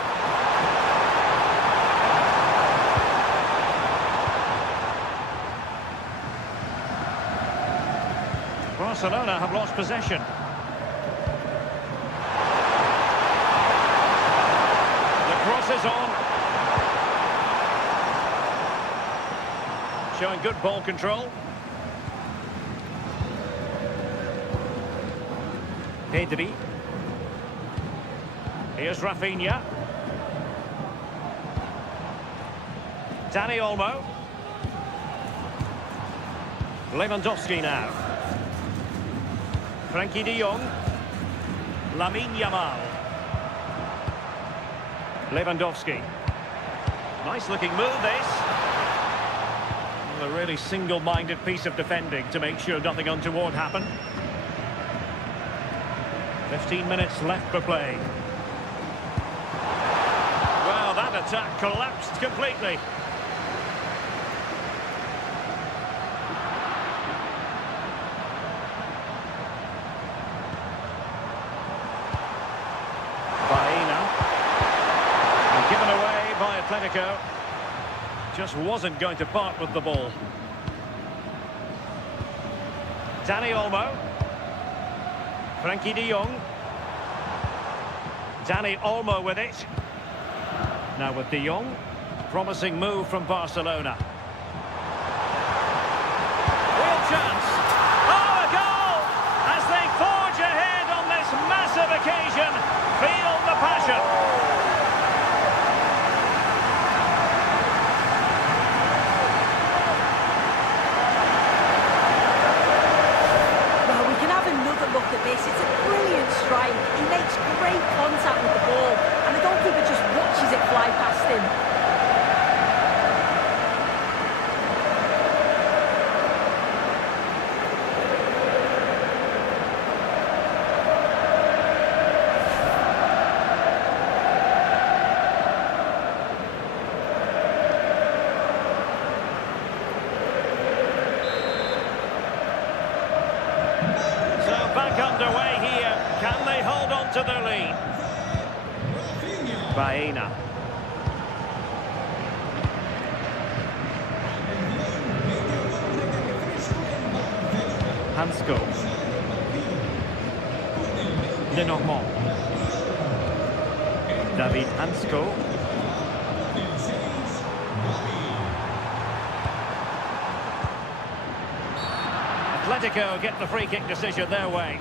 Barcelona have lost possession. The cross is on. showing good ball control. Pedri. Here's Rafinha. Dani Olmo. Lewandowski now. Frankie de Jong. Lamine Yamal. Lewandowski. Nice looking move this. A really single-minded piece of defending to make sure nothing untoward happened. 15 minutes left for play. Well, that attack collapsed completely. Given away by Atletico. Just wasn't going to part with the ball. Dani Olmo. Frankie de Jong. Dani Olmo with it. Now with de Jong. Promising move from Barcelona. Real chance. Oh, a goal! As they forge ahead on this massive occasion. Feel the passion. Look at this, it's a brilliant strike. He makes great contact with the ball and the goalkeeper just watches it fly past him. Back underway here. Can they hold on to their lead? Baena. Hansko. Lenormand. David Hansko. Atletico get the free kick decision their way.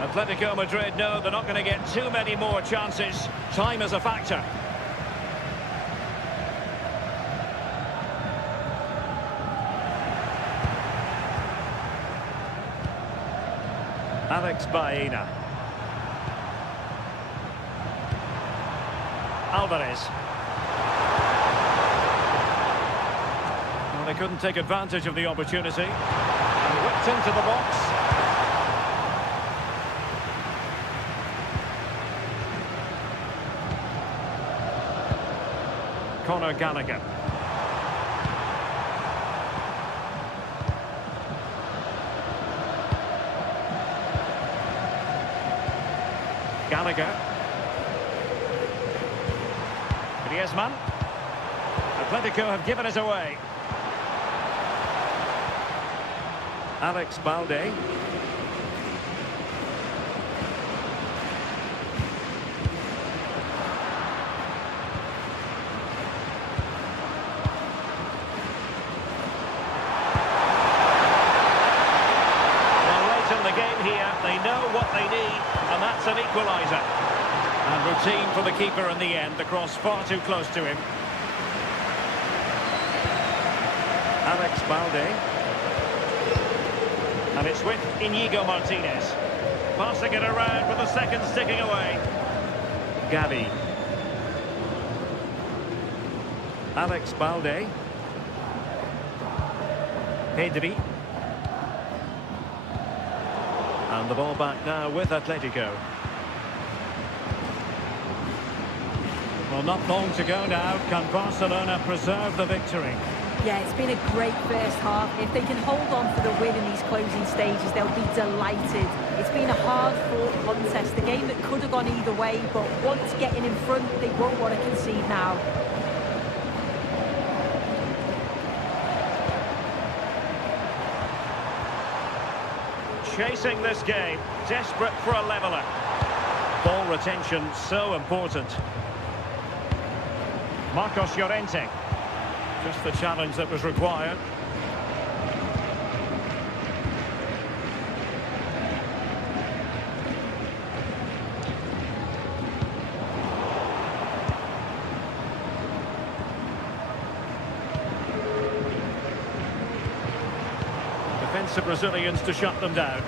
Atletico Madrid know they're not going to get too many more chances. Time is a factor. Alex Baena. Alvarez. Well, they couldn't take advantage of the opportunity. And whipped into the box. Conor Gallagher. Gallagher. Griezmann. Atletico have given it away. Alex Balde. They know what they need, and that's an equaliser. And routine for the keeper in the end. The cross far too close to him. Alex Balde. And it's with Íñigo Martínez. Passing it around with the second sticking away. Gavi. Alex Balde. Pedri. And the ball back now with Atletico. Well, not long to go now. Can Barcelona preserve the victory? Yeah, it's been a great first half. If they can hold on for the win in these closing stages, they'll be delighted. It's been a hard-fought contest, a game that could have gone either way, but once getting in front, they won't want to concede now. chasing this game, desperate for a leveller. Ball retention so important. Marcos Llorente. Just the challenge that was required. Defensive Brazilians to shut them down.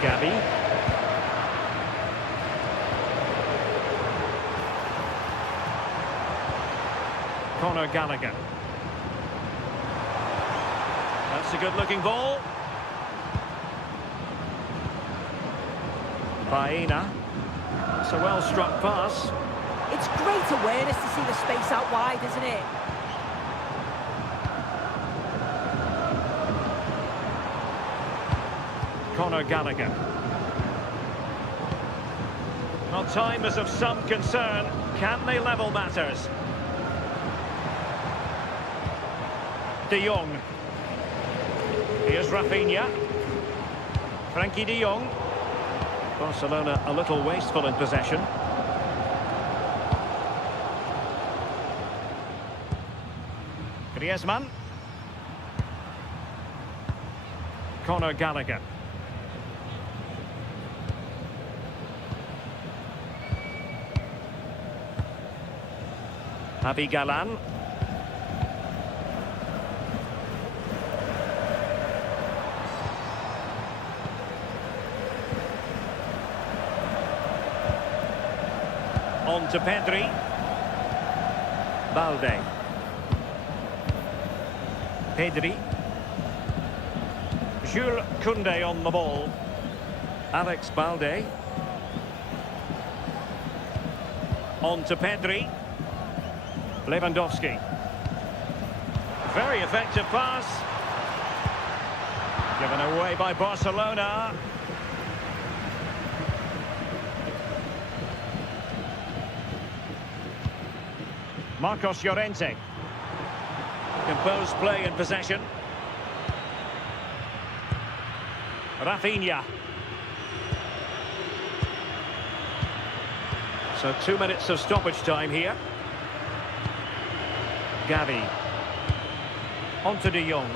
Gavi. Conor Gallagher. That's a good-looking ball. Baena. It's a well-struck pass. It's great awareness to see the space out wide, isn't it? Conor Gallagher. Well, time is of some concern. Can they level matters? De Jong. Here's Rafinha. Frankie de Jong. Barcelona a little wasteful in possession. Griezmann. Conor Gallagher. Javi Galan. On to Pedri. Balde. Pedri. Jules Koundé on the ball. Alex Balde. On to Pedri. Lewandowski. Very effective pass. Given away by Barcelona. Marcos Llorente. Composed play in possession. Rafinha. So 2 minutes of stoppage time here. Gavi. On to de Jong.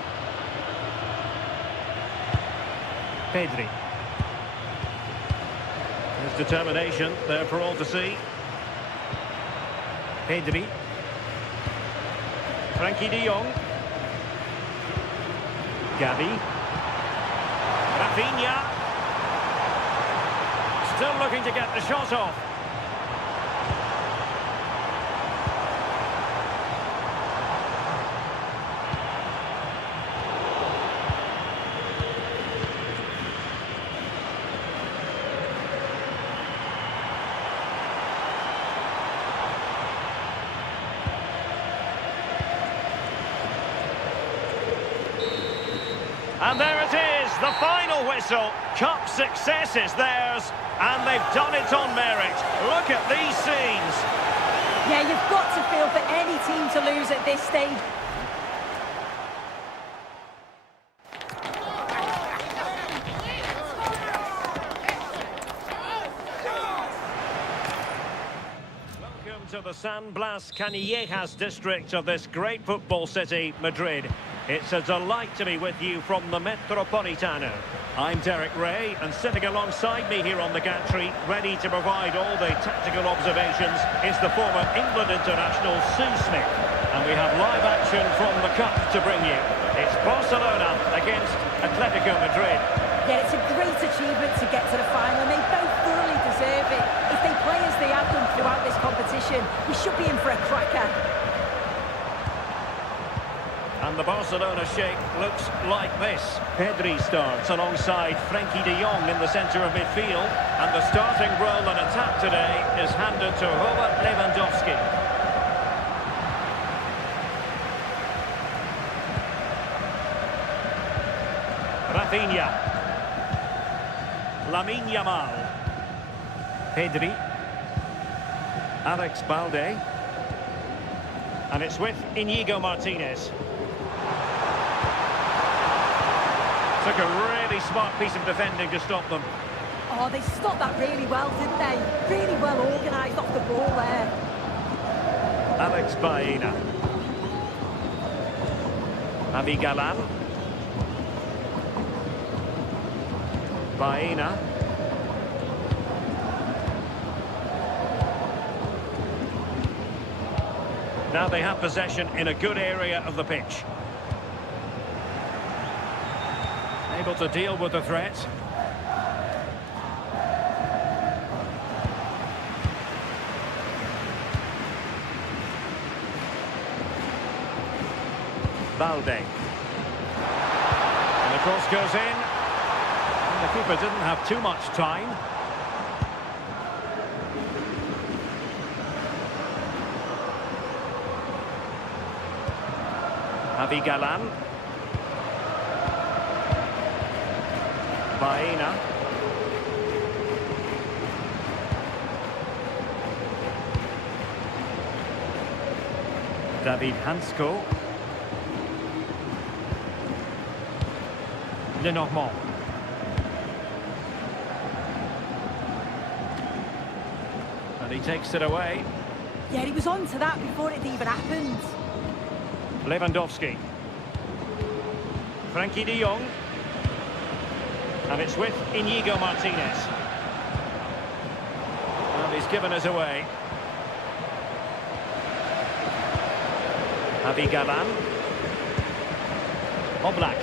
Pedri. His determination there for all to see. Pedri. Frankie de Jong. Gavi. Rafinha. Still looking to get the shot off. And there it is, the final whistle. Cup success is theirs, and they've done it on merit. Look at these scenes. Yeah, you've got to feel for any team to lose at this stage. Welcome to the San Blas Canillejas district of this great football city, Madrid. It's a delight to be with you from the Metropolitano. I'm Derek Ray, and sitting alongside me here on the gantry, ready to provide all the tactical observations, is the former England international Sue Smith. And we have live action from the Cup to bring you. It's Barcelona against Atletico Madrid. Yeah, it's a great achievement to get to the final, and they both thoroughly deserve it. If they play as they have done throughout this competition, we should be in for a cracker. And the Barcelona shape looks like this. Pedri starts alongside Frankie de Jong in the centre of midfield. And the starting role in attack today is handed to Robert Lewandowski. Rafinha. Lamine Yamal. Pedri. Alex Balde. And it's with Íñigo Martínez. Took a really smart piece of defending to stop them. Oh, they stopped that really well, didn't they? Really well organised off the ball there. Alex Baena. Avi Galan. Baena. Now they have possession in a good area of the pitch. Able to deal with the threat. Balde. And the cross goes in. And the keeper didn't have too much time. Avi Galan. Baena. David Hansko. Lenormand. And he takes it away. Yeah, he was on to that before it even happened. Lewandowski. Frankie de Jong. And it's with Inigo Martinez. And he's given us away. Avi Galan. Oblak.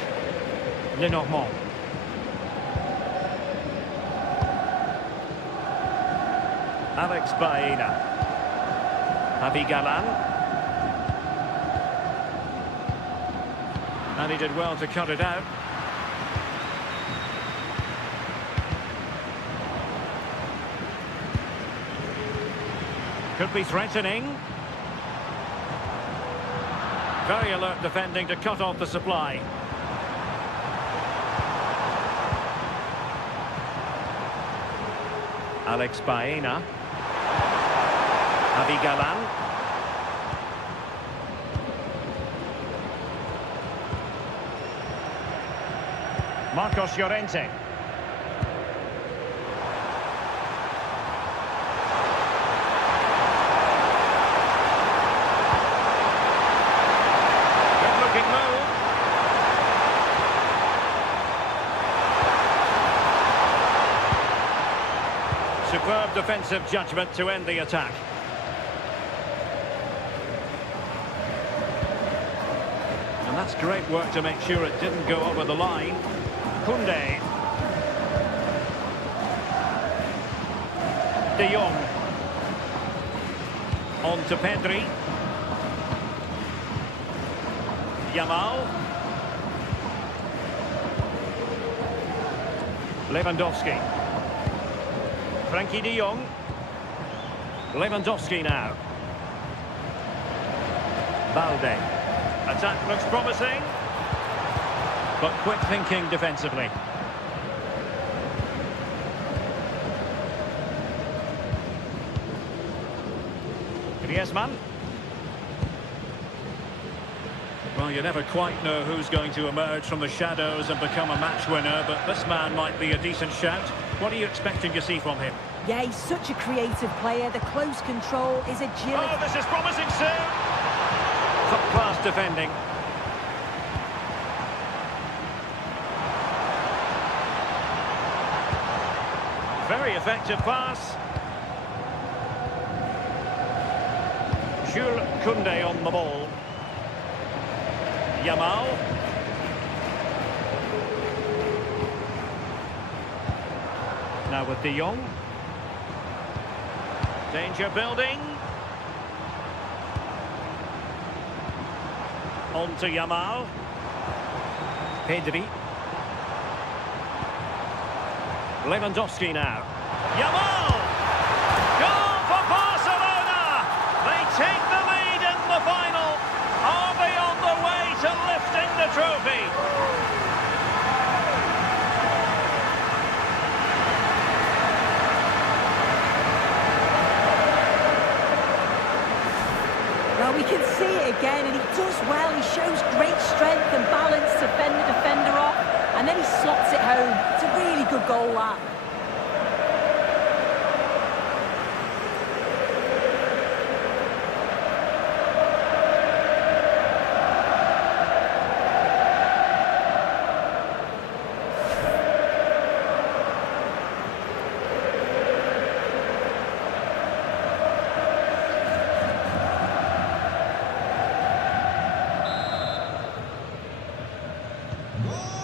Lenormand. Alex Baena. Avi Galan. And he did well to cut it out. Could be threatening. Very alert defending to cut off the supply. Alex Baena. Avi Galan. Marcos Llorente. Good-looking move. Superb defensive judgment to end the attack. And that's great work to make sure it didn't go over the line. Koundé. De Jong. On to Pedri. Yamal. Lewandowski. Frankie de Jong. Lewandowski now. Balde. Attack looks promising. But quick thinking defensively. Griezmann. Well, you never quite know who's going to emerge from the shadows and become a match winner, but this man might be a decent shout. What are you expecting to see from him? Yeah, he's such a creative player. The close control, his agility. Oh, this is promising soon. Top-class defending. Very effective pass. Jules Koundé on the ball. Yamal. Now with De Jong. Danger building. On to Yamal. Pedri. Lewandowski now. Yamal! Goal for Barcelona! They take the lead in the final. Are they on the way to lifting the trophy? Well, we can see it again, and he does well. He shows great strength and balance to fend the defender off, and then he flat.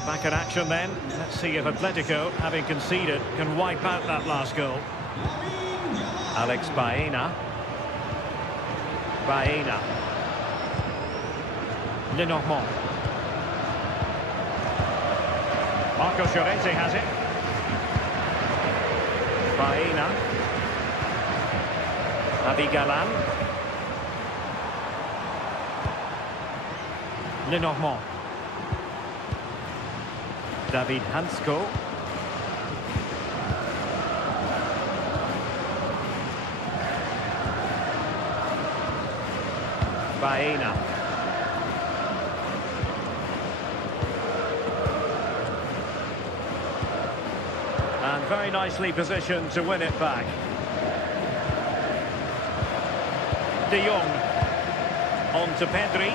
Back in action then. Let's see if Atletico, having conceded, can wipe out that last goal. Alex Baena. Baena. Lenormand. Marco Llorente has it. Baena. Javi Galan. Lenormand. David Hansko. Baena. And very nicely positioned to win it back. De Jong. On to Pedri.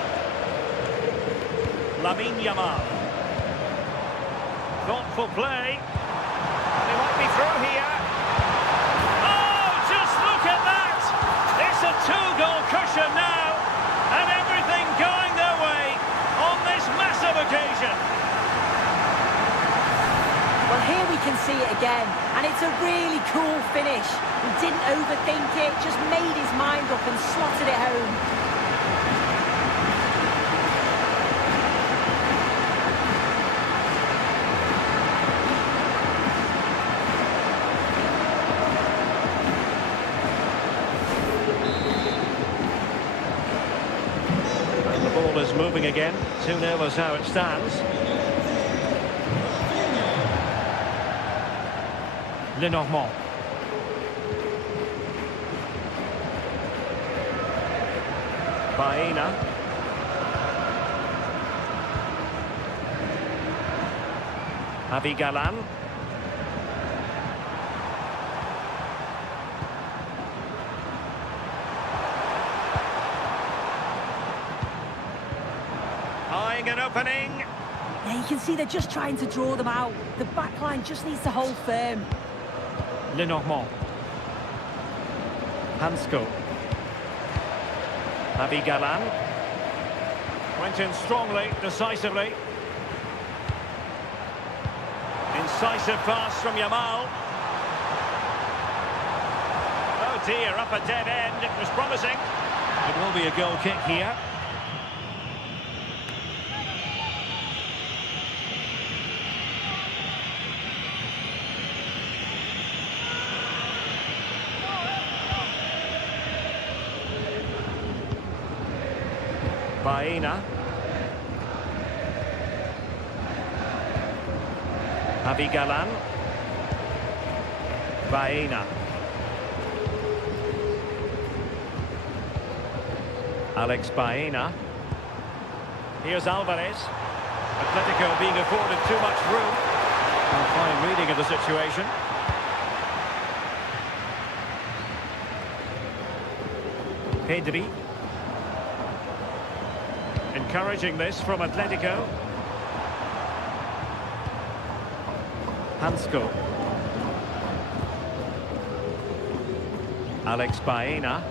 Lamine Yamal. Thoughtful play. And he might be through here. Oh, just look at that! It's a two-goal cushion now. And everything going their way on this massive occasion. Well, here we can see it again. And it's a really cool finish. He didn't overthink it, just made his mind up and slotted it home. Is moving again. 2-0 is how it stands. Lenormand. Baena. Javi Galan. An opening. Yeah, you can see they're just trying to draw them out. The back line just needs to hold firm. Lenormand. Hansko. Javi Galan. Went in strongly, decisively. Incisive pass from Yamal. Oh dear, up a dead end. It was promising. It will be a goal kick here. Baena. Javi Galan. Baena. Alex Baena. Here's Alvarez. Atletico being afforded too much room. A fine reading of the situation. Pedri. Encouraging this from Atletico. Hansko. Alex Baena.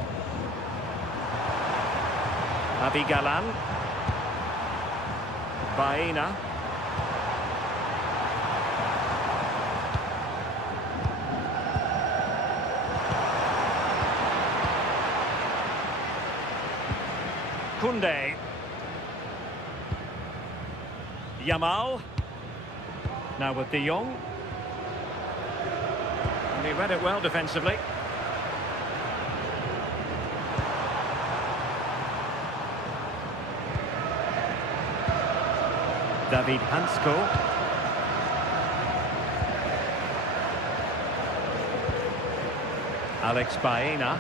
Javi Galan. Baena. Koundé. Yamal. Now with De Jong. And he read it well defensively. David Hansko. Alex Baena.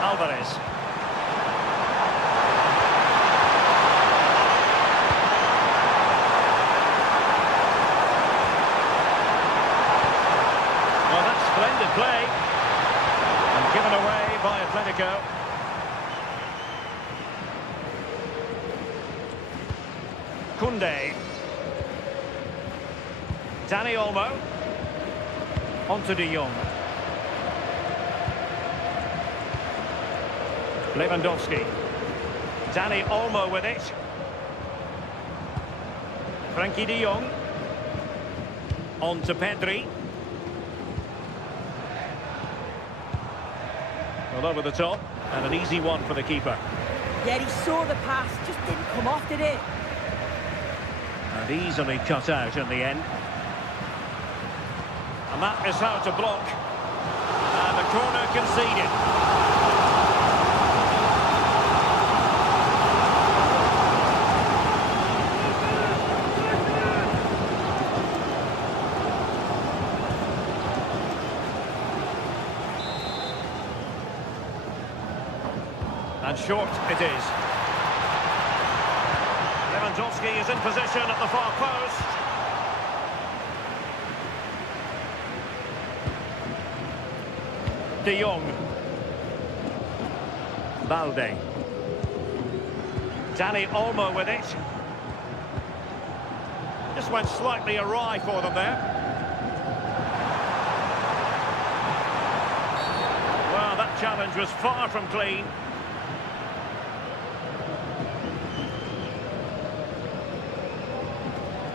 Alvarez. Koundé. Dani Olmo. Onto De Jong. Lewandowski. Dani Olmo with it. Frankie De Jong. On to Pedri. Well, over the top. And an easy one for the keeper. Yeah, he saw the pass, just didn't come off, did it? And easily cut out in the end. And that is how to block. And the corner conceded. And short it is. Lewandowski is in position at the far post. De Jong. Balde. Dani Olmo with it. Just went slightly awry for them there. Well, that challenge was far from clean.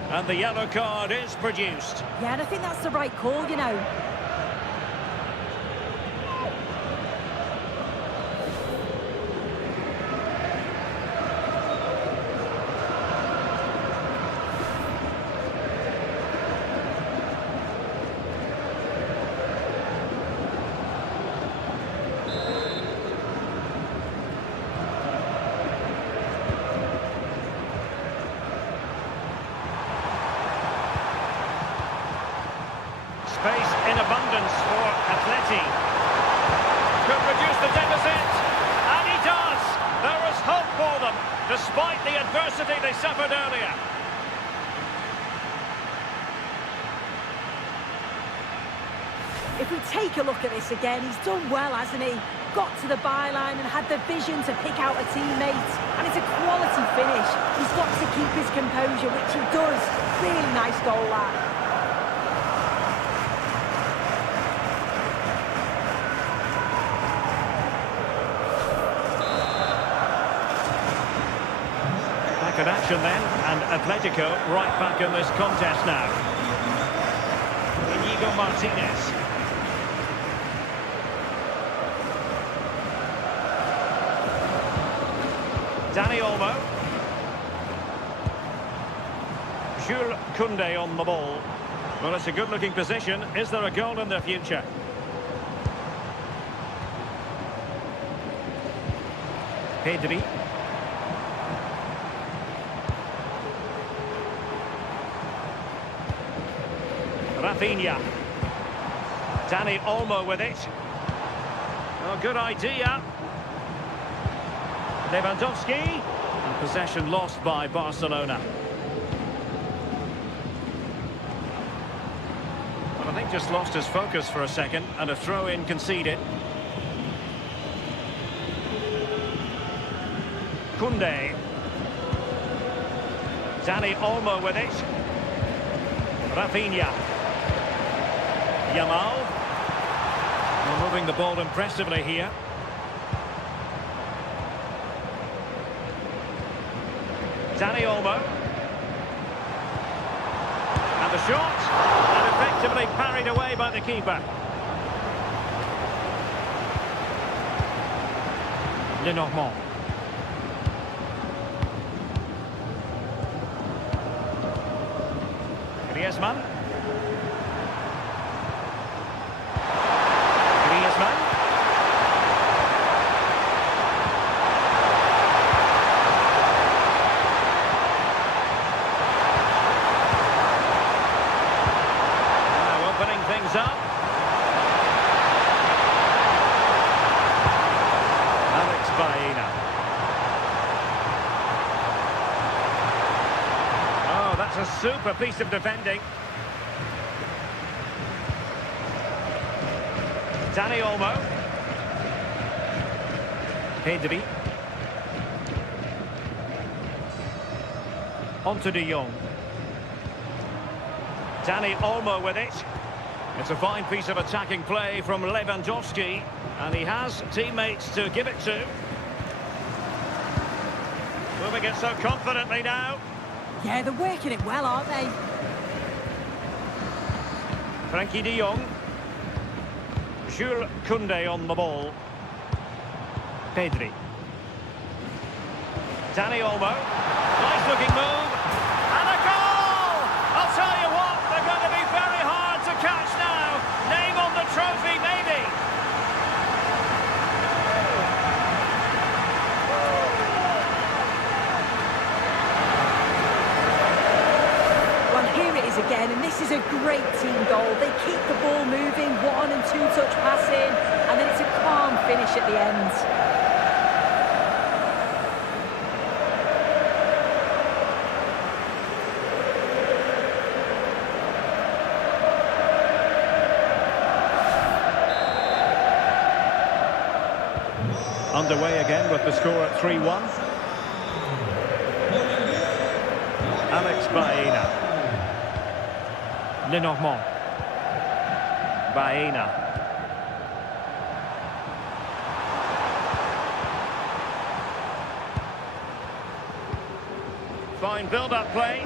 And the yellow card is produced. Yeah, and I think that's the right call, you know. Space in abundance for Atleti. Could reduce the deficit. And he does. There is hope for them, despite the adversity they suffered earlier. If we take a look at this again, he's done well, hasn't he? Got to the byline and had the vision to pick out a teammate. And it's a quality finish. He's got to keep his composure, which he does. Really nice goal, that. Back in action then, and Atletico right back in this contest now. Inigo Martinez. Dani Olmo. Jules Koundé on the ball. Well, it's a good-looking position. Is there a goal in the future? Pedri. Rafinha. Dani Olmo with it. Oh, good idea. Lewandowski. And possession lost by Barcelona. Well, I think just lost his focus for a second, and a throw-in conceded. Koundé. Dani Olmo with it. Rafinha. Yamal. Well, moving the ball impressively here. Dani Olmo. And the shot. And effectively parried away by the keeper. Lenormand. Griezmann. Up. Alex Baena. Oh, that's a super piece of defending. Dani Olmo. Pedri. On to De Jong. Dani Olmo with it. It's a fine piece of attacking play from Lewandowski, and he has teammates to give it to. Moving it so confidently now. Yeah, they're working it well, aren't they? Frankie De Jong. Jules Koundé on the ball. Pedri. Dani Olmo. Nice looking move. And a goal! I'll tell you what, they're going to be very hard to catch now. Name on the trophy, maybe. Well, here it is again, and this is a great team goal. They keep the ball moving, 1- and 2-touch passing, and then it's a calm finish at the end. Underway again with the score at 3-1. Alex Baena. Lenormand. Baena. Fine build-up play.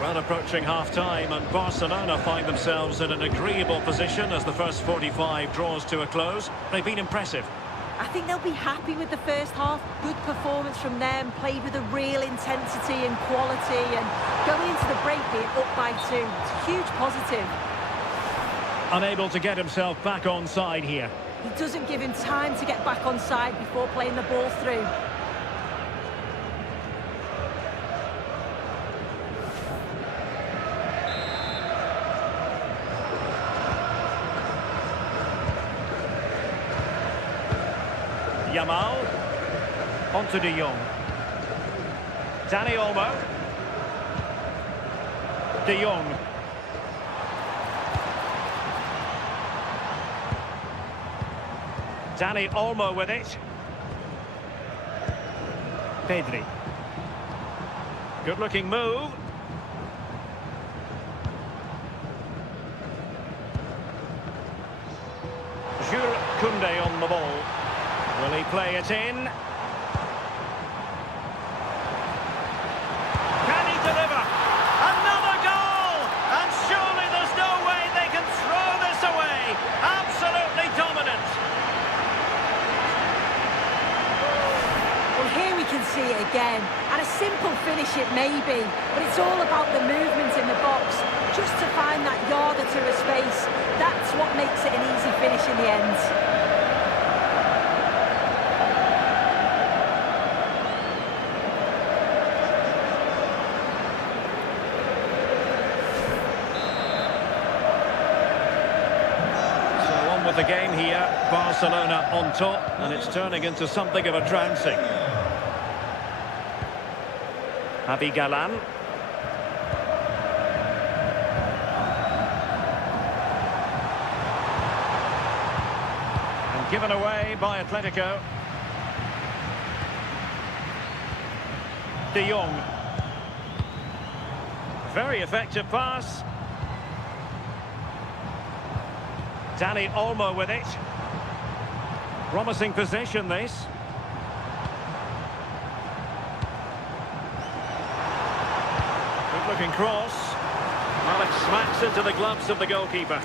Well, approaching half-time, and Barcelona find themselves in an agreeable position as the first 45 draws to a close. They've been impressive. I think they'll be happy with the first half. Good performance from them, played with a real intensity and quality, and going into the break being up by 2. It's a huge positive. Unable to get himself back on side here. He doesn't give him time to get back on side before playing the ball through. Yamal. On to De Jong. Dani Olmo. De Jong. Dani Olmo with it. Pedri. Good looking move. Jules Koundé on the ball. Will he play it in? Can he deliver? Another goal! And surely there's no way they can throw this away. Absolutely dominant. Well, here we can see it again. And a simple finish it may be, but it's all about the movement in the box. Just to find that yard or two of space. That's what makes it an easy finish in the end. With the game here, Barcelona on top, and it's turning into something of a trouncing. Javi Galán. And given away by Atletico. De Jong. Very effective pass. Dani Olmo with it. Promising possession, this. Good looking cross. Well, it smacks into the gloves of the goalkeeper.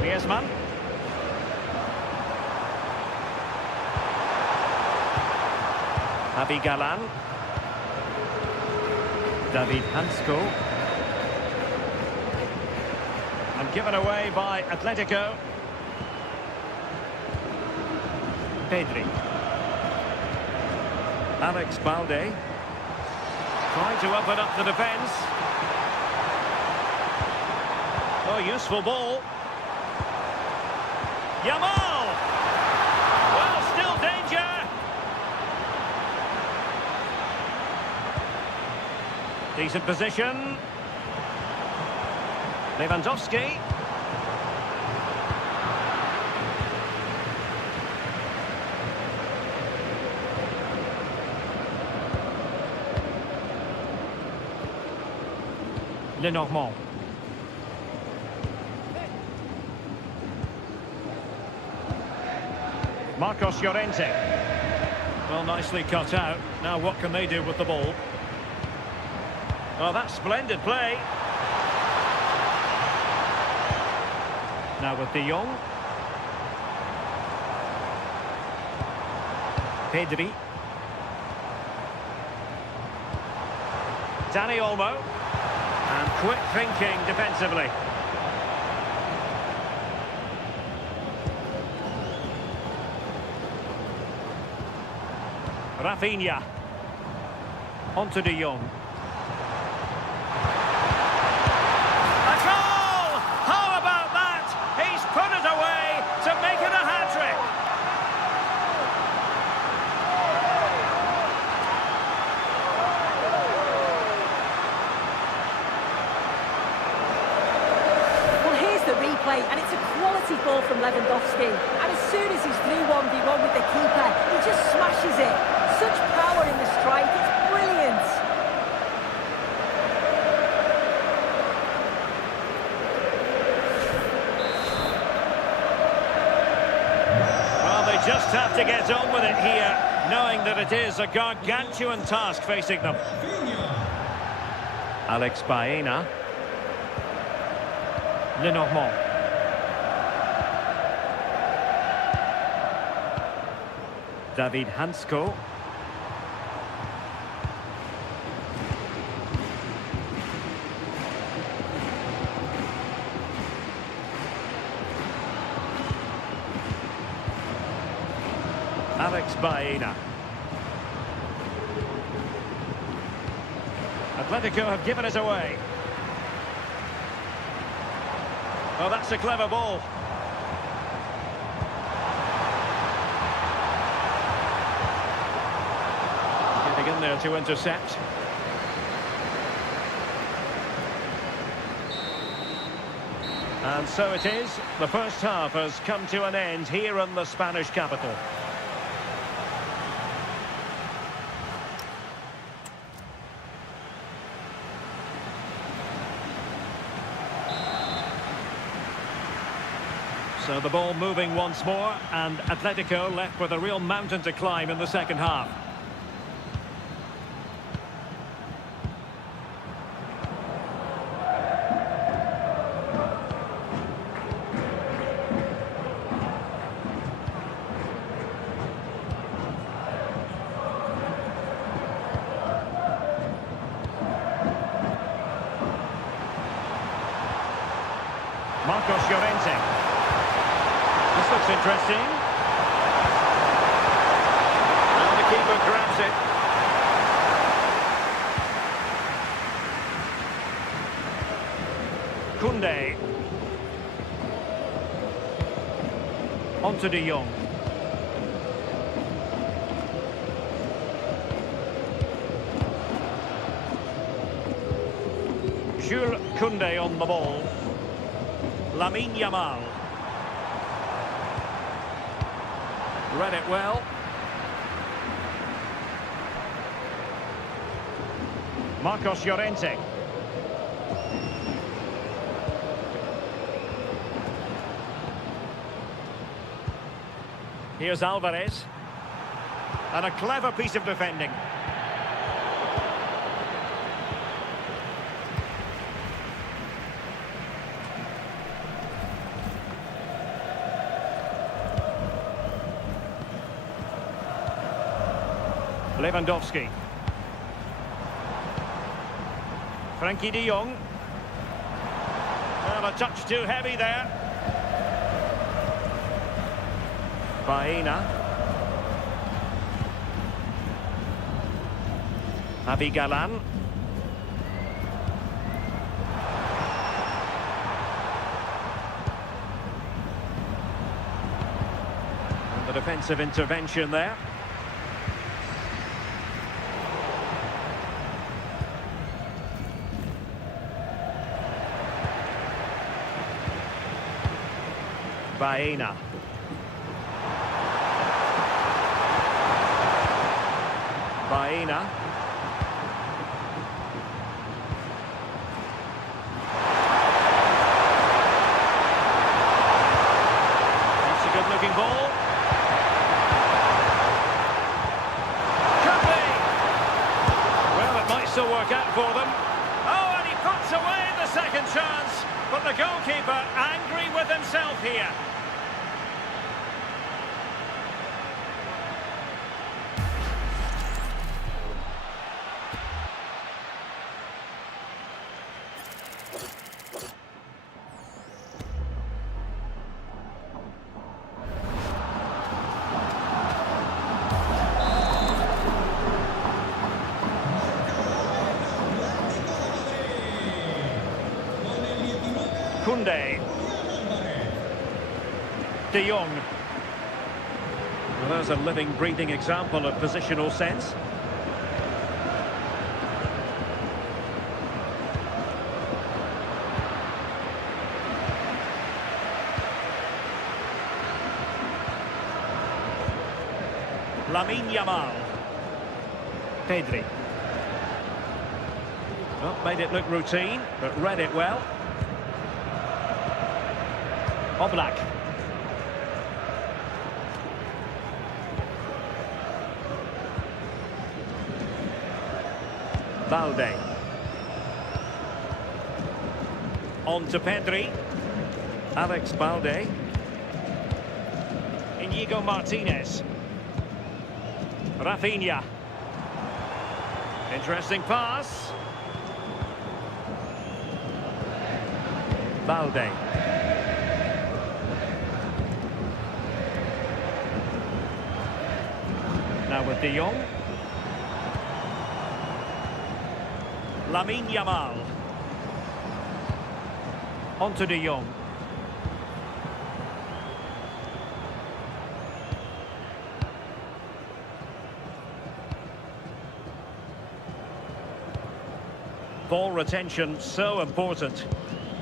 Griezmann. Javi Galán. David Hansko. And given away by Atletico. Pedri. Alex Balde. Trying to open up the defence. Oh, useful ball. Yamal! Well, still danger. Decent position. Lewandowski. Lenormand. Marcos Llorente. Well, nicely cut out. Now what can they do with the ball? Well, that's splendid play. Now with De Jong. Pedri. Dani Olmo. And quick thinking defensively. Rafinha. Onto De Jong. A goal! How about that? He's put it away to make it a hat-trick. Well, here's the replay, and it's a quality ball from Lewandowski. And as soon as he's through 1v1 with the keeper, he just smashes it. Such power in the strike, it's brilliant. Well, they just have to get on with it here, knowing that it is a gargantuan task facing them. Alex Baena. Lenormand. David Hansko. Alex Baena. Atletico have given it away. Oh, that's a clever ball. Getting in there to intercept. And so it is. The first half has come to an end here in the Spanish capital. So the ball moving once more, and Atletico left with a real mountain to climb in the second half. Marcos Llorente. This looks interesting. And the keeper grabs it. Koundé. Onto De Jong. Jules Koundé on the ball. Lamine Yamal. Read it well. Marcos Llorente. Here's Alvarez. And a clever piece of defending. Lewandowski. Frankie de Jong. Well, a touch too heavy there. Baena. Javi Galan. And the defensive intervention there. Baena. Baena. That's a good-looking ball. Could be. Well, it might still work out for them. Oh, and he puts away the second chance. But the goalkeeper angry with himself here. Koundé. De Jong. Well, there's a living, breathing example of positional sense. Lamine Yamal. Pedri. Well, made it look routine, but read it well. Oblak. Balde. On to Pedri. Alex Balde. Inigo Martinez. Rafinha. Interesting pass. Balde. Now with De Jong. Lamine Yamal. On to De Jong. Ball retention so important.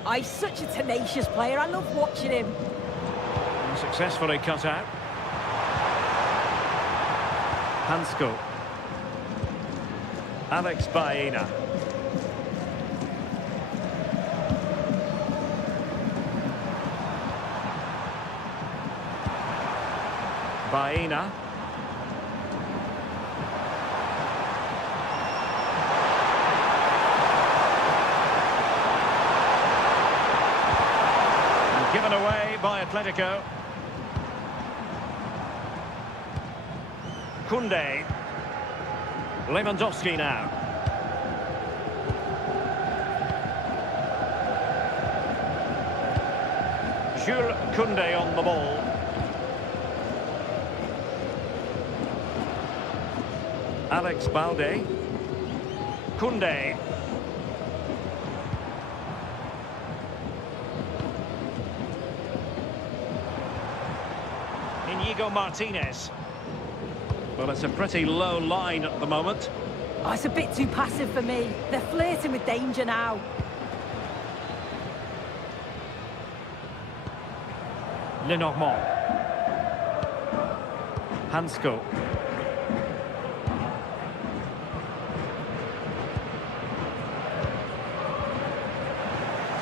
Oh, he's such a tenacious player. I love watching him. And successfully cut out. Hansko. Alex Baena. Baena. Given away by Atletico. Koundé. Lewandowski now. Jules Koundé on the ball. Alex Balde. Koundé. Inigo Martinez. Well, it's a pretty low line at the moment. Oh, it's a bit too passive for me. They're flirting with danger now. Lenormand. Hansko.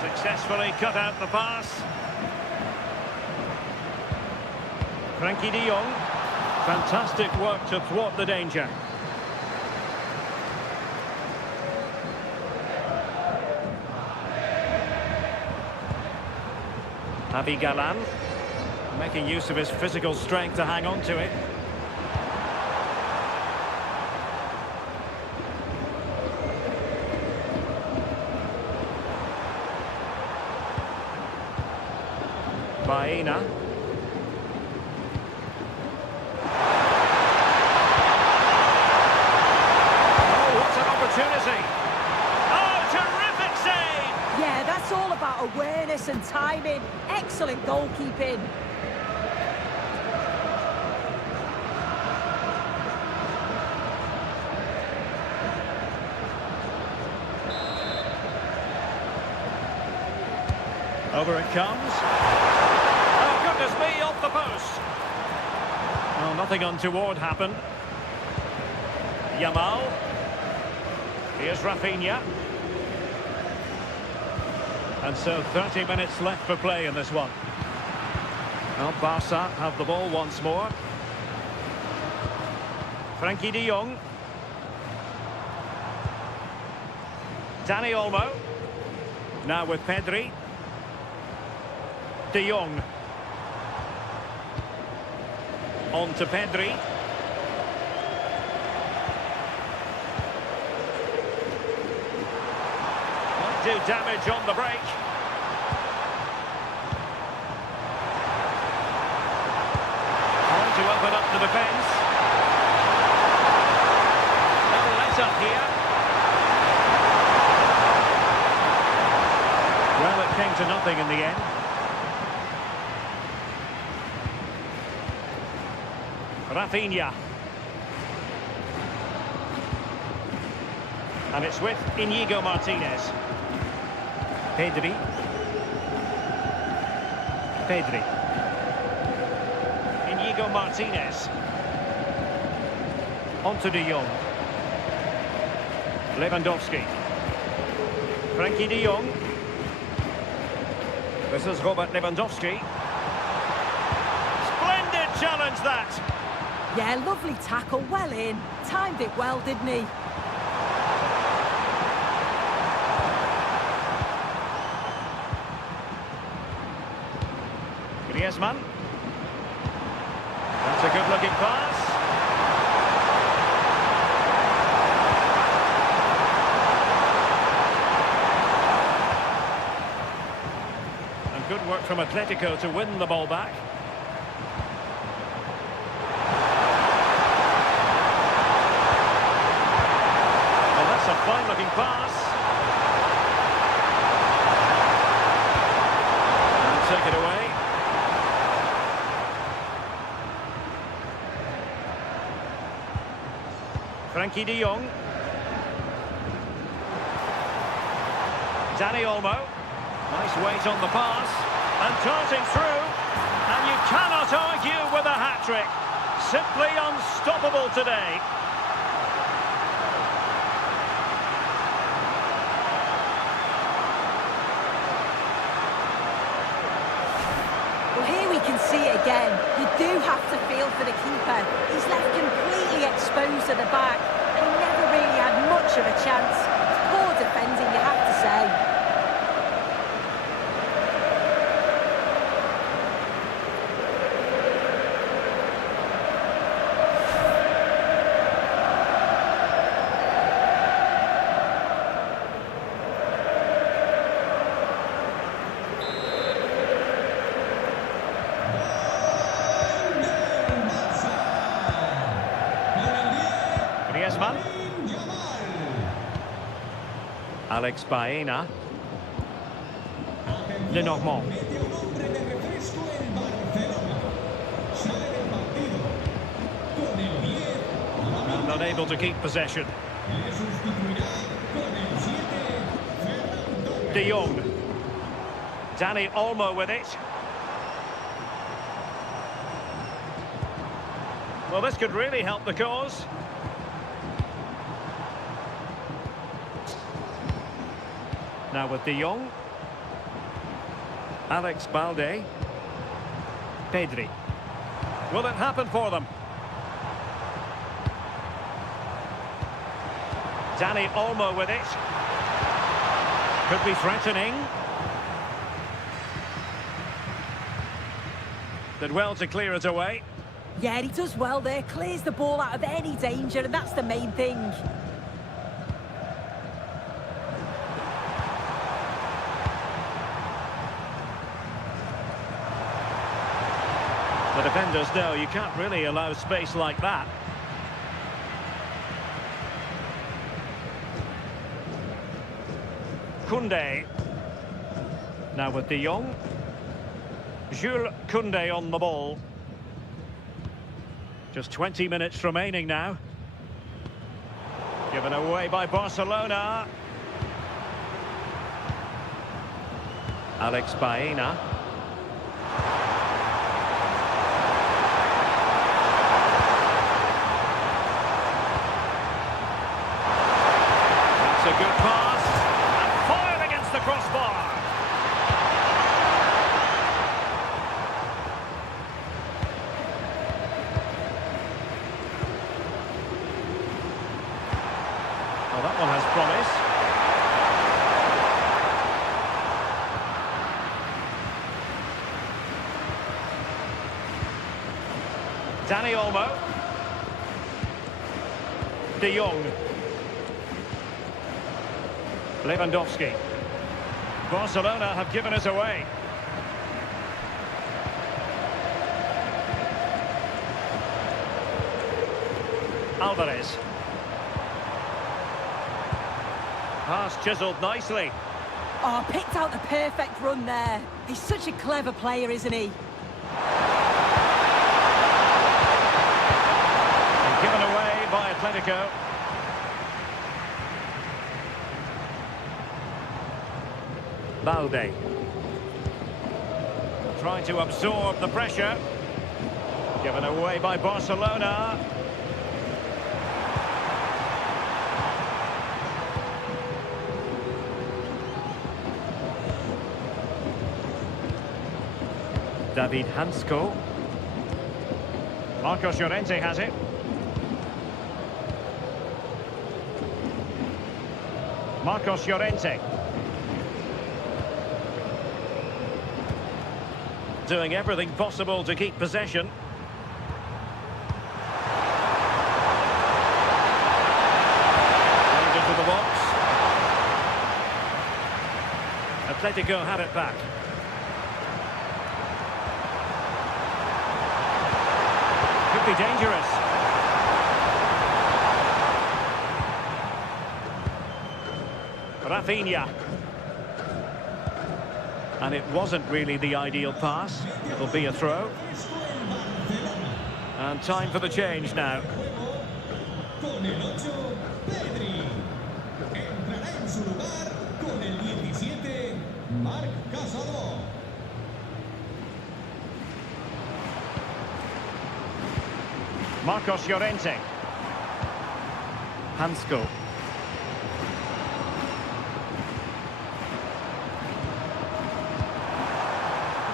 Successfully cut out the pass. Frankie de Jong. Fantastic work to thwart the danger. Javi Galán, making use of his physical strength to hang on to it. Baena. Opportunity. Oh, terrific save! Yeah, that's all about awareness and timing. Excellent goalkeeping. Over it comes. Oh, goodness Goodness me, off the post. Well, nothing untoward happened. Yamal. Here's Rafinha. And so 30 minutes left for play in this one. Well, Barca have the ball once more. Frankie de Jong. Dani Olmo. Now with Pedri. De Jong. On to Pedri. Might do damage on the break. Trying to open up the defence. No let up here. Well, it came to nothing in the end. Rafinha. And it's with Íñigo Martínez. Pedri. Íñigo Martínez. On to de Jong. Lewandowski. Frankie de Jong. This is Robert Lewandowski. Splendid challenge that. Yeah, lovely tackle, well in. Timed it well, didn't he? Griezmann. That's a good-looking pass. And good work from Atletico to win the ball back. A fine-looking pass. And take it away. Frankie de Jong. Dani Olmo. Nice weight on the pass. And darting through. And you cannot argue with a hat-trick. Simply unstoppable today. Here we can see it again. You do have to feel for the keeper. He's left completely exposed at the back. He never really had much of a chance. It's poor defending, you have to say. Griezmann. Alex Baena. Lenormand. And unable to keep possession. De Jong. Dani Olmo with it. Well, this could really help the cause. Now with de Jong. Alex Balde. Pedri. Will it happen for them? Dani Olmo with it. Could be threatening. Did well to clear it away. Yeah, he does well there. Clears the ball out of any danger, and that's the main thing. The defenders know you can't really allow space like that. Koundé. Now with de Jong. Jules Koundé on the ball. Just 20 minutes remaining now. Given away by Barcelona. Alex Baena. a good pass. And fired against the crossbar. Well, that one has promise. Dani Olmo. De Jong. Lewandowski. Barcelona have given us away. Alvarez. Pass chiselled nicely. Oh, picked out the perfect run there. He's such a clever player, isn't he? And given away by Atletico. Balde. Trying to absorb the pressure. Given away by Barcelona. David Hansko. Marcos Llorente has it. Marcos Llorente. Doing everything possible to keep possession. Into the box. Atletico have it back. Could be dangerous. Rafinha. And it wasn't really the ideal pass. It'll be a throw. And time for the change now. Marcos Llorente. Hansko.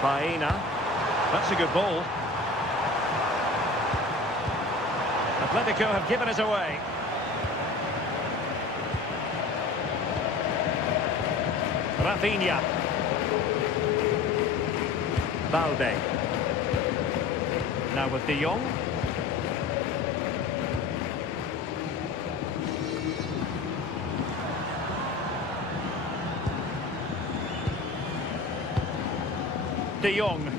Baena. That's a good ball. Atletico have given us away. Rafinha. Balde. Now with De Jong. De Jong.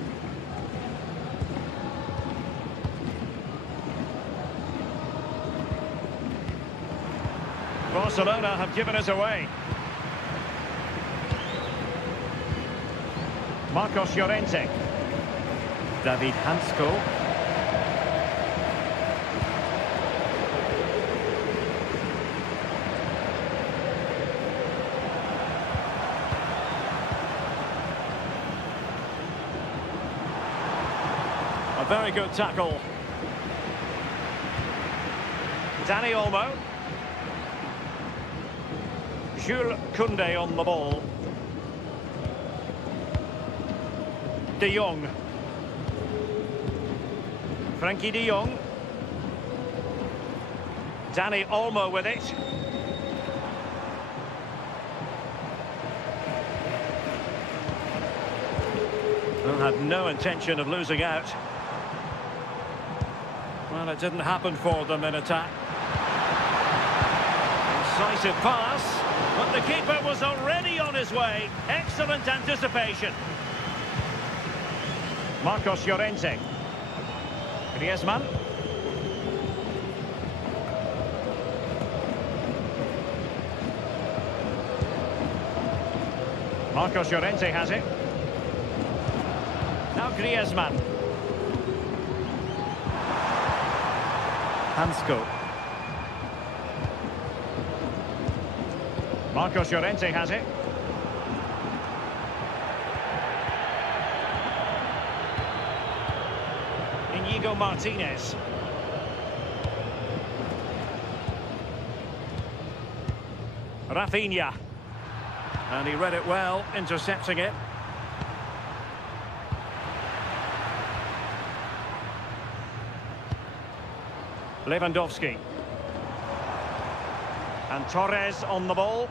Barcelona have given us away. Marcos Llorente. David Hansko. A very good tackle. Dani Olmo. Jules Koundé on the ball. De Jong. Frankie De Jong. Dani Olmo with it. Well, had no intention of losing out. Well, it didn't happen for them in attack. Incisive pass, but the keeper was already on his way. Excellent anticipation. Marcos Llorente. Griezmann. Marcos Llorente has it. Now Griezmann. Hansko. Marcos Llorente has it. Inigo Martinez. Rafinha. And he read it well, intercepting it. Lewandowski. And Torres on the ball.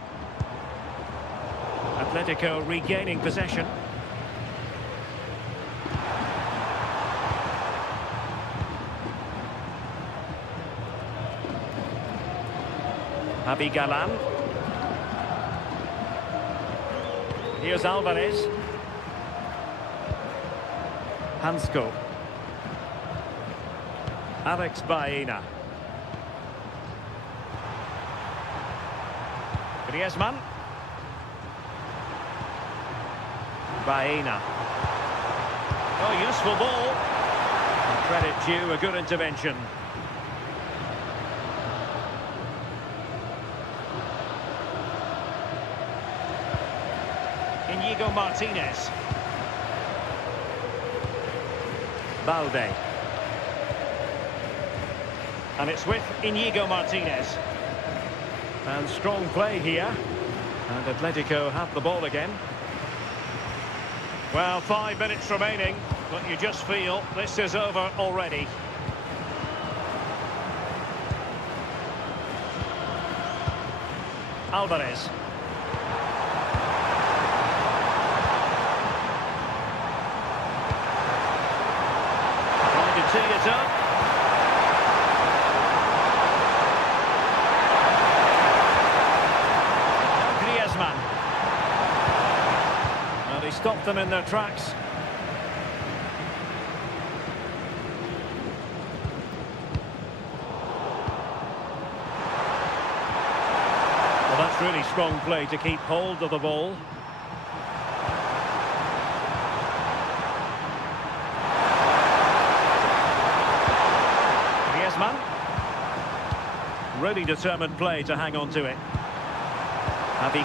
Atletico regaining possession. Galan. Here's Alvarez. Hansko. Alex Baena. Griezmann. Baena. Oh, useful ball. Credit due, a good intervention. Inigo Martinez. Balde. And it's with Inigo Martinez. And strong play here. And Atletico have the ball again. Well, 5 minutes remaining, but you just feel this is over already. Alvarez. Trying to tee it up. Griezmann. And he stopped them in their tracks. Well, that's really strong play to keep hold of the ball. Griezmann. Really determined play to hang on to it.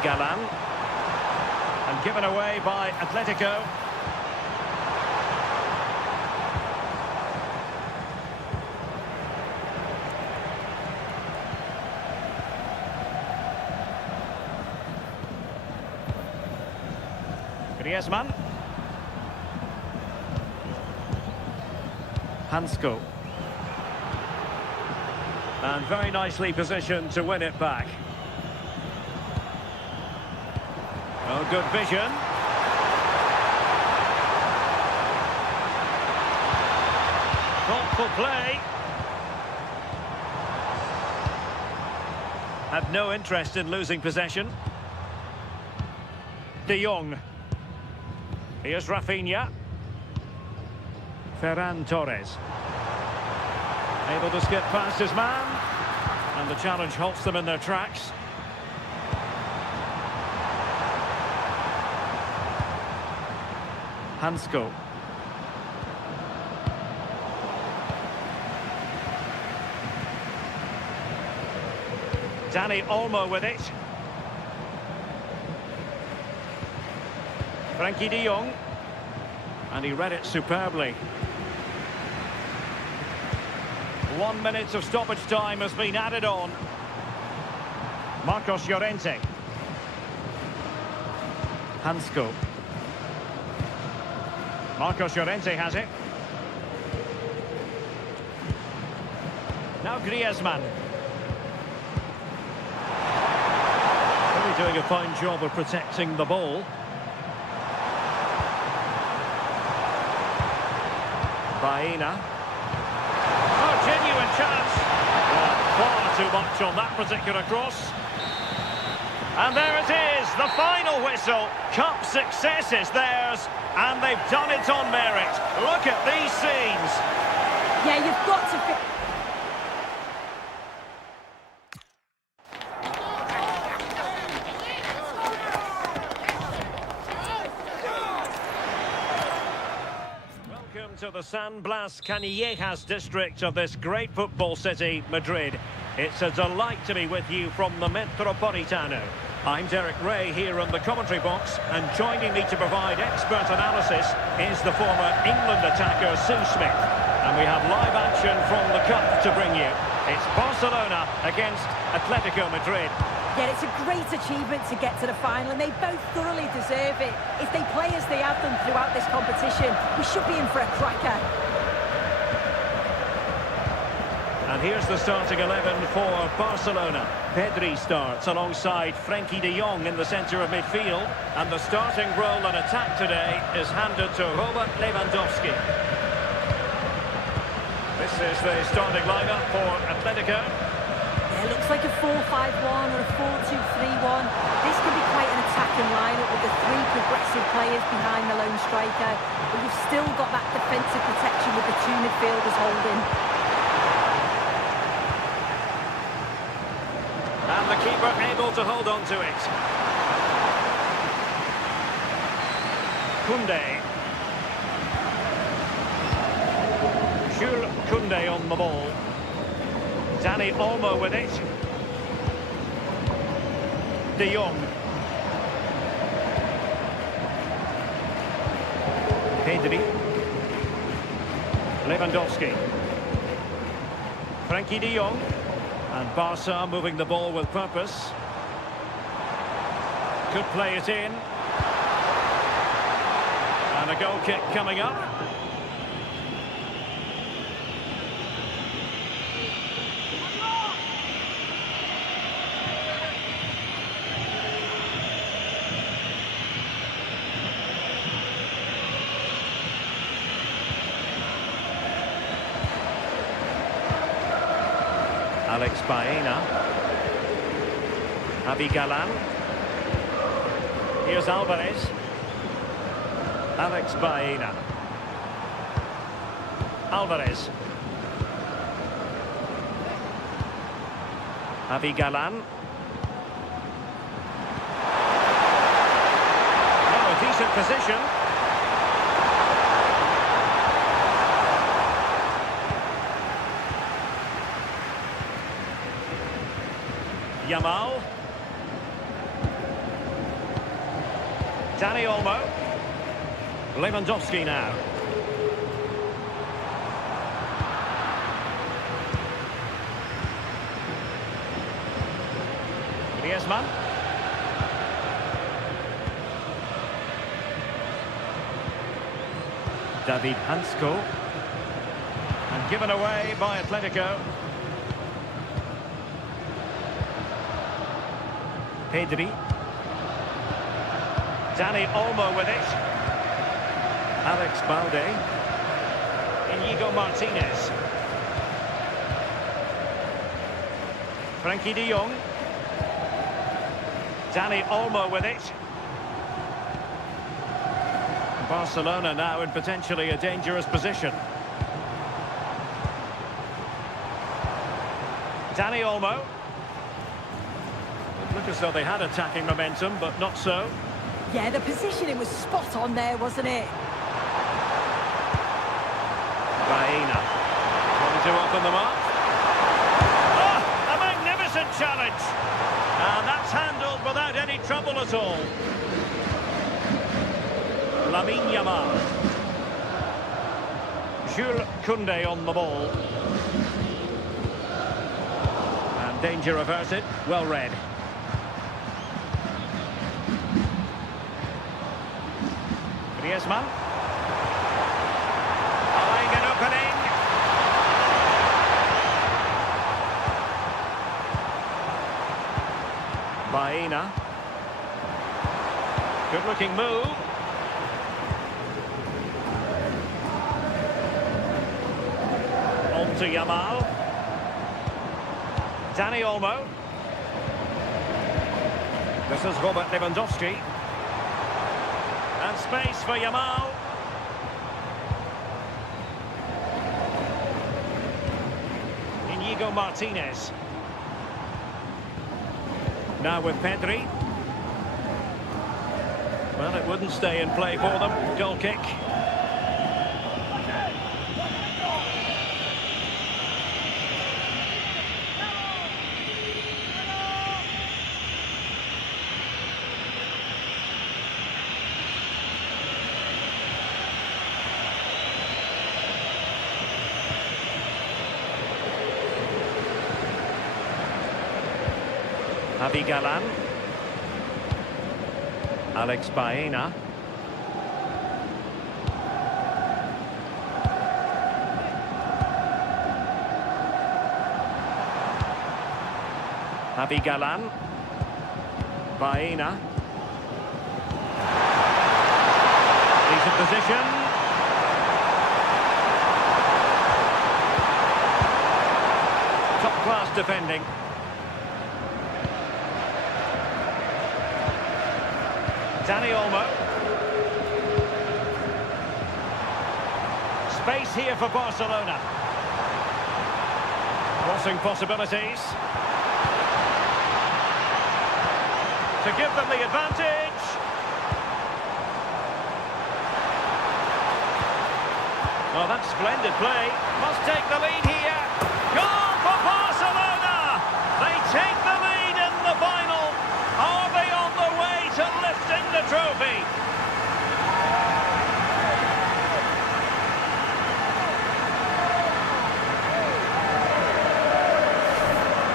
Galan. And given away by Atletico. Griezmann. Hansko. And very nicely positioned to win it back. Oh, good vision. Thoughtful play. Had no interest in losing possession. De Jong. Here's Rafinha. Ferran Torres. Able to skip past his man. And the challenge halts them in their tracks. Hansko. Dani Olmo with it. Frankie de Jong. And he read it superbly. 1 minute of stoppage time has been added on. Marcos Llorente. Hansko. Marcos Llorente has it. Now Griezmann. Really doing a fine job of protecting the ball. Baena. Oh, genuine chance. Far too much on that particular cross. And there it is, the final whistle. Cup success is theirs, and they've done it on merit. Look at these scenes. Yeah, you've got to... Welcome to the San Blas Canillejas district of this great football city, Madrid. It's a delight to be with you from the Metropolitano. I'm Derek Ray here in the commentary box, and joining me to provide expert analysis is the former England attacker Sue Smith. And we have live action from the Cup to bring you. It's Barcelona against Atletico Madrid. Yeah, it's a great achievement to get to the final, and they both thoroughly deserve it. If they play as they have done throughout this competition, we should be in for a cracker. And here's the starting 11 for Barcelona. Pedri starts alongside Frenkie de Jong in the centre of midfield. And the starting role in attack today is handed to Robert Lewandowski. This is the starting lineup for Atletico. Yeah, it looks like a 4-5-1 or a 4-2-3-1. This can be quite an attacking lineup with the three progressive players behind the lone striker. But you've still got that defensive protection with the two midfielders holding. And the keeper able to hold on to it. Koundé. Jules Koundé on the ball. Dani Olmo with it. De Jong. Pedri. Lewandowski. Frenkie de Jong. And Barca moving the ball with purpose. Could play it in. And a goal kick coming up. Alex Baena. Javi Galán. Here's Alvarez. Alex Baena. Alvarez. Javi Galán. Oh, a decent position. Yamal. Dani Olmo. Lewandowski now. Griezmann. David Hansko. And given away by Atletico. Pedri. Dani Olmo with it. Alex Balde. Inigo Martinez. Frenkie de Jong. Dani Olmo with it. Barcelona now in potentially a dangerous position. Dani Olmo. Look as though they had attacking momentum, but not so. Yeah, the positioning was spot on there, wasn't it? Baena. Trying to open them up. Oh, a magnificent challenge. And that's handled without any trouble at all. Lamine Yamal. Jules Koundé on the ball. And danger averted. Well read. Griezmann. Eyeing an opening. Baena. Good looking move. On to Yamal. Dani Olmo. This is Robert Lewandowski. And space for Yamal. Inigo Martinez. Now with Pedri. Well, it wouldn't stay in play for them. Goal kick. Javi Galán. Alex Baena. Javi Galán. Baena. Decent position. Top-class defending. Dani Olmo. Space here for Barcelona. Crossing possibilities. To give them the advantage. Oh, that's splendid play. Must take the lead here. Goal for Barcelona! They take the lead in the final. Are they on the way to lifting the trophy?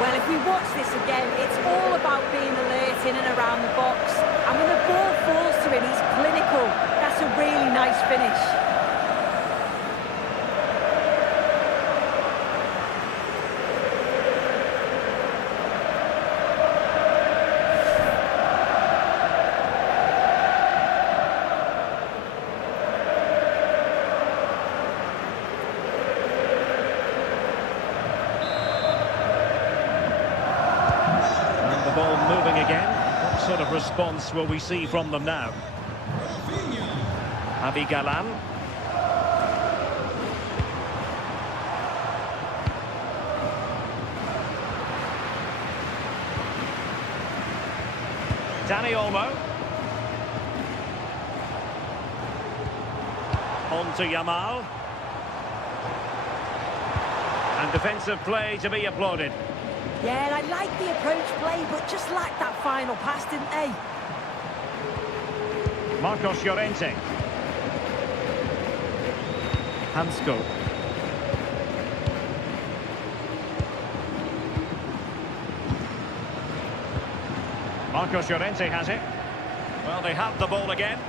Well, if we watch this again, it's all about being alert in and around the box. And when the ball falls to him, he's clinical. That's a really nice finish. Ball moving again. What sort of response will we see from them now? Javi Galán. Dani Olmo. On to Yamal. And defensive play to be applauded. Yeah, I like the approach play, but just lacked that final pass, didn't they? Marcos Llorente. Hansko. Marcos Llorente has it. Well, they have the ball again.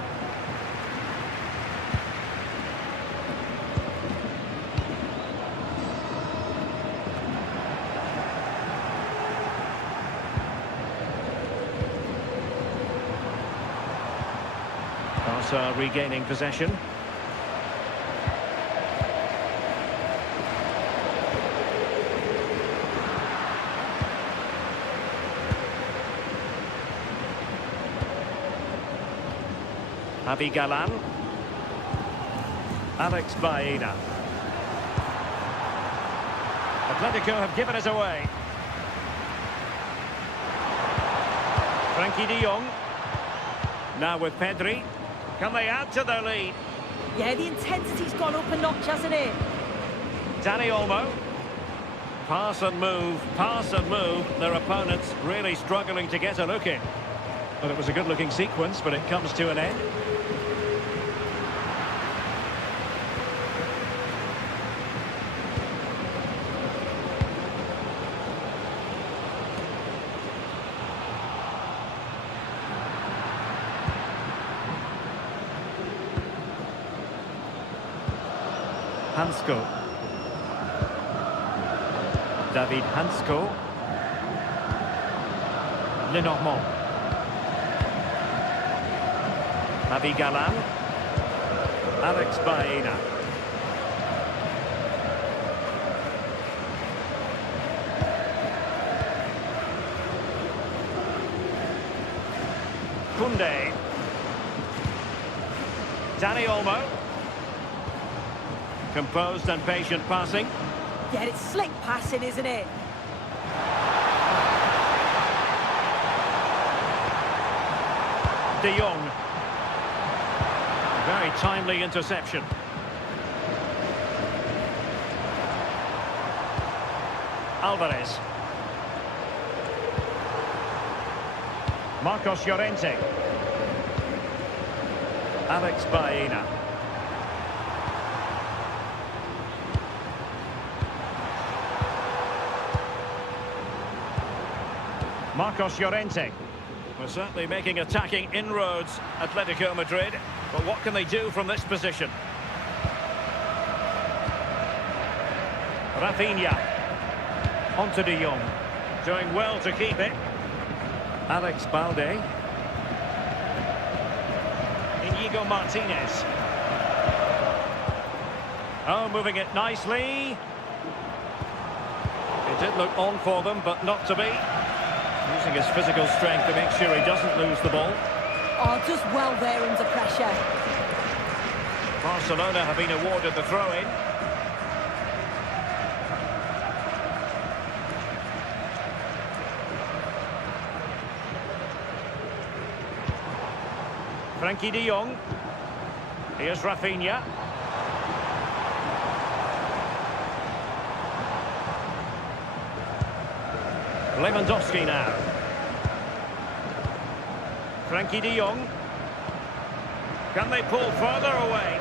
Barca regaining possession. Javi Galán. Alex Baena. Atletico have given it away. Frankie de Jong. Now with Pedri. Can they add to their lead? Yeah, the intensity's gone up a notch, hasn't it? Dani Olmo. Pass and move, pass and move. Their opponents really struggling to get a look in. Well, it was a good-looking sequence, but it comes to an end. Hansko. David Hansko. Lenormand. Javi Galán. Alex Baena. Koundé. Dani Olmo. Composed and patient passing. Yeah, it's slick passing, isn't it? De Jong. Very timely interception. Alvarez. Marcos Llorente. Alex Baena. Marcos Llorente. We're certainly making attacking inroads, Atletico Madrid. But what can they do from this position? Rafinha. Onto De Jong. Doing well to keep it. Alex Balde. Inigo Martinez. Oh, moving it nicely. It did look on for them, but not to be. Using his physical strength to make sure he doesn't lose the ball. Oh, does well there under pressure. Barcelona have been awarded the throw-in. Frankie de Jong. Here's Rafinha. Lewandowski now. Frankie de Jong. Can they pull further away?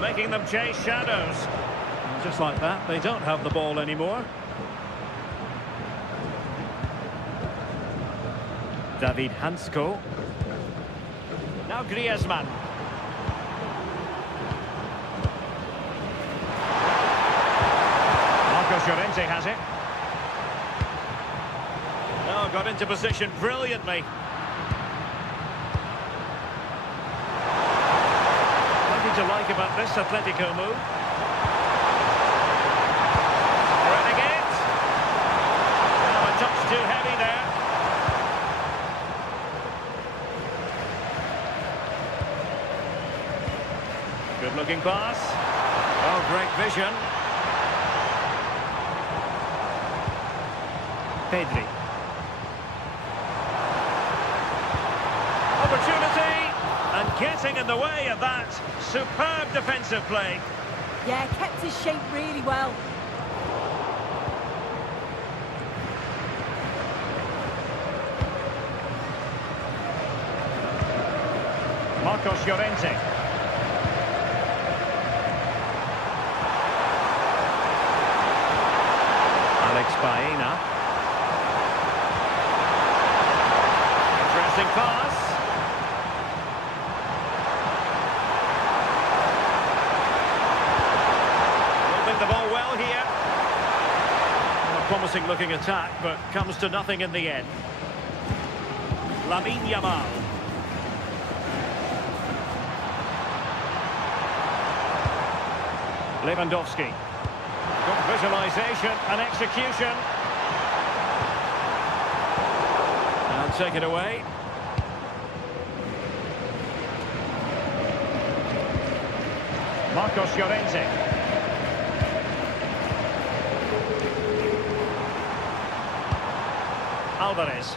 Making them chase shadows. And just like that, they don't have the ball anymore. David Hansko. Now Griezmann. Marcos Llorente has it. Oh, got into position brilliantly. Nothing to like about this Atletico move. Running it. Oh, a touch too heavy there. Good looking pass. Oh, great vision. Pedri. Opportunity, and getting in the way of that superb defensive play. Yeah, kept his shape really well. Marcos Llorente. Alex Baena. Interesting pass. The ball well here. A promising looking attack, but comes to nothing in the end. Lamine Yamal. Lewandowski. Good visualization and execution. And take it away. Marcos Llorente. Alvarez.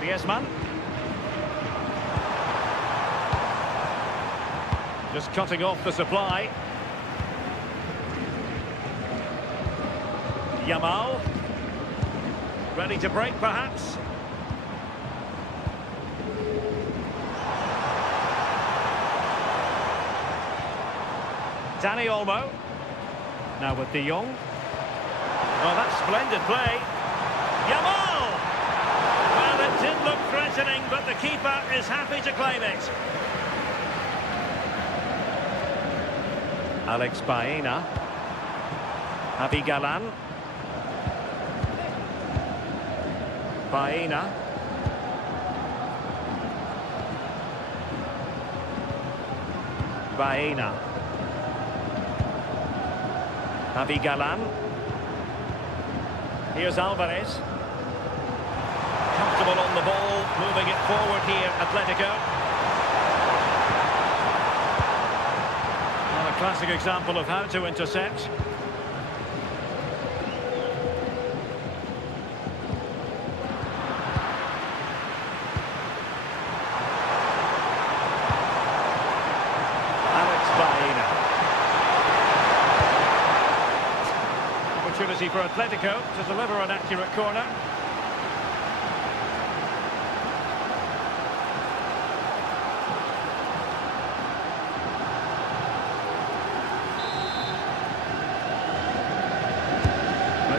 Griezmann. Just cutting off the supply. Yamal. Ready to break, perhaps. Dani Olmo. Now with De Jong. Oh, that's splendid play. Yamal! Well, it did look threatening, but the keeper is happy to claim it. Alex Baena. Javi Galan. Baena. Baena. Javi Galan. Here's Alvarez. Comfortable on the ball, moving it forward here, Atletico. Well, a classic example of how to intercept. Opportunity for Atletico to deliver an accurate corner.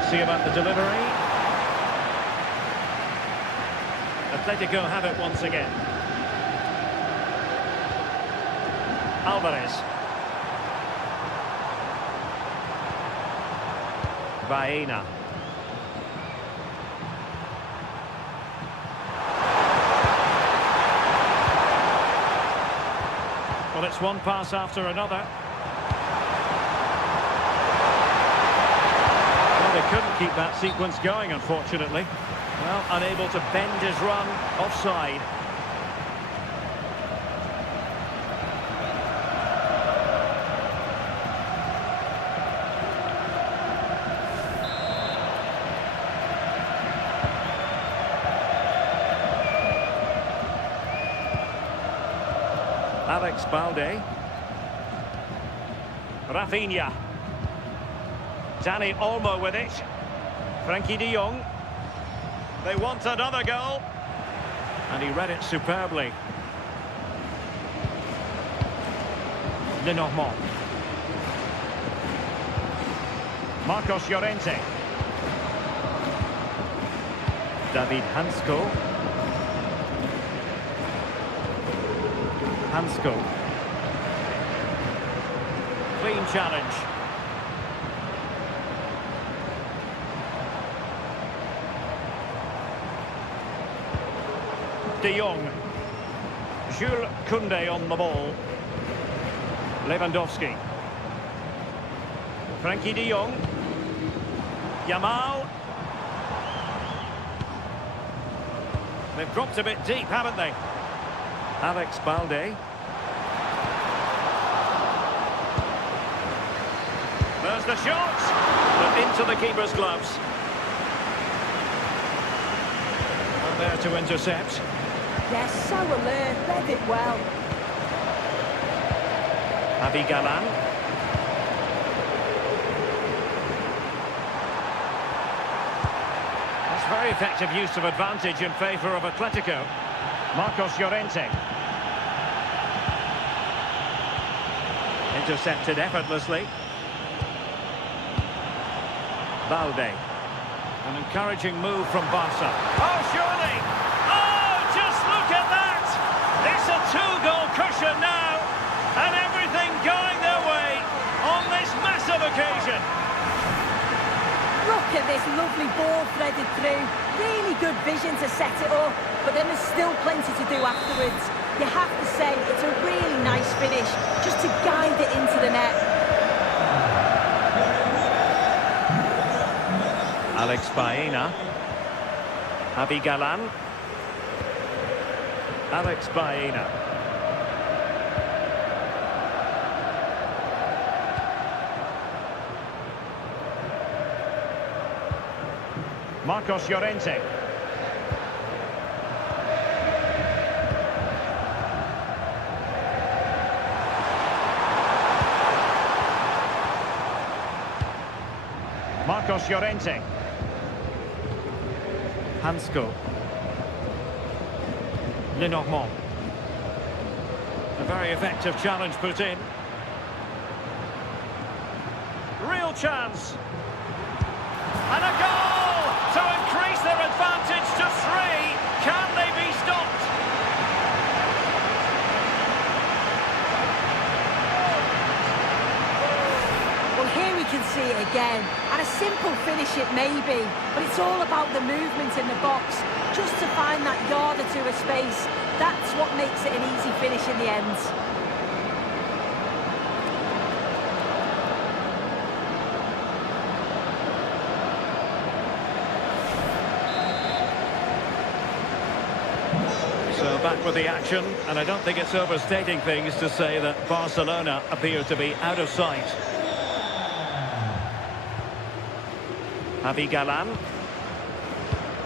see about the delivery. Atletico have it once again. Alvarez. Baena. Well, it's one pass after another. Well, they couldn't keep that sequence going, unfortunately. Well, unable to bend his run, offside. Alex Balde. Rafinha. Dani Olmo with it. Frankie de Jong. They want another goal. And he read it superbly. Lenormand. Marcos Llorente. David Hansko. Hansko. Clean challenge. De Jong. Jules Koundé on the ball. Lewandowski. Frankie de Jong. Yamal. They've dropped a bit deep, haven't they? Alex Balde. There's the shot, but into the keeper's gloves. And there to intercept. Yes, so alert, read it well. Javi Galán. That's very effective use of advantage in favour of Atletico. Marcos Llorente. Intercepted effortlessly. Balde. An encouraging move from Barca. Oh, surely! Oh, just look at that! It's a two-goal cushion now, and everything going their way on this massive occasion. Look at this lovely ball threaded through. Really good vision to set it up, but then there's still plenty to do afterwards. You have to say it's a really nice finish, just to guide it into the net. Alex Baena. Javi Galán. Alex Baena. Marcos Llorente. Marcos Llorente. Hansko. Lenormand. A very effective challenge put in. Real chance. And a goal to increase their advantage to 3. Can they be stopped? Well, here we can see it again. And a simple finish it may be, but it's all about the movement in the box. Just to find that yard or two of space. That's what makes it an easy finish in the end. So back with the action, and I don't think it's overstating things to say that Barcelona appear to be out of sight. Javi Galán.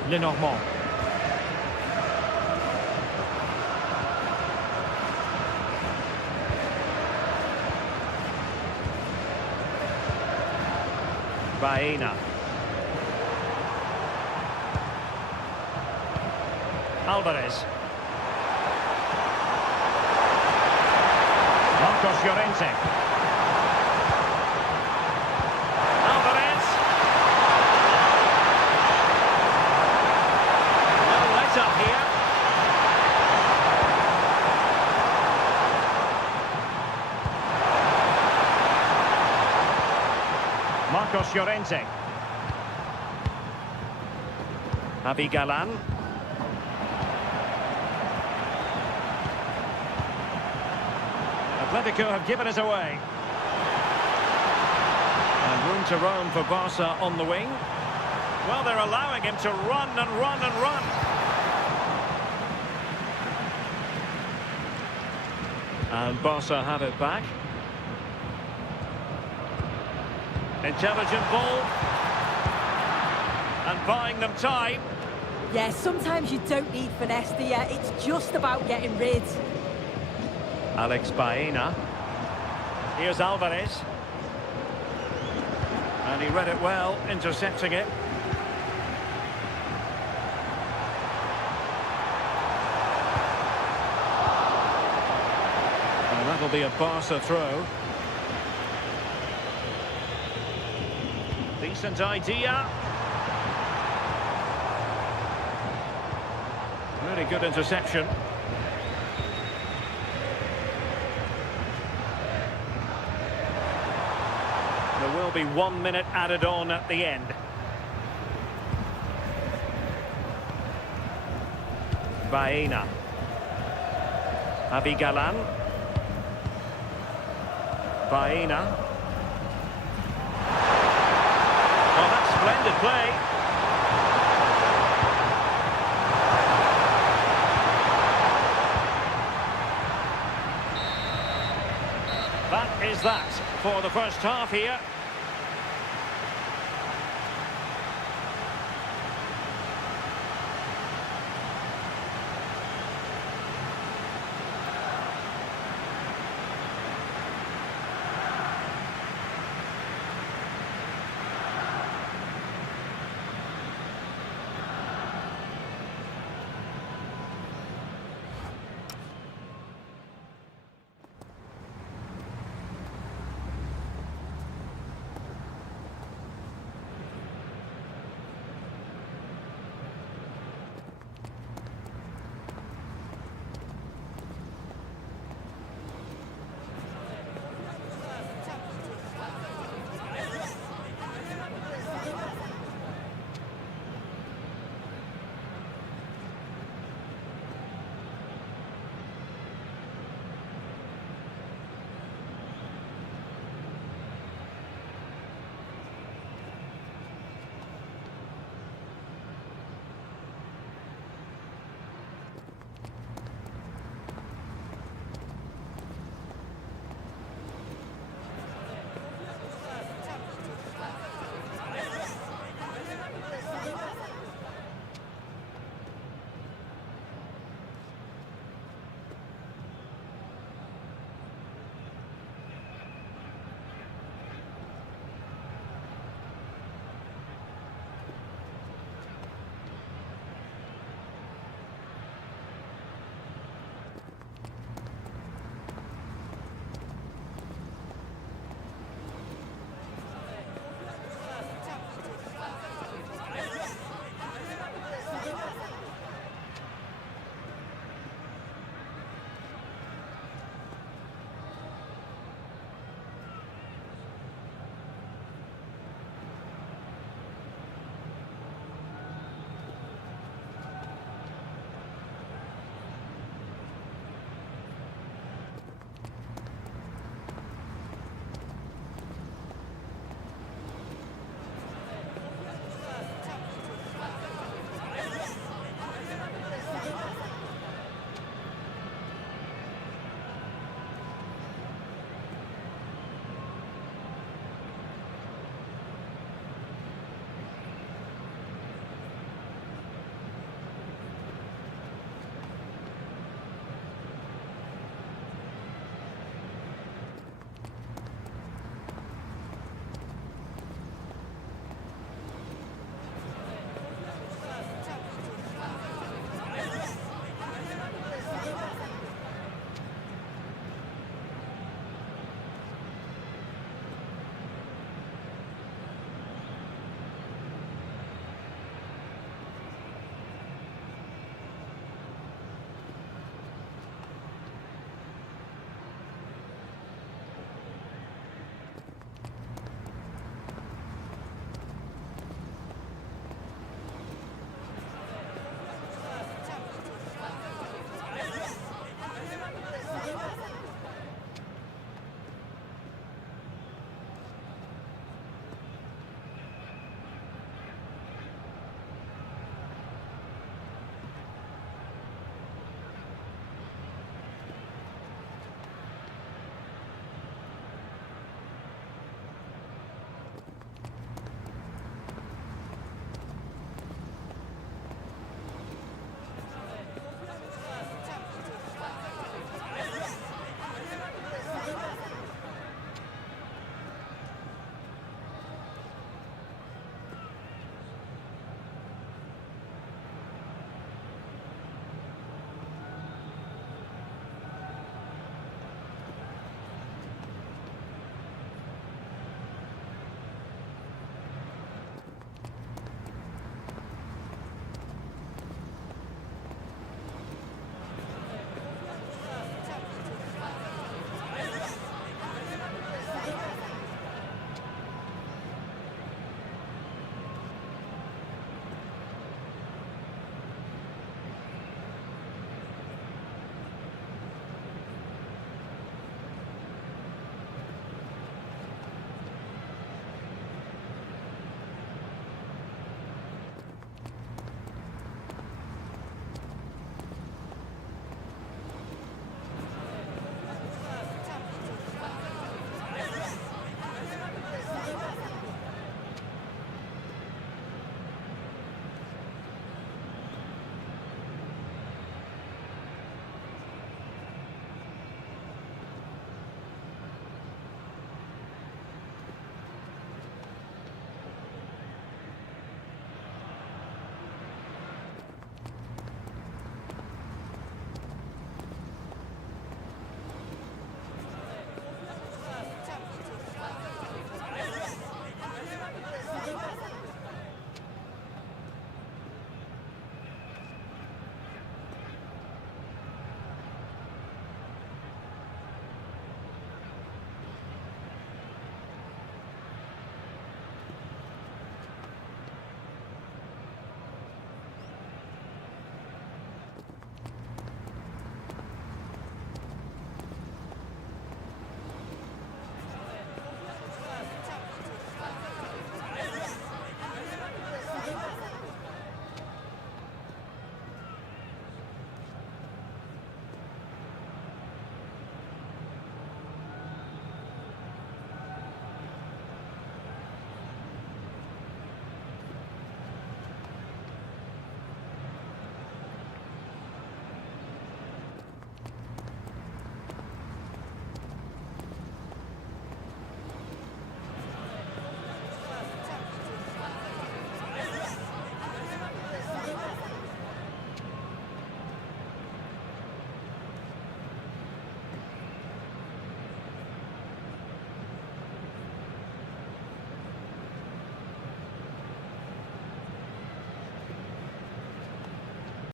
Lenormand. Baena. Alvarez. Marcos Llorente. Alvarez. Marcos Llorente. Javi Galan. Atletico have given it away. And room to roam for Barca on the wing. Well, they're allowing him to run and run and run. And Barca have it back. Intelligent ball. And buying them time. Yeah, sometimes you don't need finesse, do you? It's just about getting rid. Alex Baena. Here's Alvarez. And he read it well, intercepting it. And that'll be a Barca throw. Decent idea. Really good interception. There will be 1 minute added on at the end. Baena. Javi Galan. Baena. Oh, that's splendid play. That is that for the first half here.